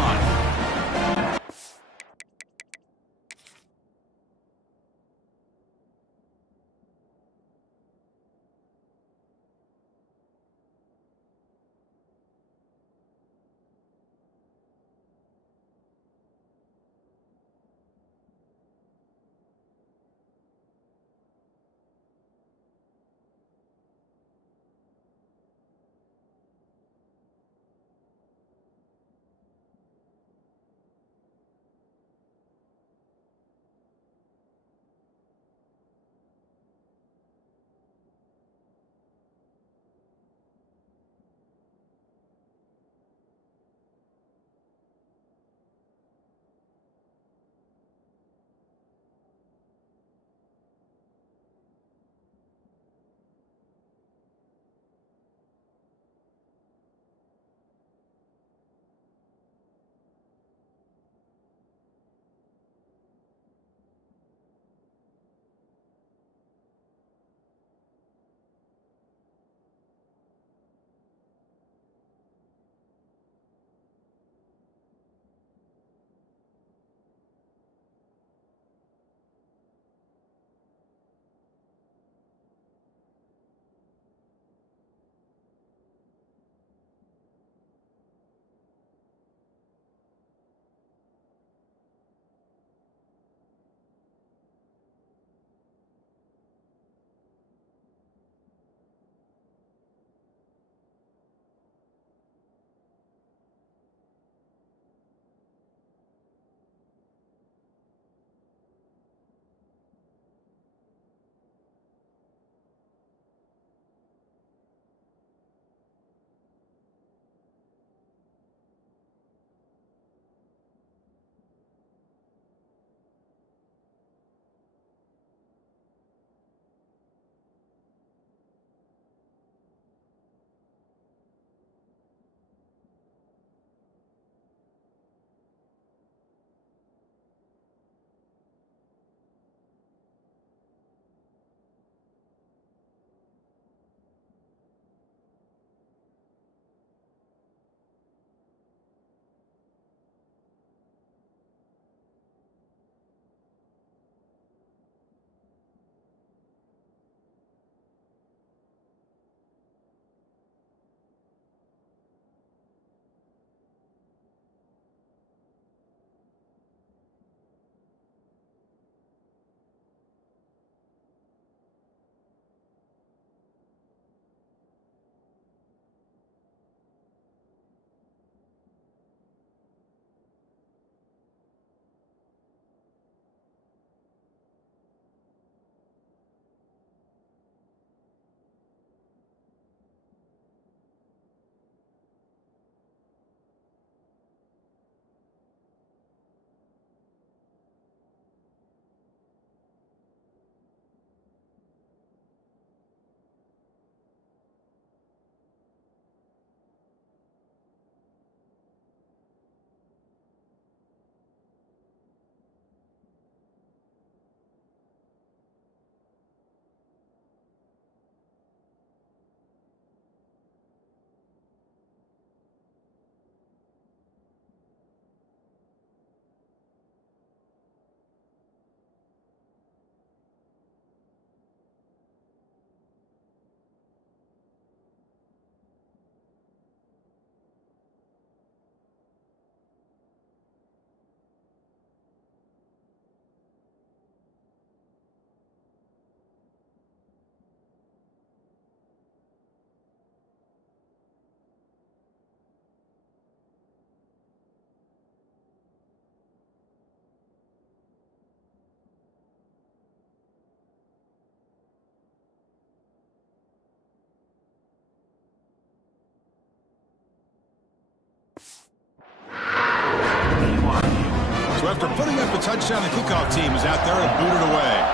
So after putting up a touchdown, the kickoff team is out there and booted away.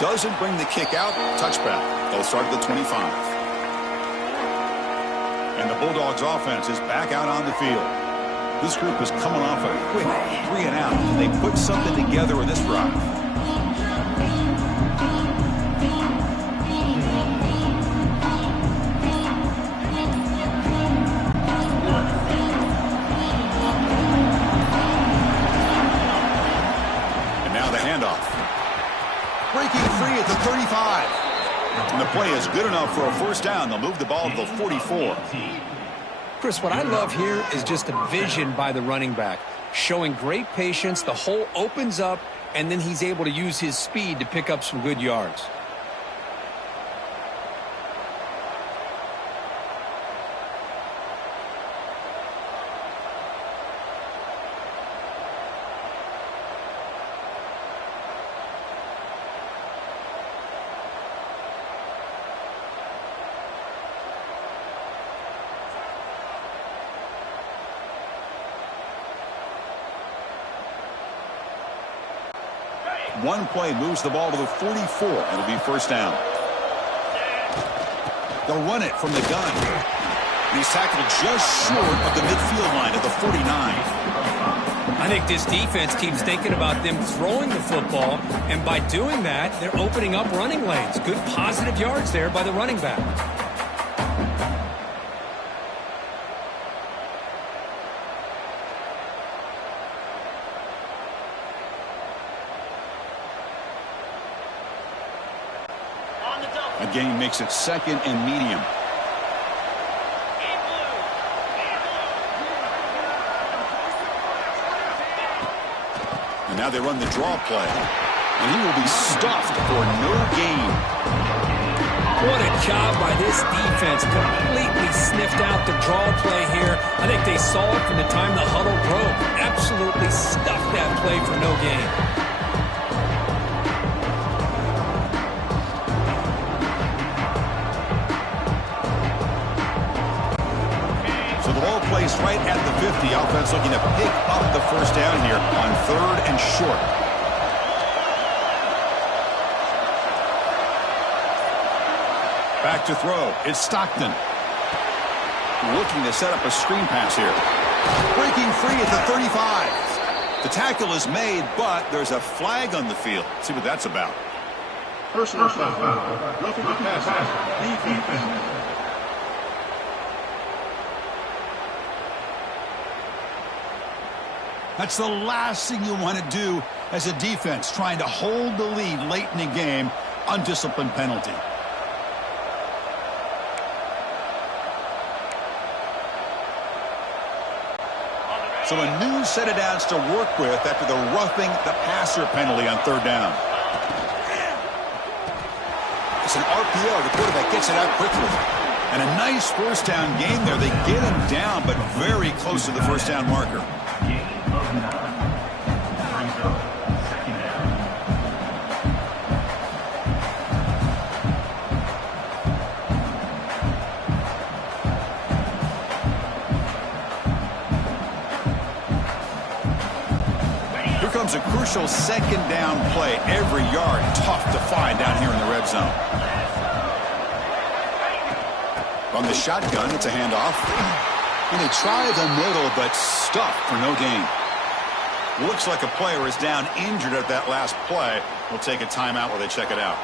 Doesn't bring the kick out. Touchback. They'll start at the 25. And the Bulldogs offense is back out on the field. This group is coming off a quick 3 and out. They put something together with this drive. And now the handoff. Breaking free at the 35. And the play is good enough for a first down. They'll move the ball to the 44. Chris, what I love here is just a vision by the running back, showing great patience. The hole opens up, and then he's able to use his speed to pick up some good yards. One play moves the ball to the 44. It'll be first down. They'll run it from the gun. And he's tackled just short of the midfield line at the 49. I think this defense keeps thinking about them throwing the football, and by doing that, they're opening up running lanes. Good positive yards there by the running back. A gain makes it second and medium. And now they run the draw play. And he will be stuffed for no gain. What a job by this defense. Completely sniffed out the draw play here. I think they saw it from the time the huddle broke. Absolutely stuffed that play for no gain. Placed right at the 50. Offense looking to pick up the first down here on 3rd and short. Back to throw. It's Stockton. Looking to set up a screen pass here. Breaking free at the 35. The tackle is made, but there's a flag on the field. Let's see what that's about. Personal foul. Roughing the passer. Defense. That's the last thing you want to do as a defense, trying to hold the lead late in the game. Undisciplined penalty. So a new set of downs to work with after the roughing the passer penalty on 3rd down. It's an RPO. The quarterback gets it out quickly. And a nice first down game there. They get him down, but very close to the first down marker. Here comes a crucial second down play. Every yard tough to find down here in the red zone. From the shotgun, it's a handoff. And they try the middle, but stuffed for no gain. Looks like a player is down injured at that last play. We'll take a timeout while they check it out.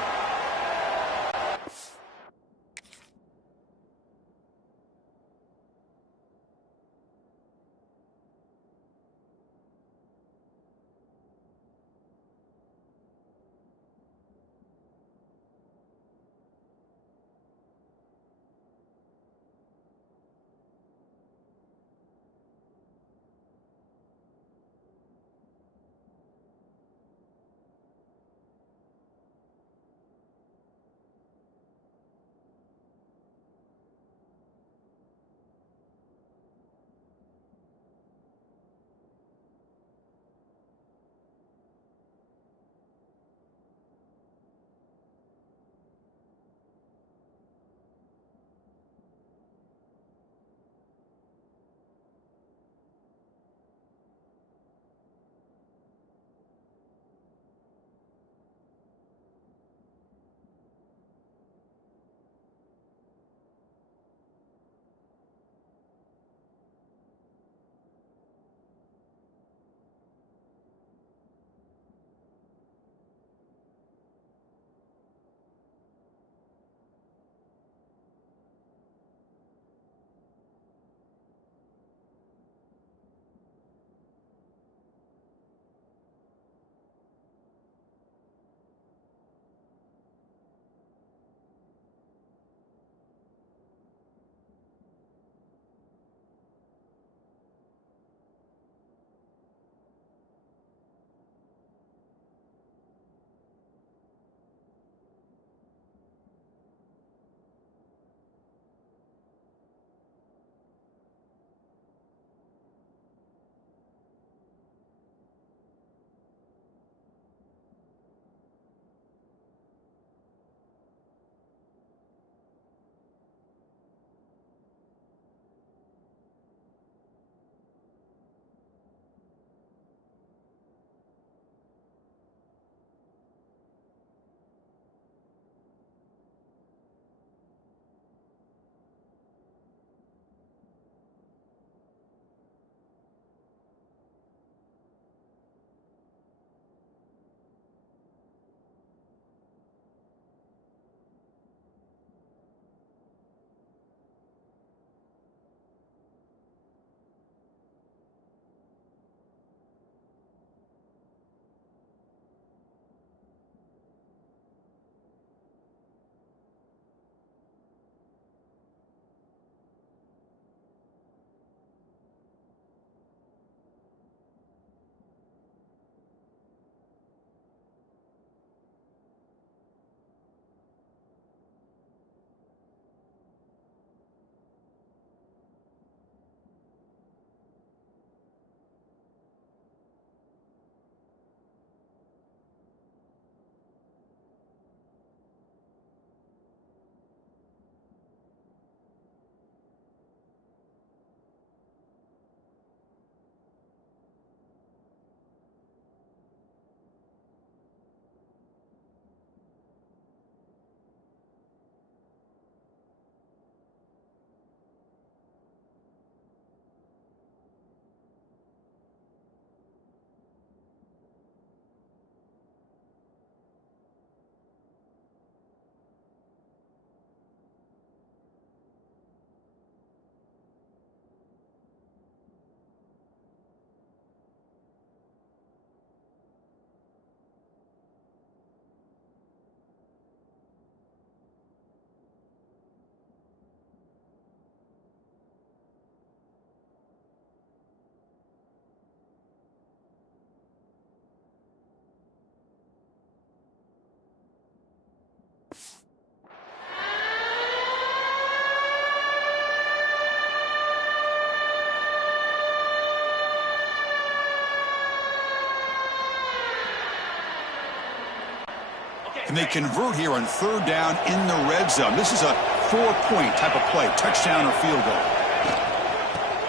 And they convert here on third down in the red zone. This is a 4-point type of play, touchdown or field goal.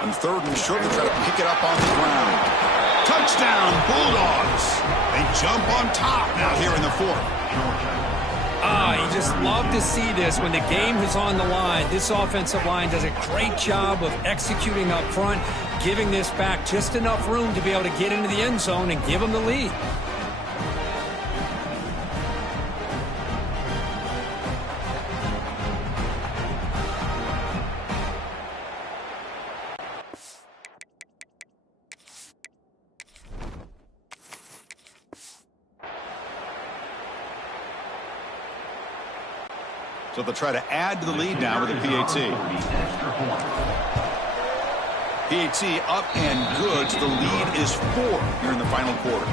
On third and short, they try to pick it up on the ground. Touchdown, Bulldogs. They jump on top now here in the fourth. You just love to see this when the game is on the line. This offensive line does a great job of executing up front, giving this back just enough room to be able to get into the end zone and give them the lead. So they'll try to add to the lead now with a PAT. PAT up and good. So the lead is 4 here in the final quarter.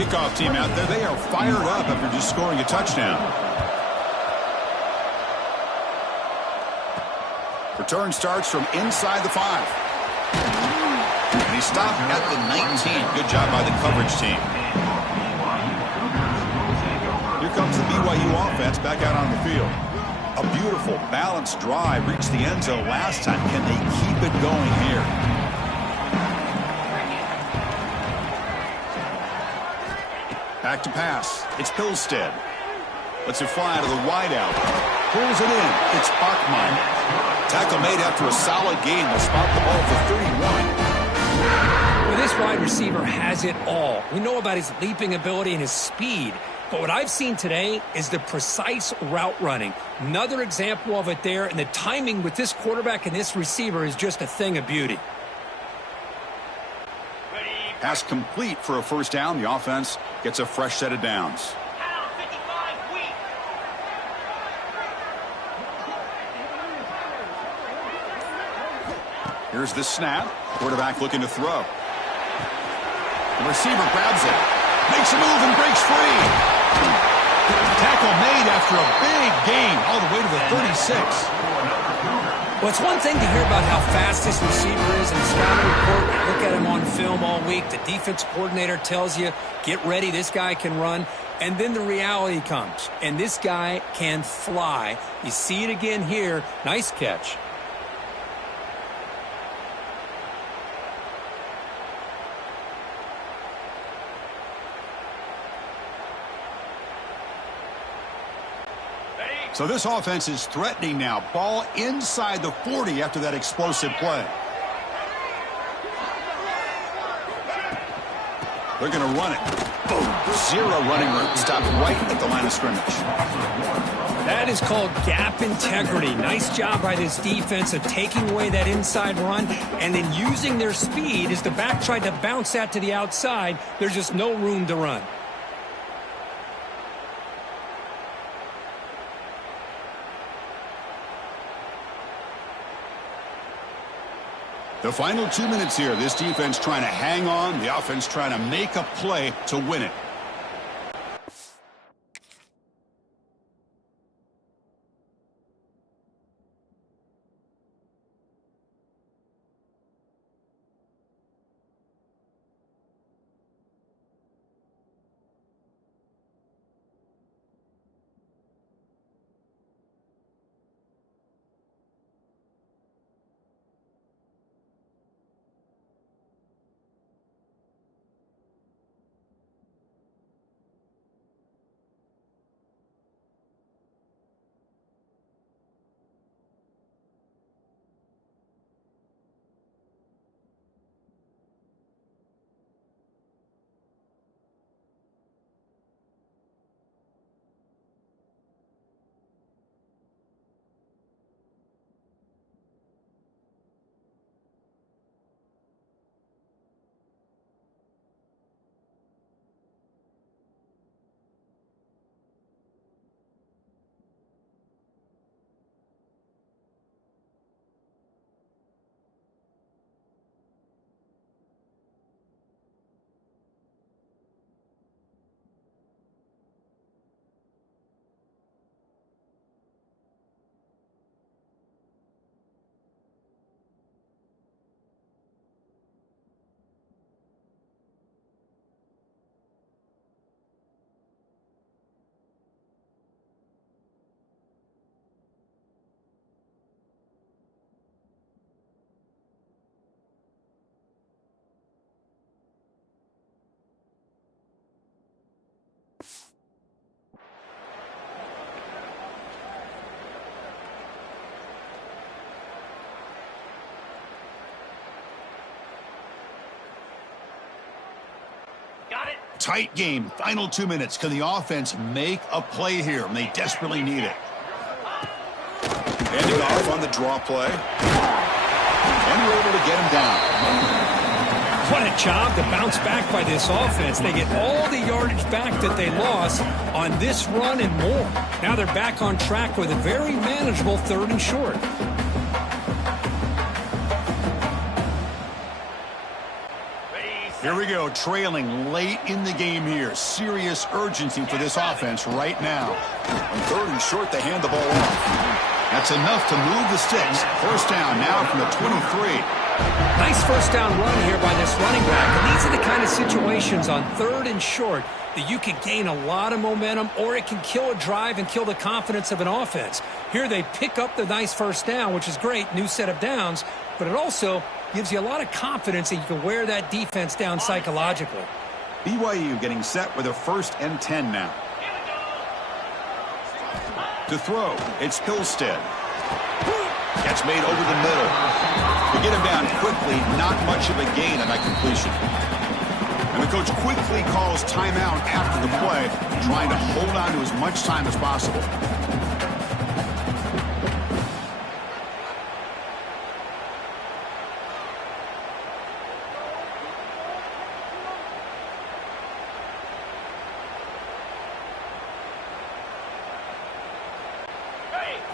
Kickoff team out there, they are fired up after just scoring a touchdown. Return starts from inside the 5. And he stopped at the 19. Good job by the coverage team. Here comes the BYU offense back out on the field. A beautiful, balanced drive reached the end zone last time. Can they keep it going here? Back to pass. It's Hillstead. Lets it fly to the wideout. Pulls it in. It's Bachman. Tackle made after a solid gain. They'll spot the ball for 31. Well, this wide receiver has it all. We know about his leaping ability and his speed. But what I've seen today is the precise route running. Another example of it there, and the timing with this quarterback and this receiver is just a thing of beauty. Pass complete for a first down. The offense gets a fresh set of downs. Here's the snap. Quarterback looking to throw. The receiver grabs it. Makes a move and breaks free. Tackle made after a big gain all the way to the 36. Well, it's one thing to hear about how fast this receiver is in the scouting report. Look at him on film all week. The defense coordinator tells you, get ready, this guy can run. And then the reality comes, and this guy can fly. You see it again here. Nice catch. So this offense is threatening now. Ball inside the 40 after that explosive play. They're going to run it. Boom. Zero running room. Stopped right at the line of scrimmage. That is called gap integrity. Nice job by this defense of taking away that inside run and then using their speed as the back tried to bounce that to the outside. There's just no room to run. The final 2 minutes here. This defense trying to hang on. The offense trying to make a play to win it. Tight game. Final 2 minutes. Can the offense make a play here? And they desperately need it. Handing off on the draw play. And we're able to get him down. What a job to bounce back by this offense. They get all the yardage back that they lost on this run and more. Now they're back on track with a very manageable 3rd and short. Here we go, trailing late in the game here. Serious urgency for this offense right now. On 3rd and short, they hand the ball off. That's enough to move the sticks. First down now from the 23. Nice first down run here by this running back. And these are the kind of situations on 3rd and short that you can gain a lot of momentum, or it can kill a drive and kill the confidence of an offense. Here they pick up the nice first down, which is great, new set of downs, but it also gives you a lot of confidence that you can wear that defense down psychologically. BYU getting set with a 1st and 10 now. To throw, it's Pilstead. Gets made over the middle. They get him down quickly, not much of a gain on that completion. And the coach quickly calls timeout after the play, trying to hold on to as much time as possible.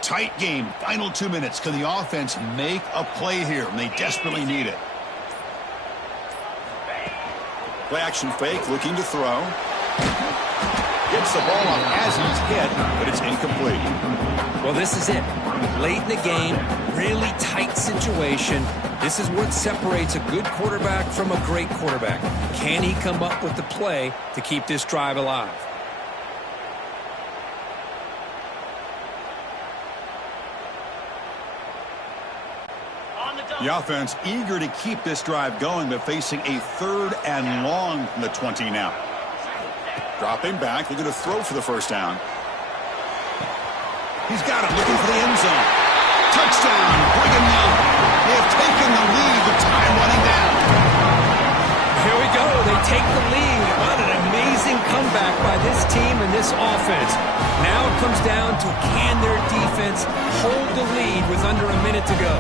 Tight game, final 2 minutes. Can the offense make a play here? And they desperately need it. Play action fake, looking to throw. Gets the ball off as he's hit, but it's incomplete. Well, this is it. Late in the game, really tight situation. This is what separates a good quarterback from a great quarterback. Can he come up with the play to keep this drive alive? The offense eager to keep this drive going, but facing a 3rd and long from the 20 now. Dropping back, looking to throw for the first down. He's got it, looking for the end zone. Touchdown, Brigham Young. They have taken the lead with time running down. Here we go. They take the lead. What an amazing comeback by this team and this offense. Now it comes down to, can their defense hold the lead with under a minute to go?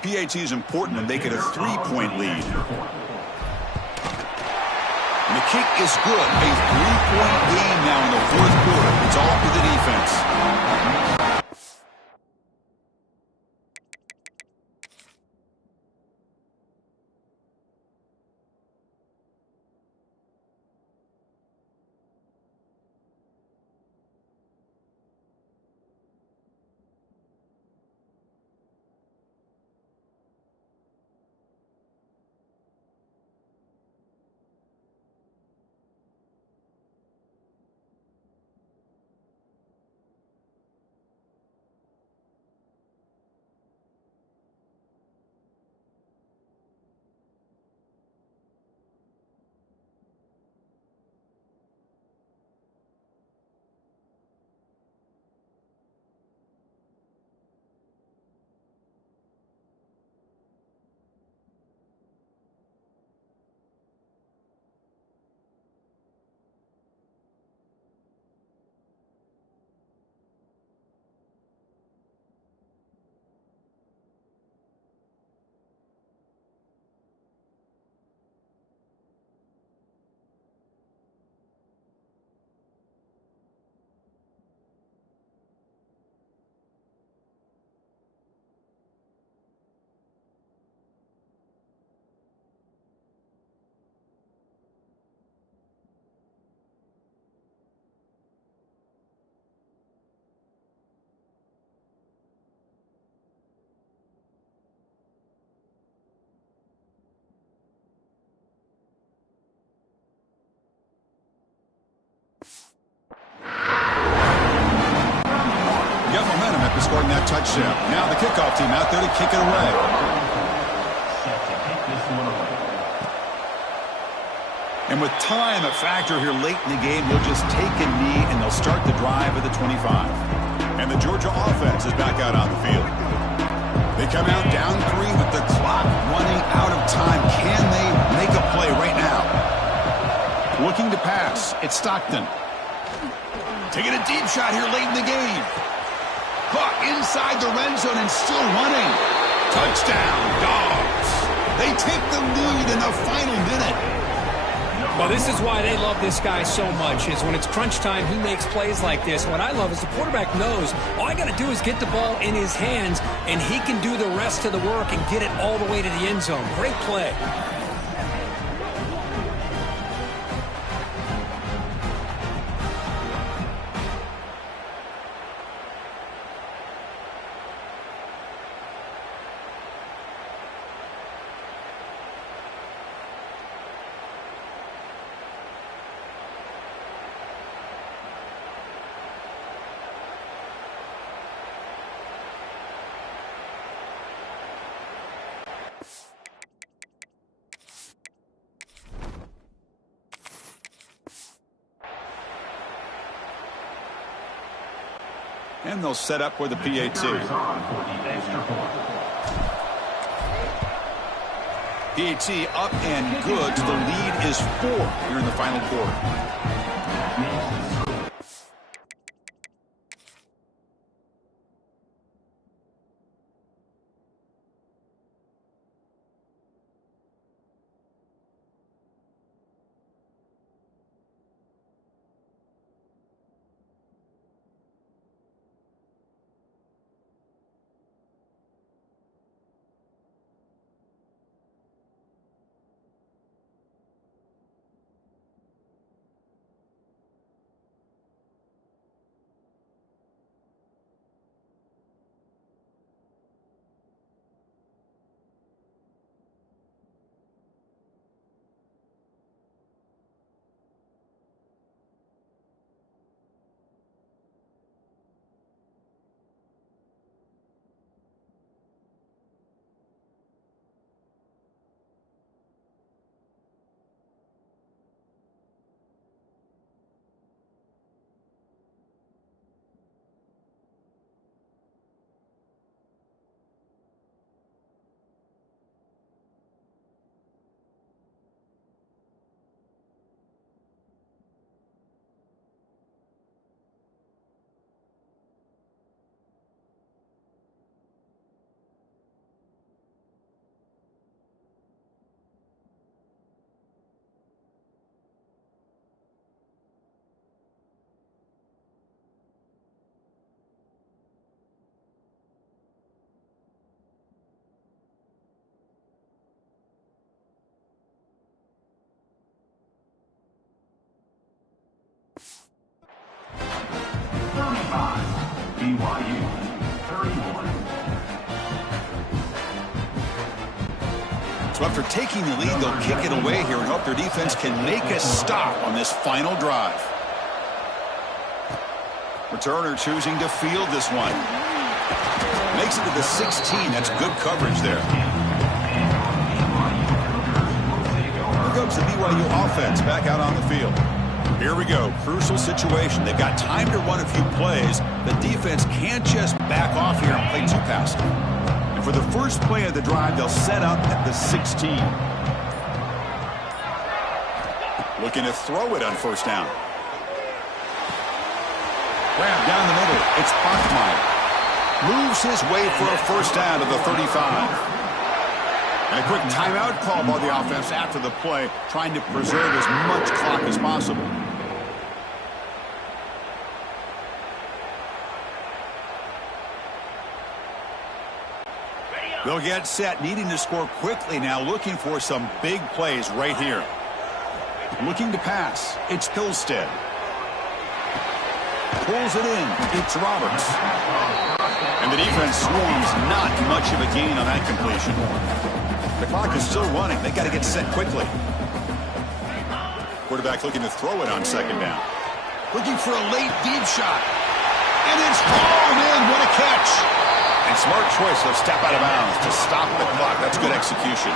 PAT is important to make it a 3-point lead. And the kick is good. A 3-point game now in the 4th quarter. It's all for the defense. Scoring that touchdown. Now the kickoff team out there to kick it away. And with time a factor here late in the game, they'll just take a knee and they'll start the drive at the 25. And the Georgia offense is back out on the field. They come out down 3 with the clock running out of time. Can they make a play right now? Looking to pass. It's Stockton. Taking a deep shot here late in the game. Caught inside the red zone and still running. Touchdown, Dogs. They take the lead in the final minute. Well, this is why they love this guy so much, is when it's crunch time, he makes plays like this. What I love is the quarterback knows all I got to do is get the ball in his hands, and he can do the rest of the work and get it all the way to the end zone. Great play. And they'll set up for the PAT. PAT up and good. The lead is 4 here in the final quarter. BYU 31. So after taking the lead, they'll kick it away here and hope their defense can make a stop on this final drive. Returner choosing to field this one. Makes it to the 16. That's good coverage there. Here comes the BYU offense back out on the field. Here we go. Crucial situation. They've got time to run a few plays. The defense can't just back off here and play too passive. And for the first play of the drive, they'll set up at the 16. Looking to throw it on first down. Grab down the middle. It's Bachmeyer. Moves his way for a first down to the 35. And a quick timeout call by the offense after the play, trying to preserve as much clock as possible. They'll get set, needing to score quickly now, looking for some big plays right here. Looking to pass. It's Hillstead. Pulls it in. It's Roberts. And the defense swarms, not much of a gain on that completion. The clock is still running. They got to get set quickly. Quarterback looking to throw it on second down. Looking for a late deep shot. And it's hauled in. What a catch. And smart choice. They'll step out of bounds to stop the clock. That's good execution.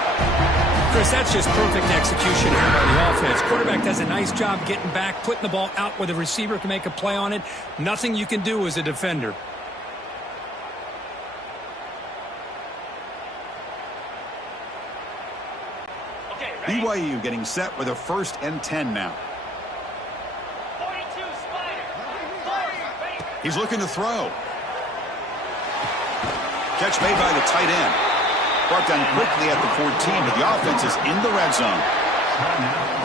Chris, that's just perfect execution here by the offense. Quarterback does a nice job getting back, putting the ball out where the receiver can make a play on it. Nothing you can do as a defender. BYU getting set with a 1st and 10 now. He's looking to throw. Catch made by the tight end. Brought down quickly at the 14, but the offense is in the red zone.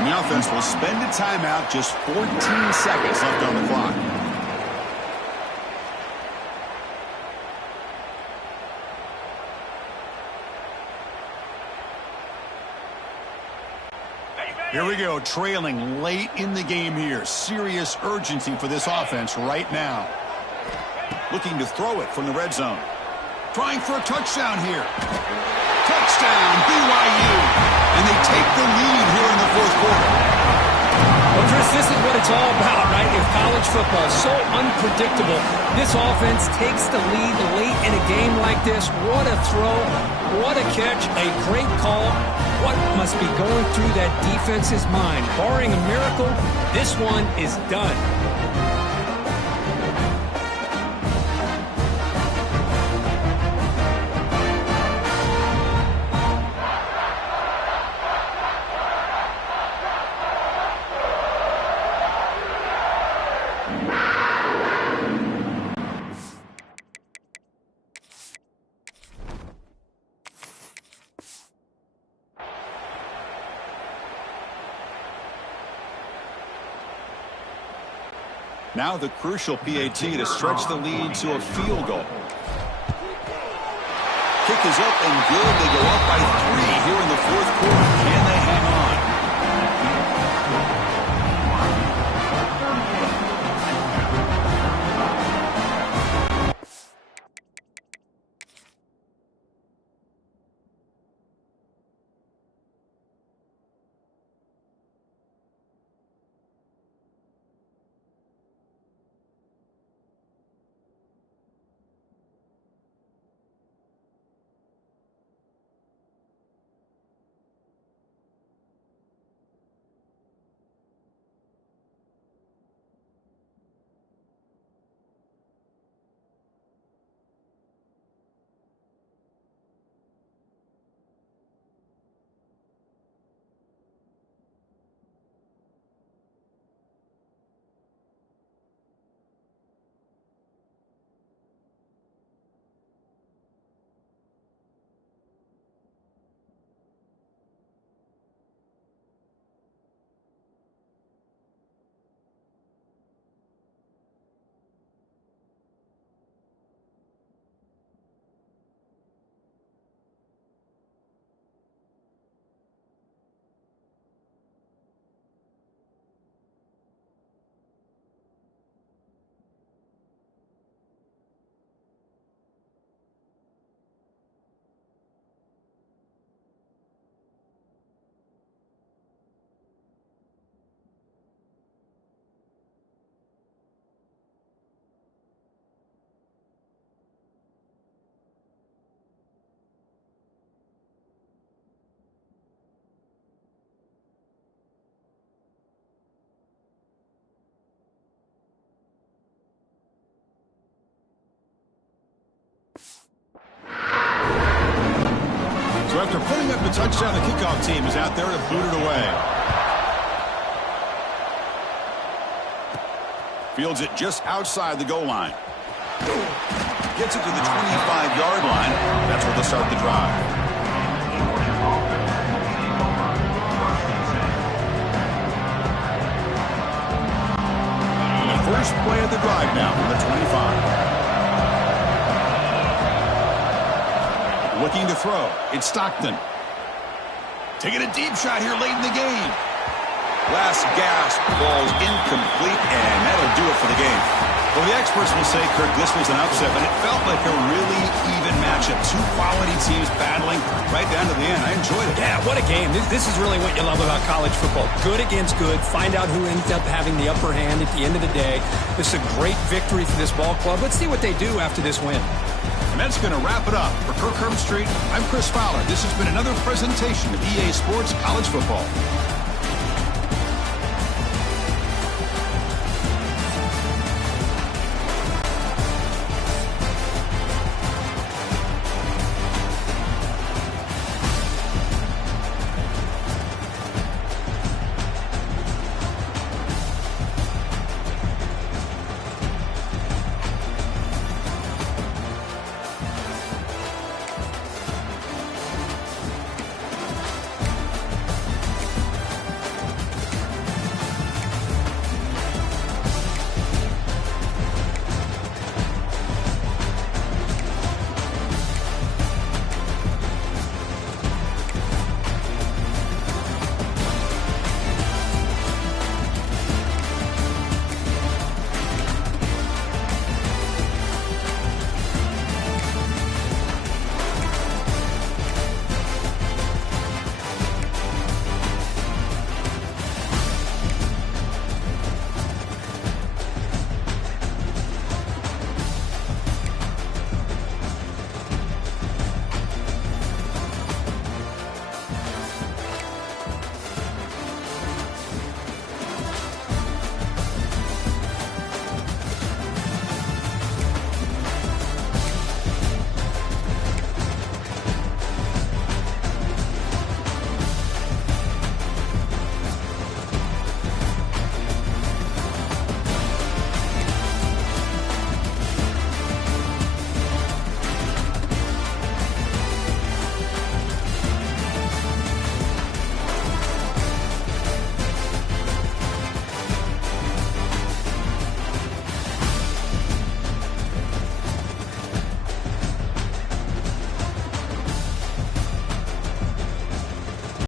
And the offense will spend a timeout, just 14 seconds left on the clock. Here we go, trailing late in the game here. Serious urgency for this offense right now. Looking to throw it from the red zone. Trying for a touchdown here. Touchdown, BYU. And they take the lead here in the fourth quarter. Well, Chris, this is what it's all about, right? In college football, so unpredictable. This offense takes the lead late in a game like this. What a throw. What a catch. A great call. What must be going through that defense's mind? Barring a miracle, this one is done. Now the crucial PAT to stretch the lead to a field goal. Kick is up and good. They go up by 3 here in the fourth quarter. Can they hang on? So after putting up the touchdown, the kickoff team is out there to boot it away. Fields it just outside the goal line. Gets it to the 25-yard line. That's where they'll start the drive. And the first play of the drive now from the 25. Looking to throw. It's Stockton. Taking a deep shot here late in the game. Last gasp. Ball's incomplete, and that'll do it for the game. Well, the experts will say, Kirk, this was an upset, but it felt like a really even matchup. Two quality teams battling right down to the end. I enjoyed it. Yeah, what a game. This is really what you love about college football. Good against good. Find out who ends up having the upper hand at the end of the day. This is a great victory for this ball club. Let's see what they do after this win. And that's going to wrap it up. For Kirk Herbstreit, I'm Chris Fowler. This has been another presentation of EA Sports College Football.